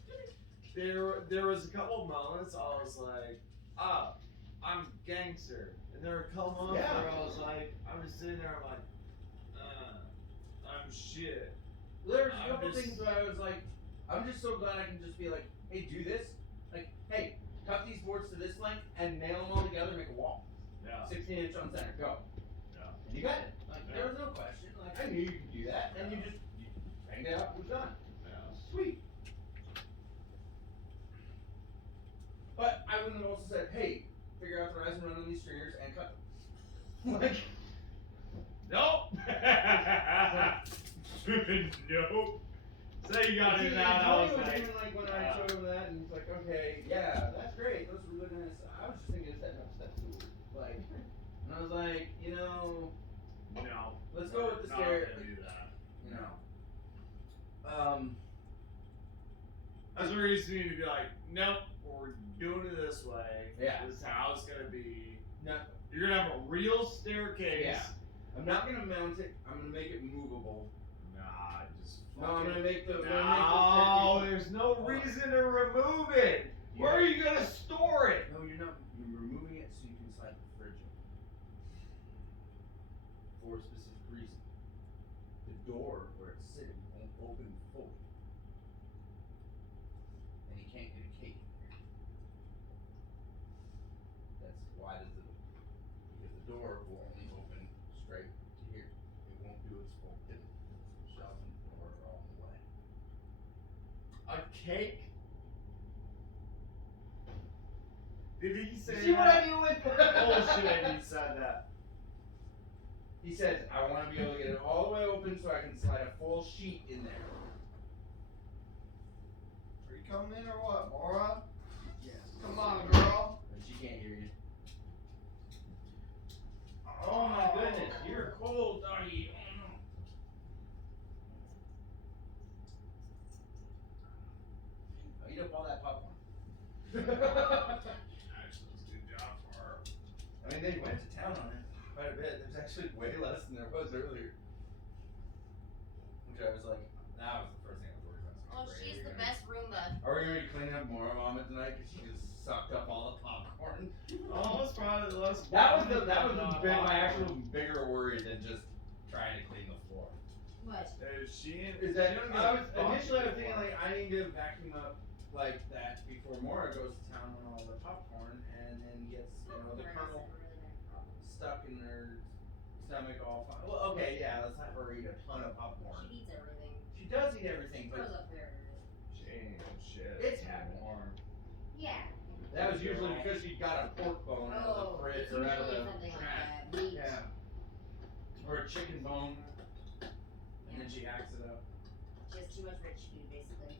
there was a couple moments I was like, I'm gangster. And there were a couple moments where I was like, I'm just sitting there, I'm like, I'm shit. There's a couple things where I was like, I'm just so glad I can just be like, hey, do this. Like, hey, cut these boards to this length and nail them all together, make a wall. Yeah. 16-inch on center, go. Yeah. And you got it. Like, there was no question. Like, I knew you could do that. And you banged it out, it was done. Yeah. Sweet. But I wouldn't have also said, hey, figure out the rise and run on these stringers and cut them. Like, nope. Nope. So you got it out. I was like when I showed him that, and he's like, okay, yeah, that's great. Those are really nice. I was just thinking of setting up step tools. Like, and I was like, no. Let's go with the not stair. gonna do that. That's where you need to be like, nope, we're doing it this way. Yeah. This is how it's gonna be. No. You're gonna have a real staircase. Yeah. I'm not gonna mount it. I'm gonna make it movable. Nah, just. No, I'm gonna make the. No, there's no reason to remove it. Where are you gonna store it? No, you're not. You're removing it so you can slide the fridge in. For a specific reason. The door where it's sitting won't open fully. And you can't get a cake in there. That's why because the door will only open straight to here. It won't do its full pivot. The shelf and the door are all in the way. A cake? Did he say See what I that? deal with? Bullshit, he said that. He says, I want to be able to get it all the way open so I can slide a full sheet in there. Are you coming in or what, Mora? Yes. Come on, girl. But she can't hear you. Oh my goodness, you're cold, doggy. Eat up all that popcorn. Actually, it's a good job for her. I mean, they went to town on it quite a bit. There's actually way less than there was earlier. Which I was like, that was the first thing I was worried about. Oh, she's the best Roomba. Are we going to be cleaning up more vomit tonight? Because she just sucked up all the popcorn. Oh, it's probably the less. That was my actual bigger worry than just trying to clean the floor. What? Is that I was thinking like I need to vacuum up like that before Mora goes to town on all the popcorn and then gets the kernel stuck in her stomach all fine. Well, okay, yeah, let's have her eat a ton of popcorn. She eats everything. She does eat everything, Throws but up there. Shit. it's happened. Yeah. That was usually because she got a pork bone out of the fridge or out of the trash. Meat. Yeah. Or a chicken bone. And then she hacks it up. She has too much rich food, basically.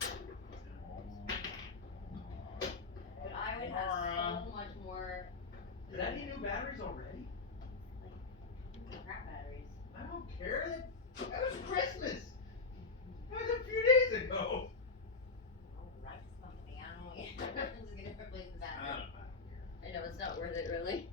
But I would have so much more. Did I need new batteries already? Crap batteries. I don't care. That was Christmas. That was a few days ago. Alright, something. I don't know. I'm just gonna replace the battery. I know, it's not worth it, really.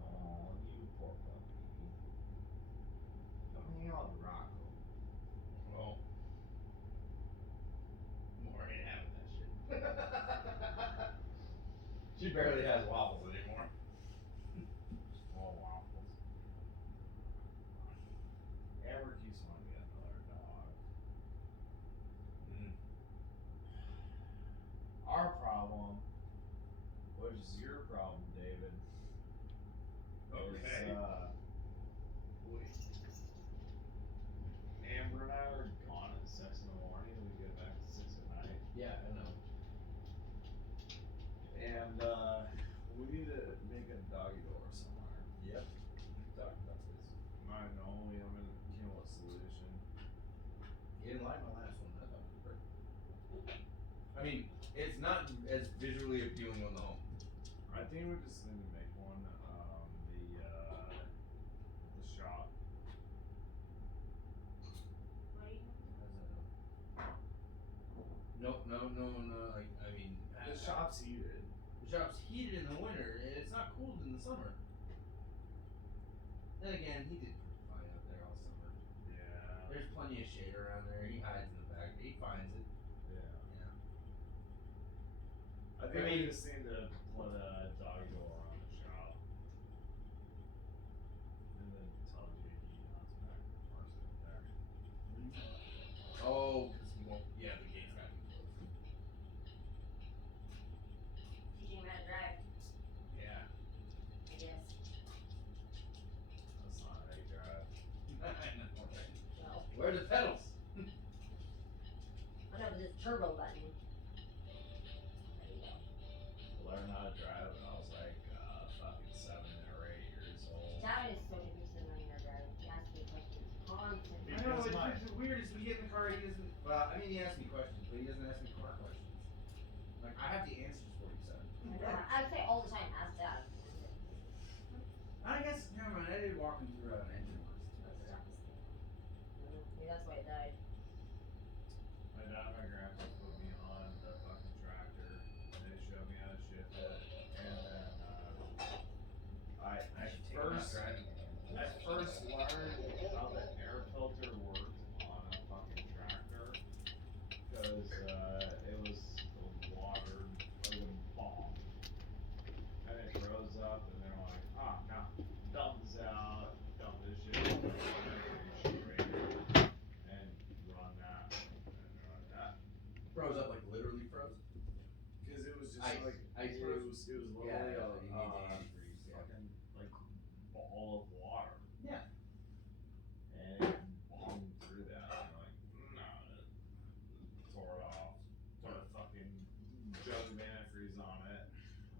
Oh, you poor puppy. Don't hang out with Rocco. Well, more ain't having that shit. problem, David. Okay. Amber and I were gone at 6 in the morning and we get back at 6 at night. Yeah, I know. And we need to make a doggy door somewhere. Yep. We talked about this. I know, we haven't came up with a solution. You didn't like my last one. I thought it was great. I mean, it's not as visually appealing on the home. I think we just need to make one, the shop. No. I mean, The shop's heated. The shop's heated in the winter, and it's not cooled in the summer. Then again, he did pretty fine up there all summer. Yeah. There's plenty of shade around there. He hides in the back, but he finds it. Yeah. Yeah. I think we just need to put a doggy door on the shop. And then tell JD not to back the cars in there. Oh, because he won't. Yeah, the gate's got to be closed. Teaching him how to drive, Yeah. I guess. That's not how you drive. I know, right? Well, Where are the pedals? I know, but this turbo button. There you go. Learn how to drive when I was like fucking 7 or 8 years old. Dad is so interested in learning how to drive. He asks me questions constantly. I know, it's weird is we get in the car, he doesn't, well, I mean, he asks me questions, but he doesn't ask me car questions. Like, I have the answers for you, son. I would say all the time, ask Dad. I guess, never mind, I did walk him through an engine once. Maybe that's why it died. My dad and my grandpa put me on the fucking tractor. And they showed me how to shift it. And then I first learned how the air filter worked on a fucking tractor. Because it was the water was a bomb. And it rose up and they were like, oh no, dump this out, dump this shit, and run that, and run that. Froze up, like literally froze? Because it was just Ice. like, Ice it froze? was literally Yeah, a you need to antifreeze, yeah. fucking, like, ball of water. Yeah. And it bombed through that, and like, no, tore it off, put a fucking jug of antifreeze on it,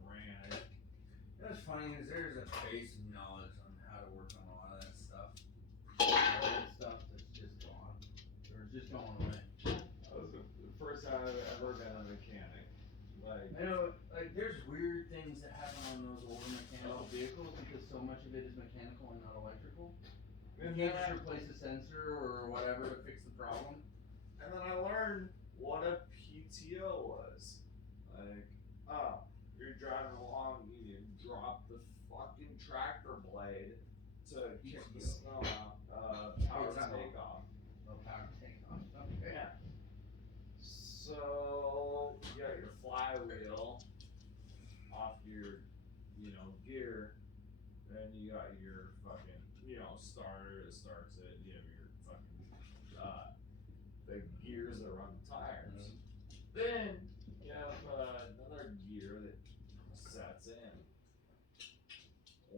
ran it. You know what's funny is there's a base of knowledge on how to work on a lot of that stuff. All that stuff that's just gone. Or just going away. That was the first time I've ever been a mechanic. Like, I know, like, there's weird things that happen on those older mechanical vehicles because so much of it is mechanical and not electrical. You can't just replace a sensor or whatever to fix the problem. and then I learned what a PTO was. Like, oh, you're driving along, you need to drop the fucking tractor blade to kick the snow out, power takeoff. No power takeoff. Okay. Yeah. So you got your flywheel off your, gear, then you got your fucking, starter that starts it. You have your fucking the gears that run the tires. Then you have another gear that sets in.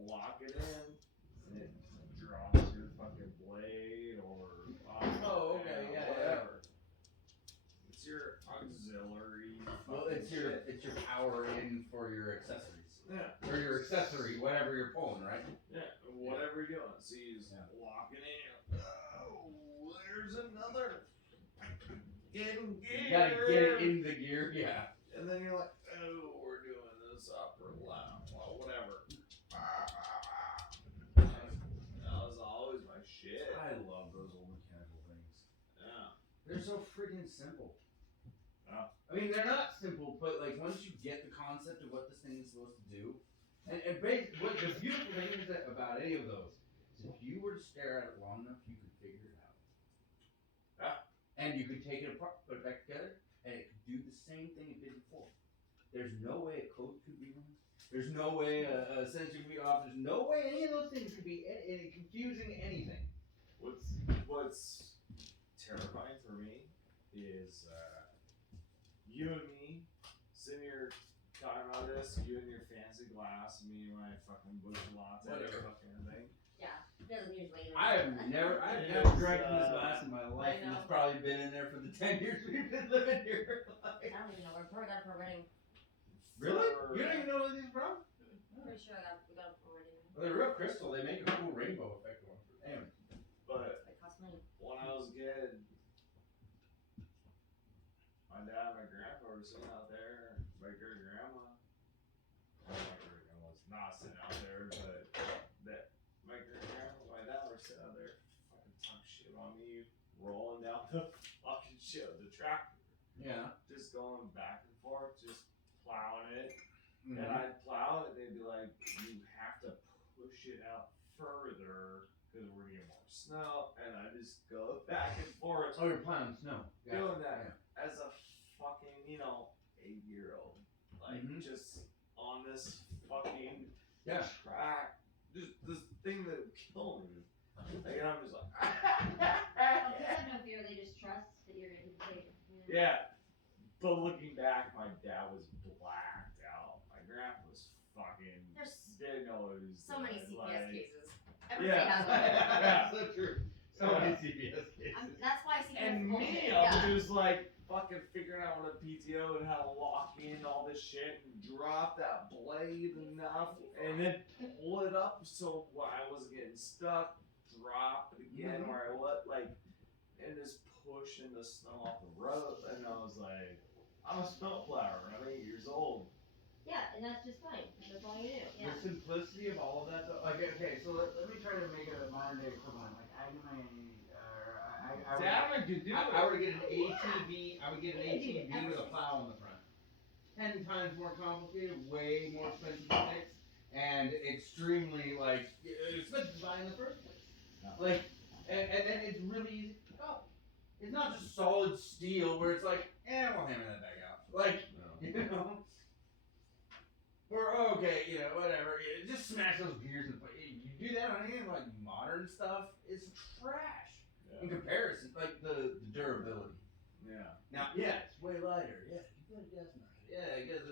Lock it in, and it drops your fucking blade or whatever. It's your auxiliary. Well, it's your power in for your accessories. Yeah. Or your accessory, whatever you're pulling, right? Yeah, whatever you're doing. So you just lock it in. Oh, there's another in gear. You gotta get it in the gear, yeah. And then you're like, oh, we're doing this upper loud. Well, whatever. That was always my shit. I love those old mechanical things. Yeah. They're so freaking simple. Yeah. I mean, they're not simple, but like once you get the concept of what this thing is supposed to do, and basically, what the beautiful thing is that about any of those is if you were to stare at it long enough, you could figure it out. Yeah. And you could take it apart, put it back together, and it could do the same thing it did before. There's no way a code could be wrong. There's no way a sensor could be off. There's no way any of those things could be any confusing anything. What's terrifying for me is you and me sitting here talking about this? You and your fancy glass, me and my fucking bush latte Whatever. fucking thing. Yeah, it doesn't usually. I've never Yes, drank from this glass in my life, I and know. it's probably been in there for the 10 years we've been living here. I don't even know where I got it for a wedding. Really? You don't even know where these are from? I'm pretty sure we got it for a wedding. Well, they're real crystal. They make a cool rainbow effect going for them. But It costs money. when I was a kid, my dad and my grandpa were sitting out there. My great grandma. My great grandma was not sitting out there, but that my great grandma, my dad were sitting out there, fucking talking shit on me, rolling down the fucking shit of the tractor. Yeah. Just going back and forth, just plowing it. Mhm. And I'd plow it, they'd be like, you have to push it out further because we're gonna get more snow. And I just go back and forth. Oh, you're plowing snow. Gotcha. Doing that as a fucking, 8-year-old. Like, Mhm. just on this fucking Yeah. track. Just this thing that would kill me. Like, and I'm just like, Oh, kids have no fear, they just trust that you're gonna keep safe. yeah. But looking back, my dad was blacked out. My grandpa was fucking didn't know what he was So many doing, CPS like- cases. Everybody Yeah. has one. Yeah. So true. So many CPS cases. That's why CPS And is bullshit. me, Yeah. I was like fucking figuring out what a PTO and how to lock in all this shit and drop that blade enough and then pull it up so I wasn't getting stuck, drop it again Mhm. where I was and just pushing the snow off the road. And I was like, I'm a snowplower, I'm 8 years old. Yeah, and that's just fine. That's all you do. Yeah. The simplicity of all of that, though. Like, okay, so let me try to make it a modern day equivalent. Like, Dad could do I it. would get an ATV. I would get an ATV with a plow on the front. 10 times more complicated, way more expensive to fix, and extremely expensive to buy in the first place. Like, and then it's really easy to pick up. It's not just solid steel where it's like, we'll hammer that back out. Like, or okay, whatever. Just smash those gears and you do that on any like modern stuff, it's trash in comparison. Like the durability. Yeah. Now, it's way lighter. Yeah, you got a gas nut. Yeah, it gets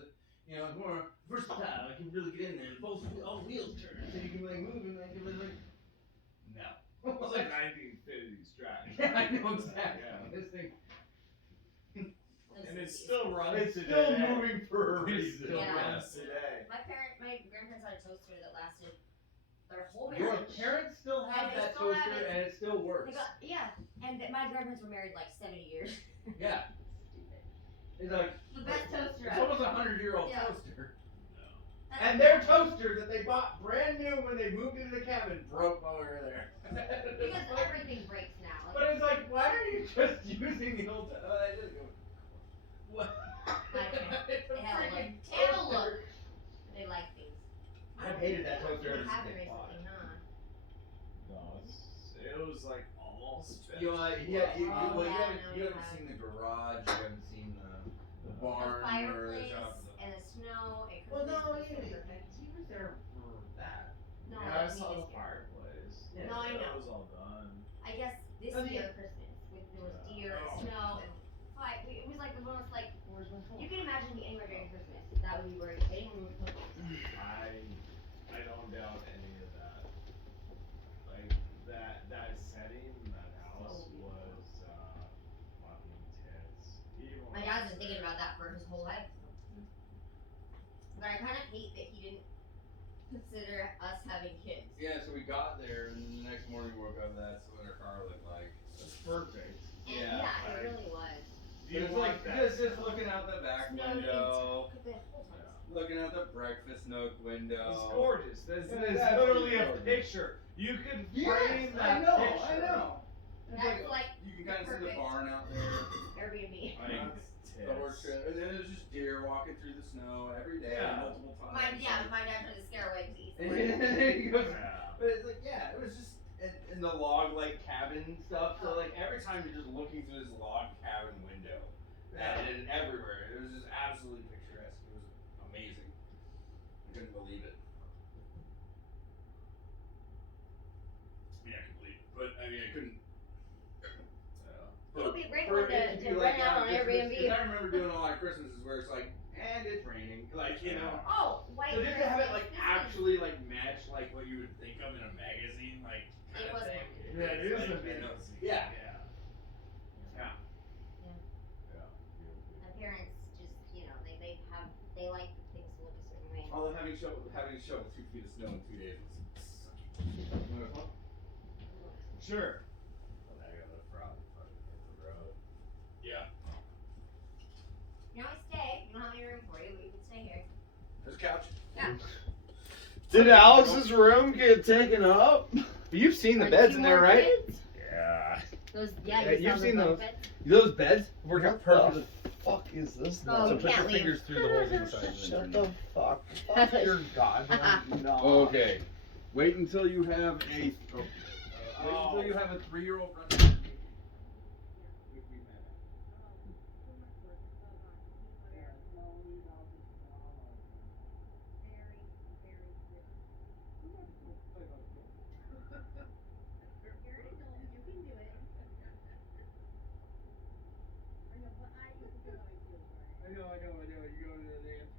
it's more versatile. I can really get in there. Both all wheels turn, so you can like move and like no. It was like 1950s track. Yeah, I know exactly. Yeah. This thing. And it still runs It's today. still moving for a It reason. still Yeah. runs today. My grandparents had a toaster that lasted their whole Your marriage. parents still have And they that still have toaster, it. and it still works. And my grandparents were married like 70 years. Yeah. It's like The best toaster It's ever. almost a 100-year-old Yeah. toaster. And their toaster that they bought brand new when they moved into the cabin broke while we were there. Because everything breaks now. But it's like, why are you just using the old? I just go. What? They had a look. They like things. I've hated that toaster ever They haven't since they bought recently, it. huh? No, it was like almost. You haven't yeah. seen the garage. You haven't seen the barn. The or the fireplace shop. and the snow. It Well, no, was he perfect. was there for that. No, Yeah, I he saw the just- fireplace. No, I That know. was all done. I guess this Oh, yeah. year Christmas, there was deer and snow and fire. It was like the most like you can imagine me anywhere during Christmas. That would be where anyone would put me. I don't doubt any of that. Like that setting, that house was fucking tits. Even My when dad's I been was thinking there. about that for his whole life. But I kind of hate that he didn't consider us having kids. Yeah, so we got there, and then the next morning we woke up. That's what our car looked like. It's perfect. And yeah, it really was. It's like just looking out the back Snow window, the whole time. looking out the breakfast nook window. It's gorgeous. That's It's literally a gorgeous. picture. You could frame Yes, that I know, picture. I know. It's That's like you can kind of see the perfect barn out there. Airbnb. The horse trailer, and then there's just deer walking through the snow every day, Yeah. multiple times. My dad tried to scare away because And he's then he goes, Yeah. but it's like, yeah, it was just in the log like cabin stuff. So like every time you're just looking through this log cabin window, and everywhere, it was just absolutely picturesque. It was amazing. I couldn't believe it. I mean, I could believe it, but I mean, I couldn't. It would be a great For one it to be rent that out on Christmas, Airbnb. 'cause I remember doing a lot of Christmases where it's like, and it's raining. Like, you know. Oh, white So just to have it like Christmas, actually like match like what you would think of in a magazine, like kind It of wasn't. thing. Yeah, it is Like, a you know, magazine. Yeah. Yeah. Yeah. My parents just, they like things to look a certain way. Although having to shovel 2 feet of snow in 2 days was such. Sure. But I got a frog fucking hit the road. Yeah. You can always stay. We don't have any room for you, but you can stay here. There's a couch. Yeah. Did Alex's room get taken up? You've seen the Are beds two in there, more right? beds? Yeah. Those, You've seen those. beds? Those beds work out What perfectly. the fuck is this? Oh, So you put your can't leave. fingers through the holes inside. and then Shut turn the it. fuck. Fuck your goddamn knob. Okay. Wait until you have a. Wait until you have a 3-year-old running. I know. You go to the dance.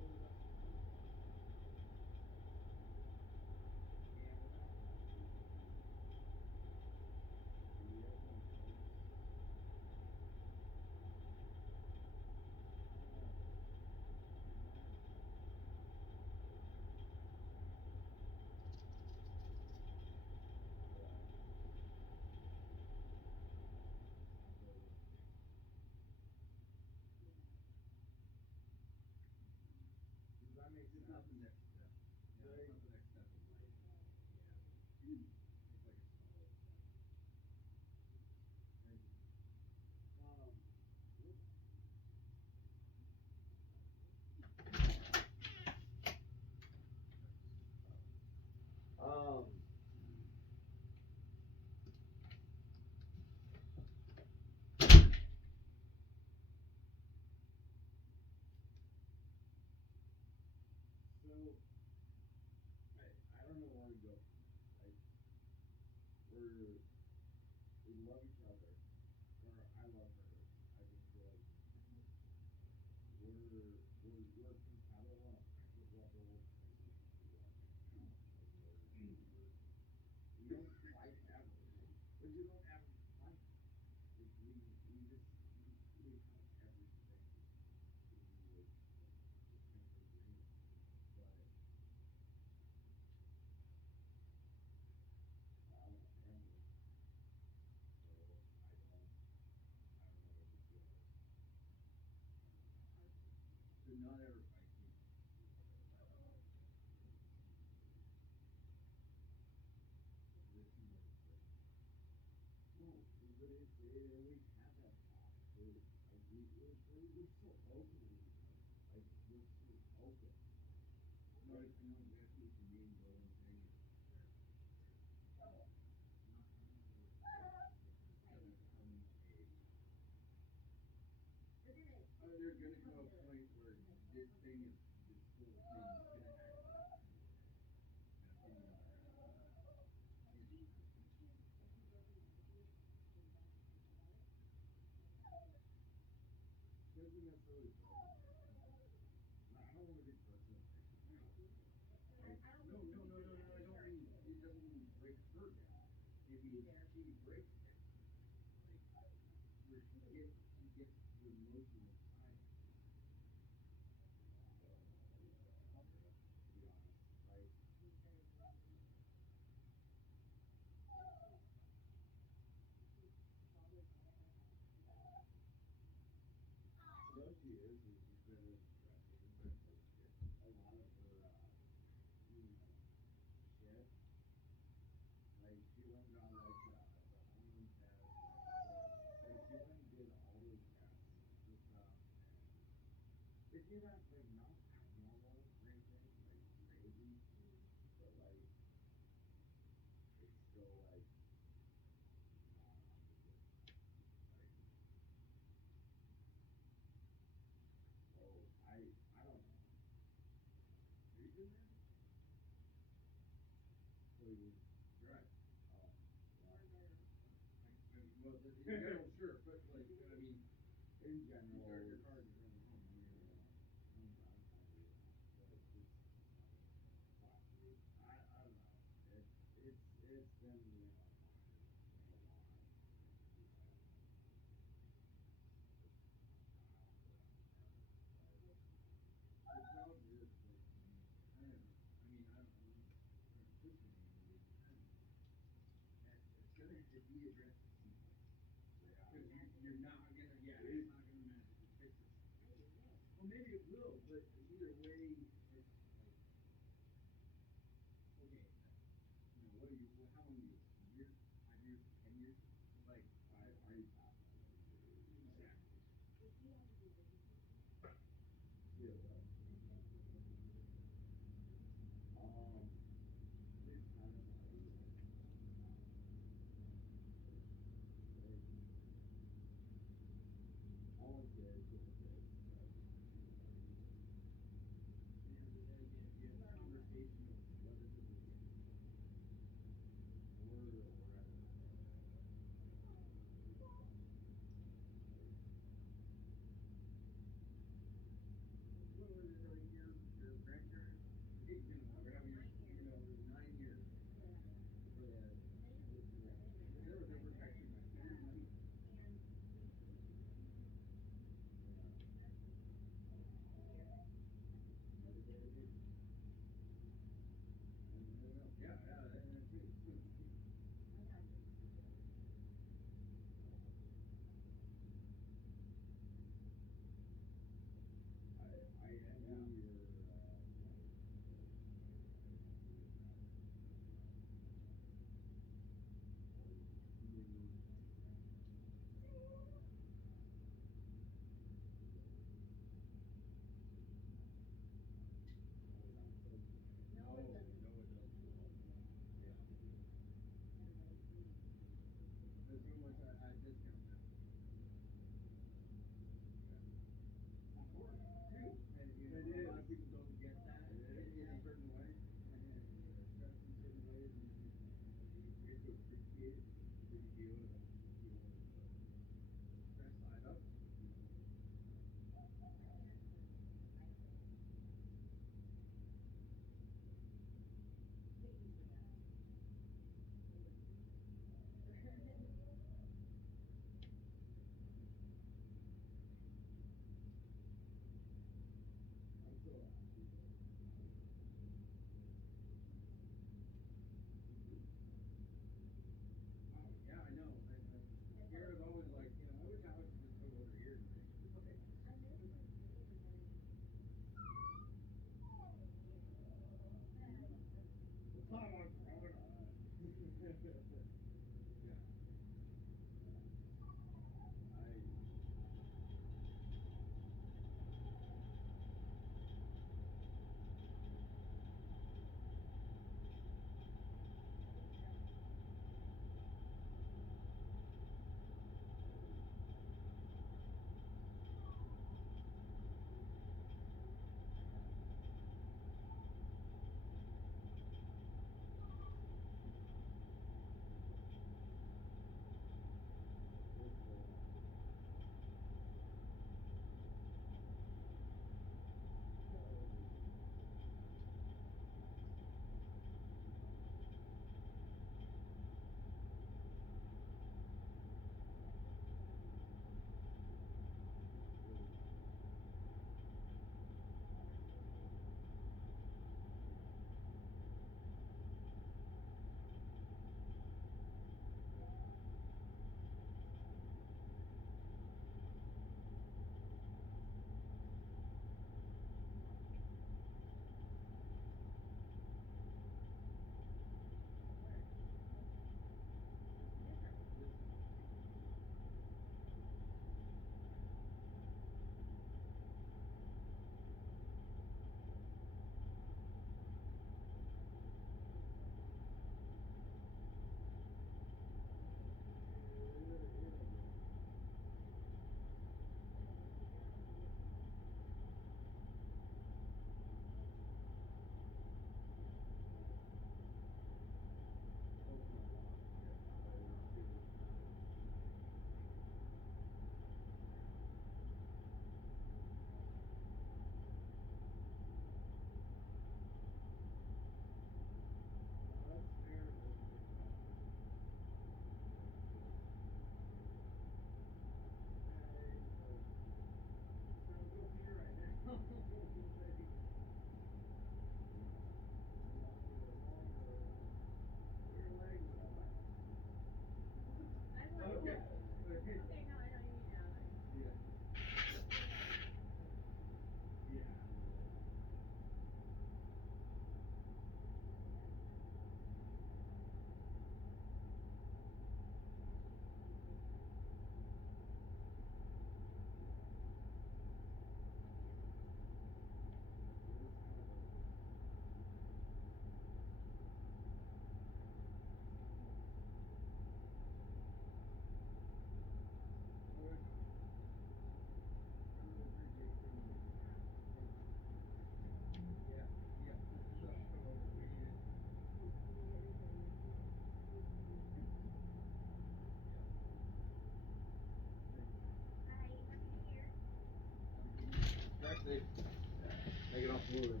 Make it off the movie.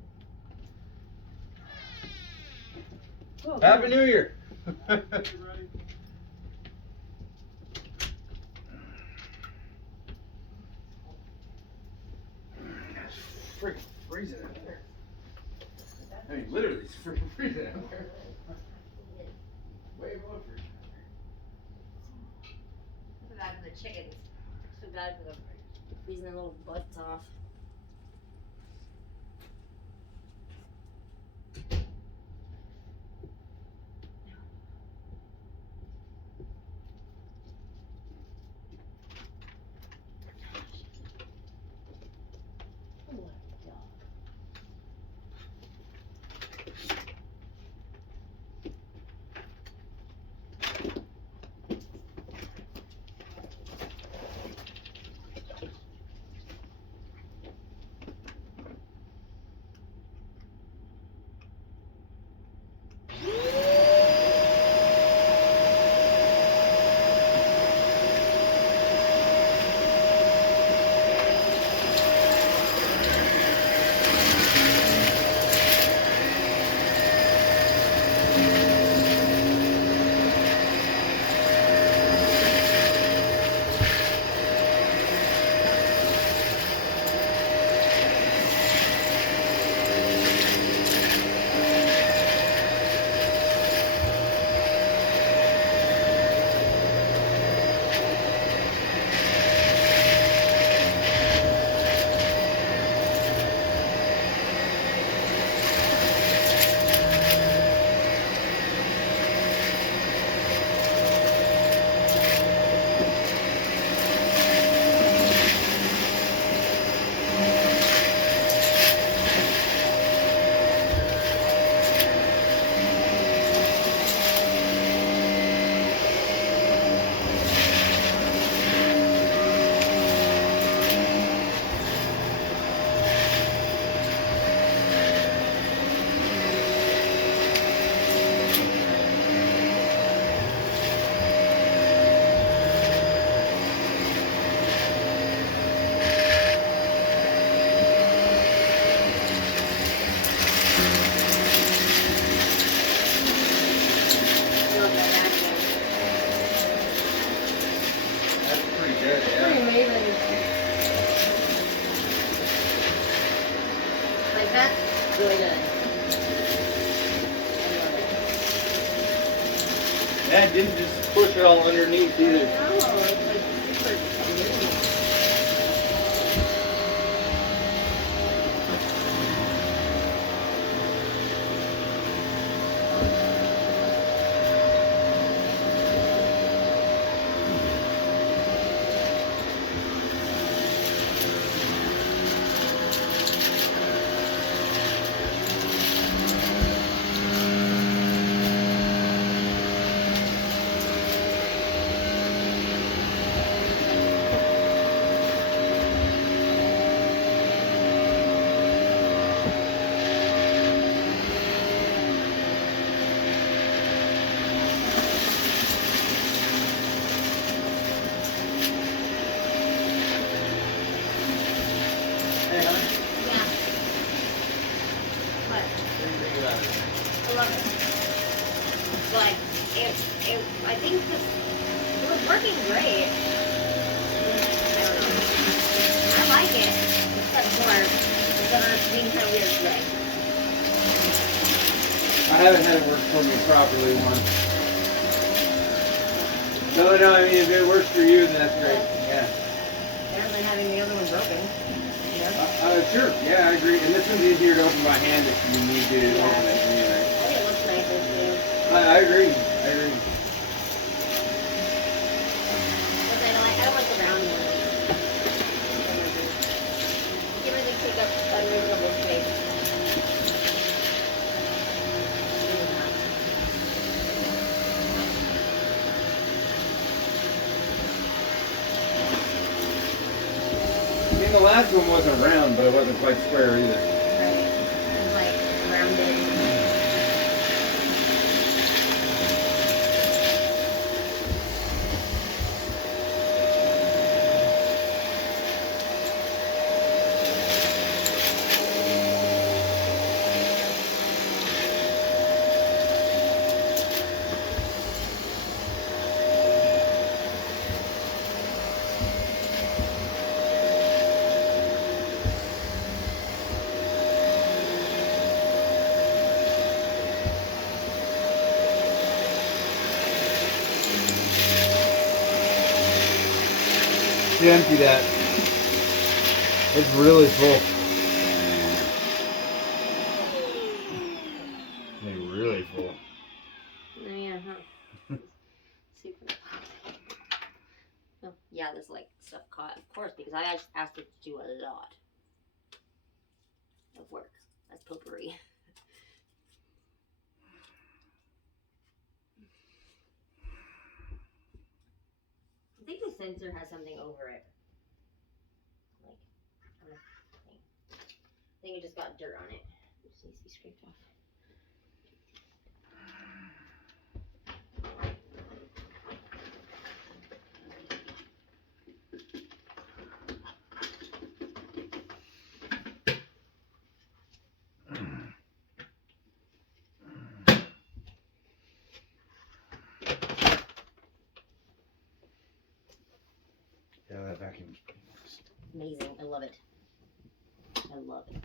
Happy New Year! Freaking freezing out there. I mean, literally, it's freaking freezing out there. Way above freezing. Too bad for the chickens. Too bad for them freezing their little butts off. Really good. That didn't just push it all underneath either. No, it's like super smooth. But I think it was working great. I don't know. I like it, except for it's gonna being kind of weird today. I haven't had it work for me properly once. No, I mean, if it works for you, then that's great. Yeah. Better than having the other one broken. Sure. Yeah, I agree. And this one's easier to open by hand if you need to open it anyway. I think it looks nicer too. I agree. I agree. But I don't like the round one. Everything take up unreasonable space. I mean, the last one wasn't round, but it wasn't quite square either. Right. It was like rounded. You empty that. It's really full. Really full. Oh yeah, huh? Super. Oh, yeah, there's like stuff caught, of course, because I just asked it to do a lot of work. That's potpourri. I think the sensor has something over it. Like, on the thing. I think it just got dirt on it. It just needs to be scraped off. Yeah, that vacuum's pretty nice. Amazing. I love it. I love it.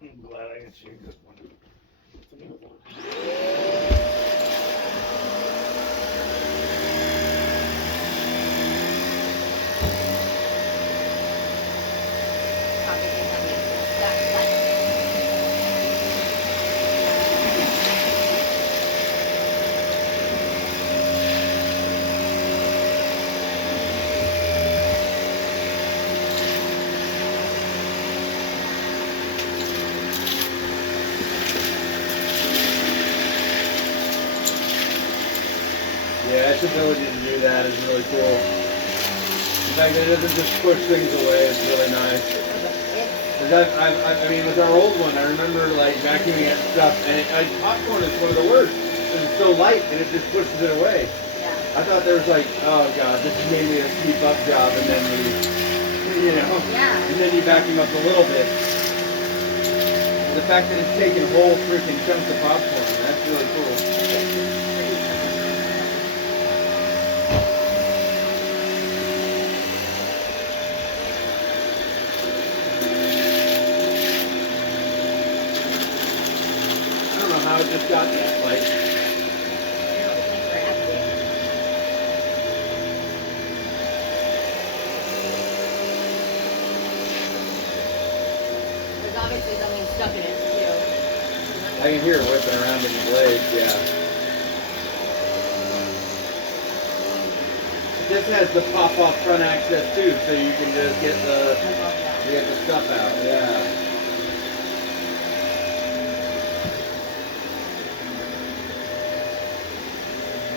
I'm glad I got you a good one. It's amazing. Yeah, its ability to do that is really cool. The fact that it doesn't just push things away is really nice. I mean, with our old one, I remember like vacuuming at stuff, and popcorn is one of the worst. It's so light, and it just pushes it away. Yeah. I thought there was like, oh god, this is mainly a sweep up job, and then you know, and then you vacuum up a little bit. The fact that it's taking whole freaking chunks of popcorn, that's really cool. How it just got that, like. There's obviously something stuck in it, too. I can hear it whipping around in the blades, yeah. This has the pop-off front access too, so you can just get the stuff out, yeah.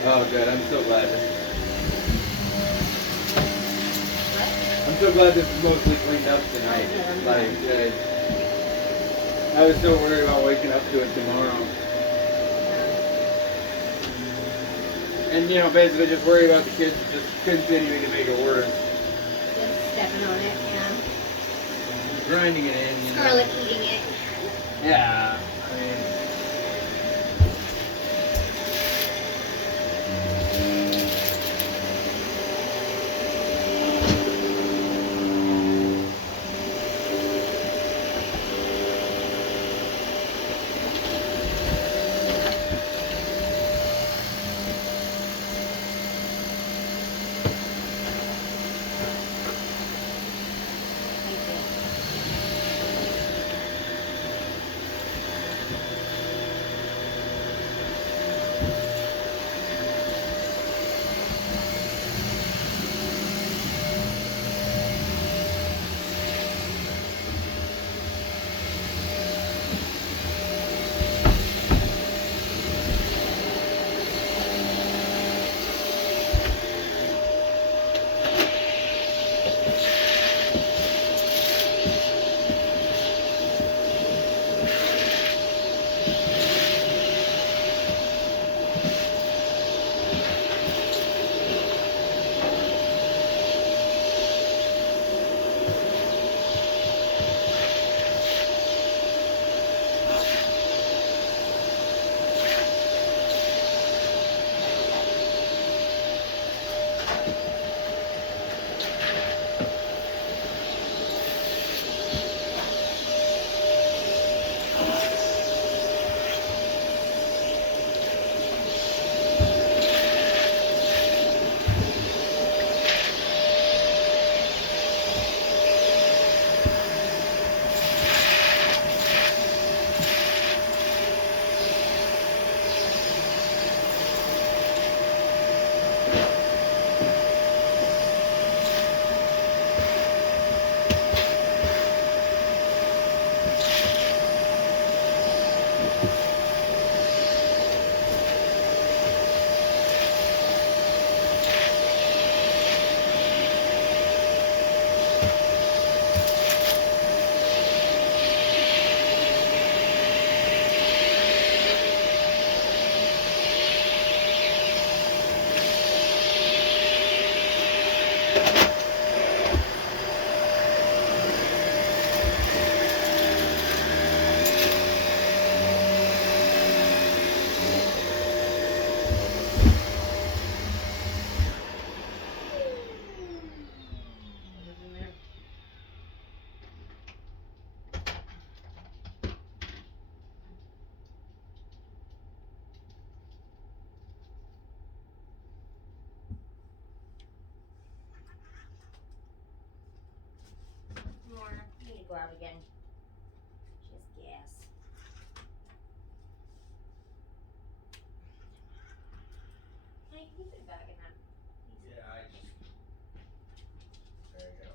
Oh, good. I'm so glad. I'm so glad this is mostly cleaned up tonight. Like, I was so worried about waking up to it tomorrow. And, you know, basically just worry about the kids just continuing to make it worse. Just stepping on it, yeah. Grinding it in, you know. Scarlet eating it. Yeah. I mean... More. You need to go out again. Just gas. Hey, can you put it back in that? Yeah, I just. There you go.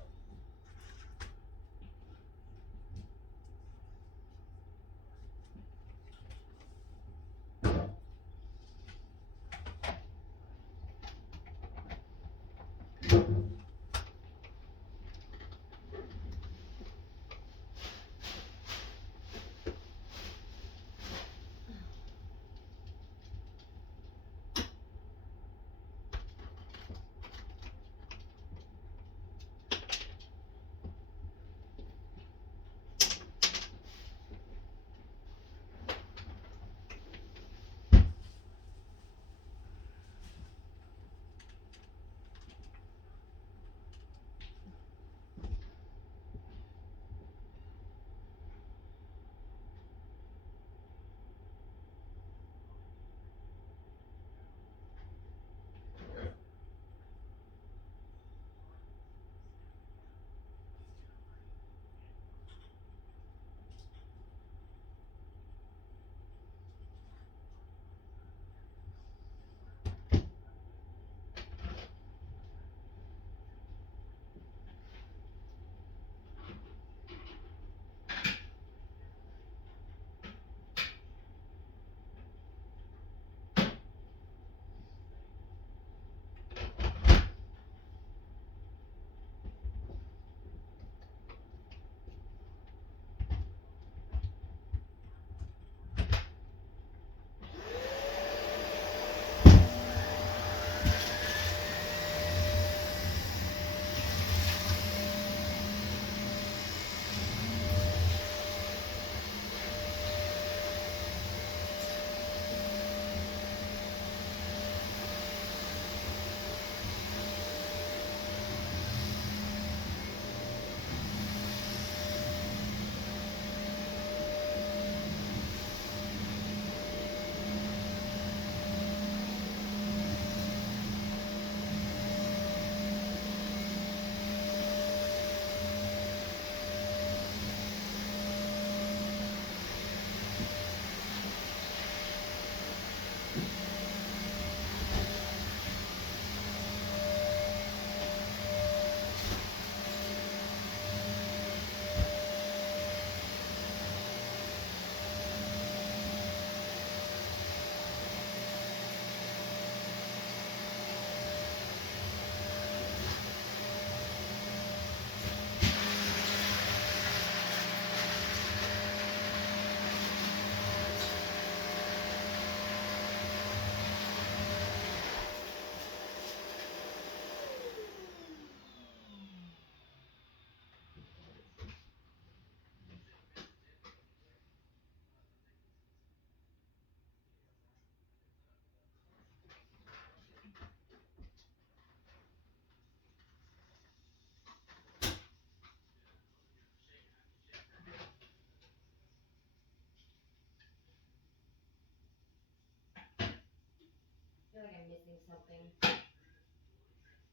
feel like I'm missing something.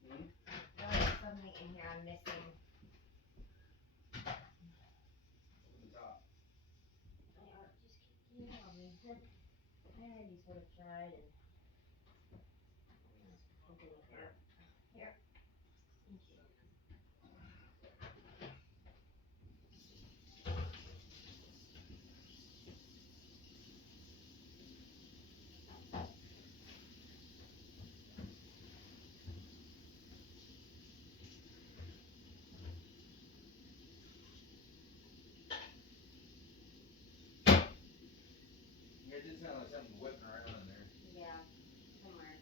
Hmm? I feel like something in here I'm missing. On top. My art just keeps getting on me. I already sort of tried and something here. Here. Thank you. Yeah, it did sound like something whipping around in there. Yeah, somewhere.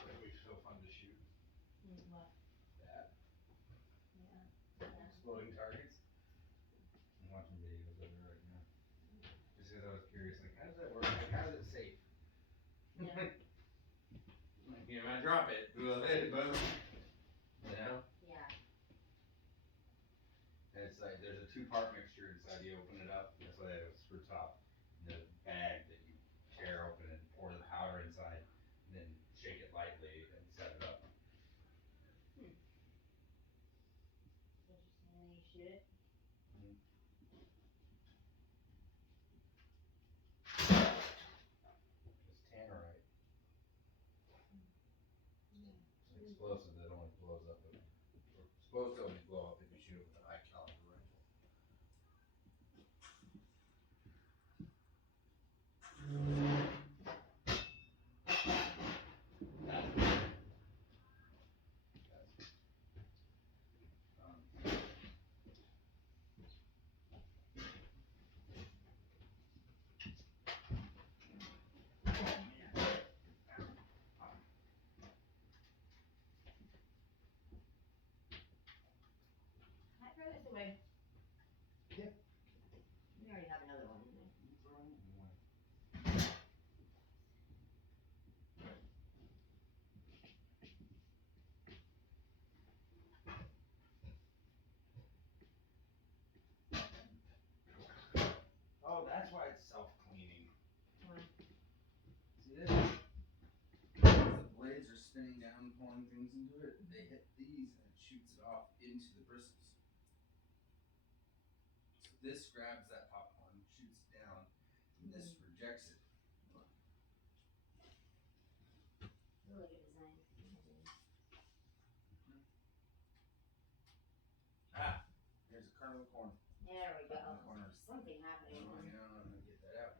That'd be so fun to shoot. What? That. Yeah. Exploding targets. I'm watching videos of it right now. Just because I was curious, like, how does that work? Like, how is it safe? Yeah. Like, you know, I drop it, boom, boom. You know? Yeah. And it's like, there's a 2-part mixture inside. You open it up, that's why they have a screw top. And the bag that you tear open and pour the powder inside, and then shake it lightly and set it up. Interesting. And then you shoot it. It's tannerite. It's an explosive that only blows up. Or supposed to only blow up if you shoot it with a high caliber rifle. Can I throw this away? Yeah. We already have another one. Oh, that's why it's self-cleaning. Why? See this? The blades are spinning down, pulling things into it. They hit these and it shoots it off into the bristles. So this grabs that popcorn, shoots it down, and this rejects it. Really good design. Ah, there's a kernel of corn. There we go. In the corners. Something happening. Oh, you know, I'm gonna get that out.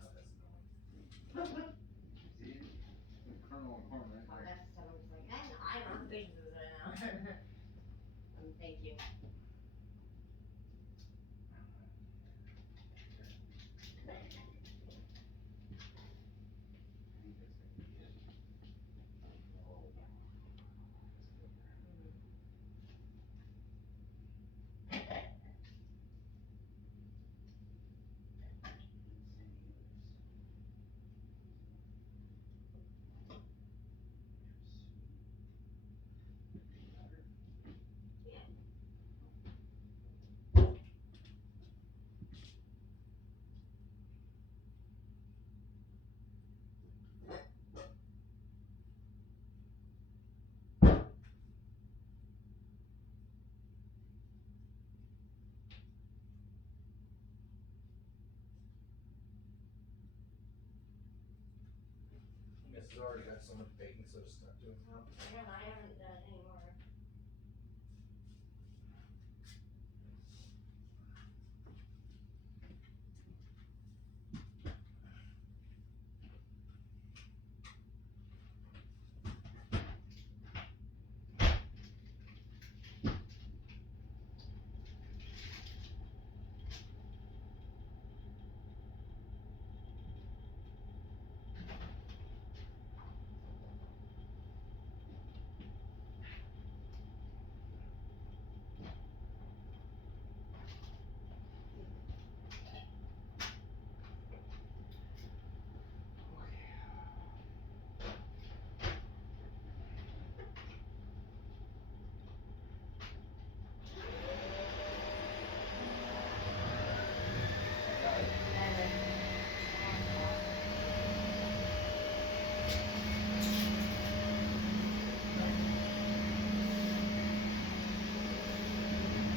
Oh, that's It's already got so much baking soda stuff to it. Yeah, I haven't done it anymore.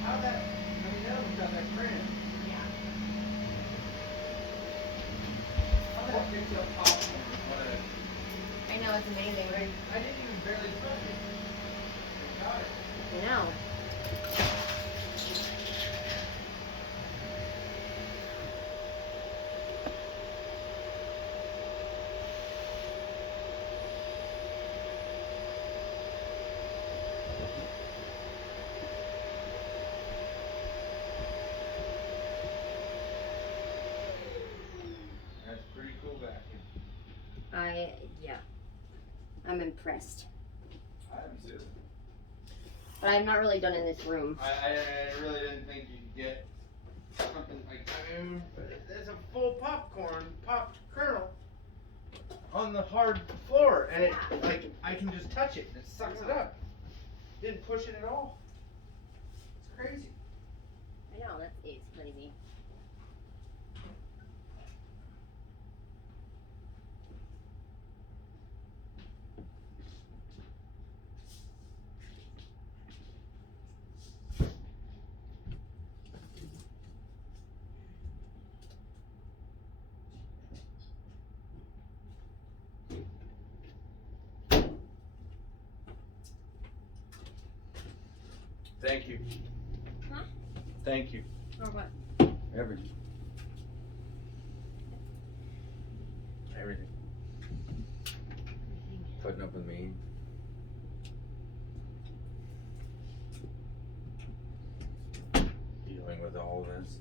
How that? I mean, that was got that cramp. How that picks up popcorn? I know, it's amazing, right? I didn't even barely touch it. I got it. I know. That's pretty cool vacuum. Yeah. I'm impressed. I am too. But I'm not really done in this room. I really didn't think you'd get something like, I mean, there's a full popcorn, popped kernel on the hard floor, and it, like, I can just touch it, and it sucks it up. Didn't push it at all. It's crazy. I know, it's crazy. Thank you. Huh? Thank you. For what? Everything. Everything. Putting up with me. Dealing with all this.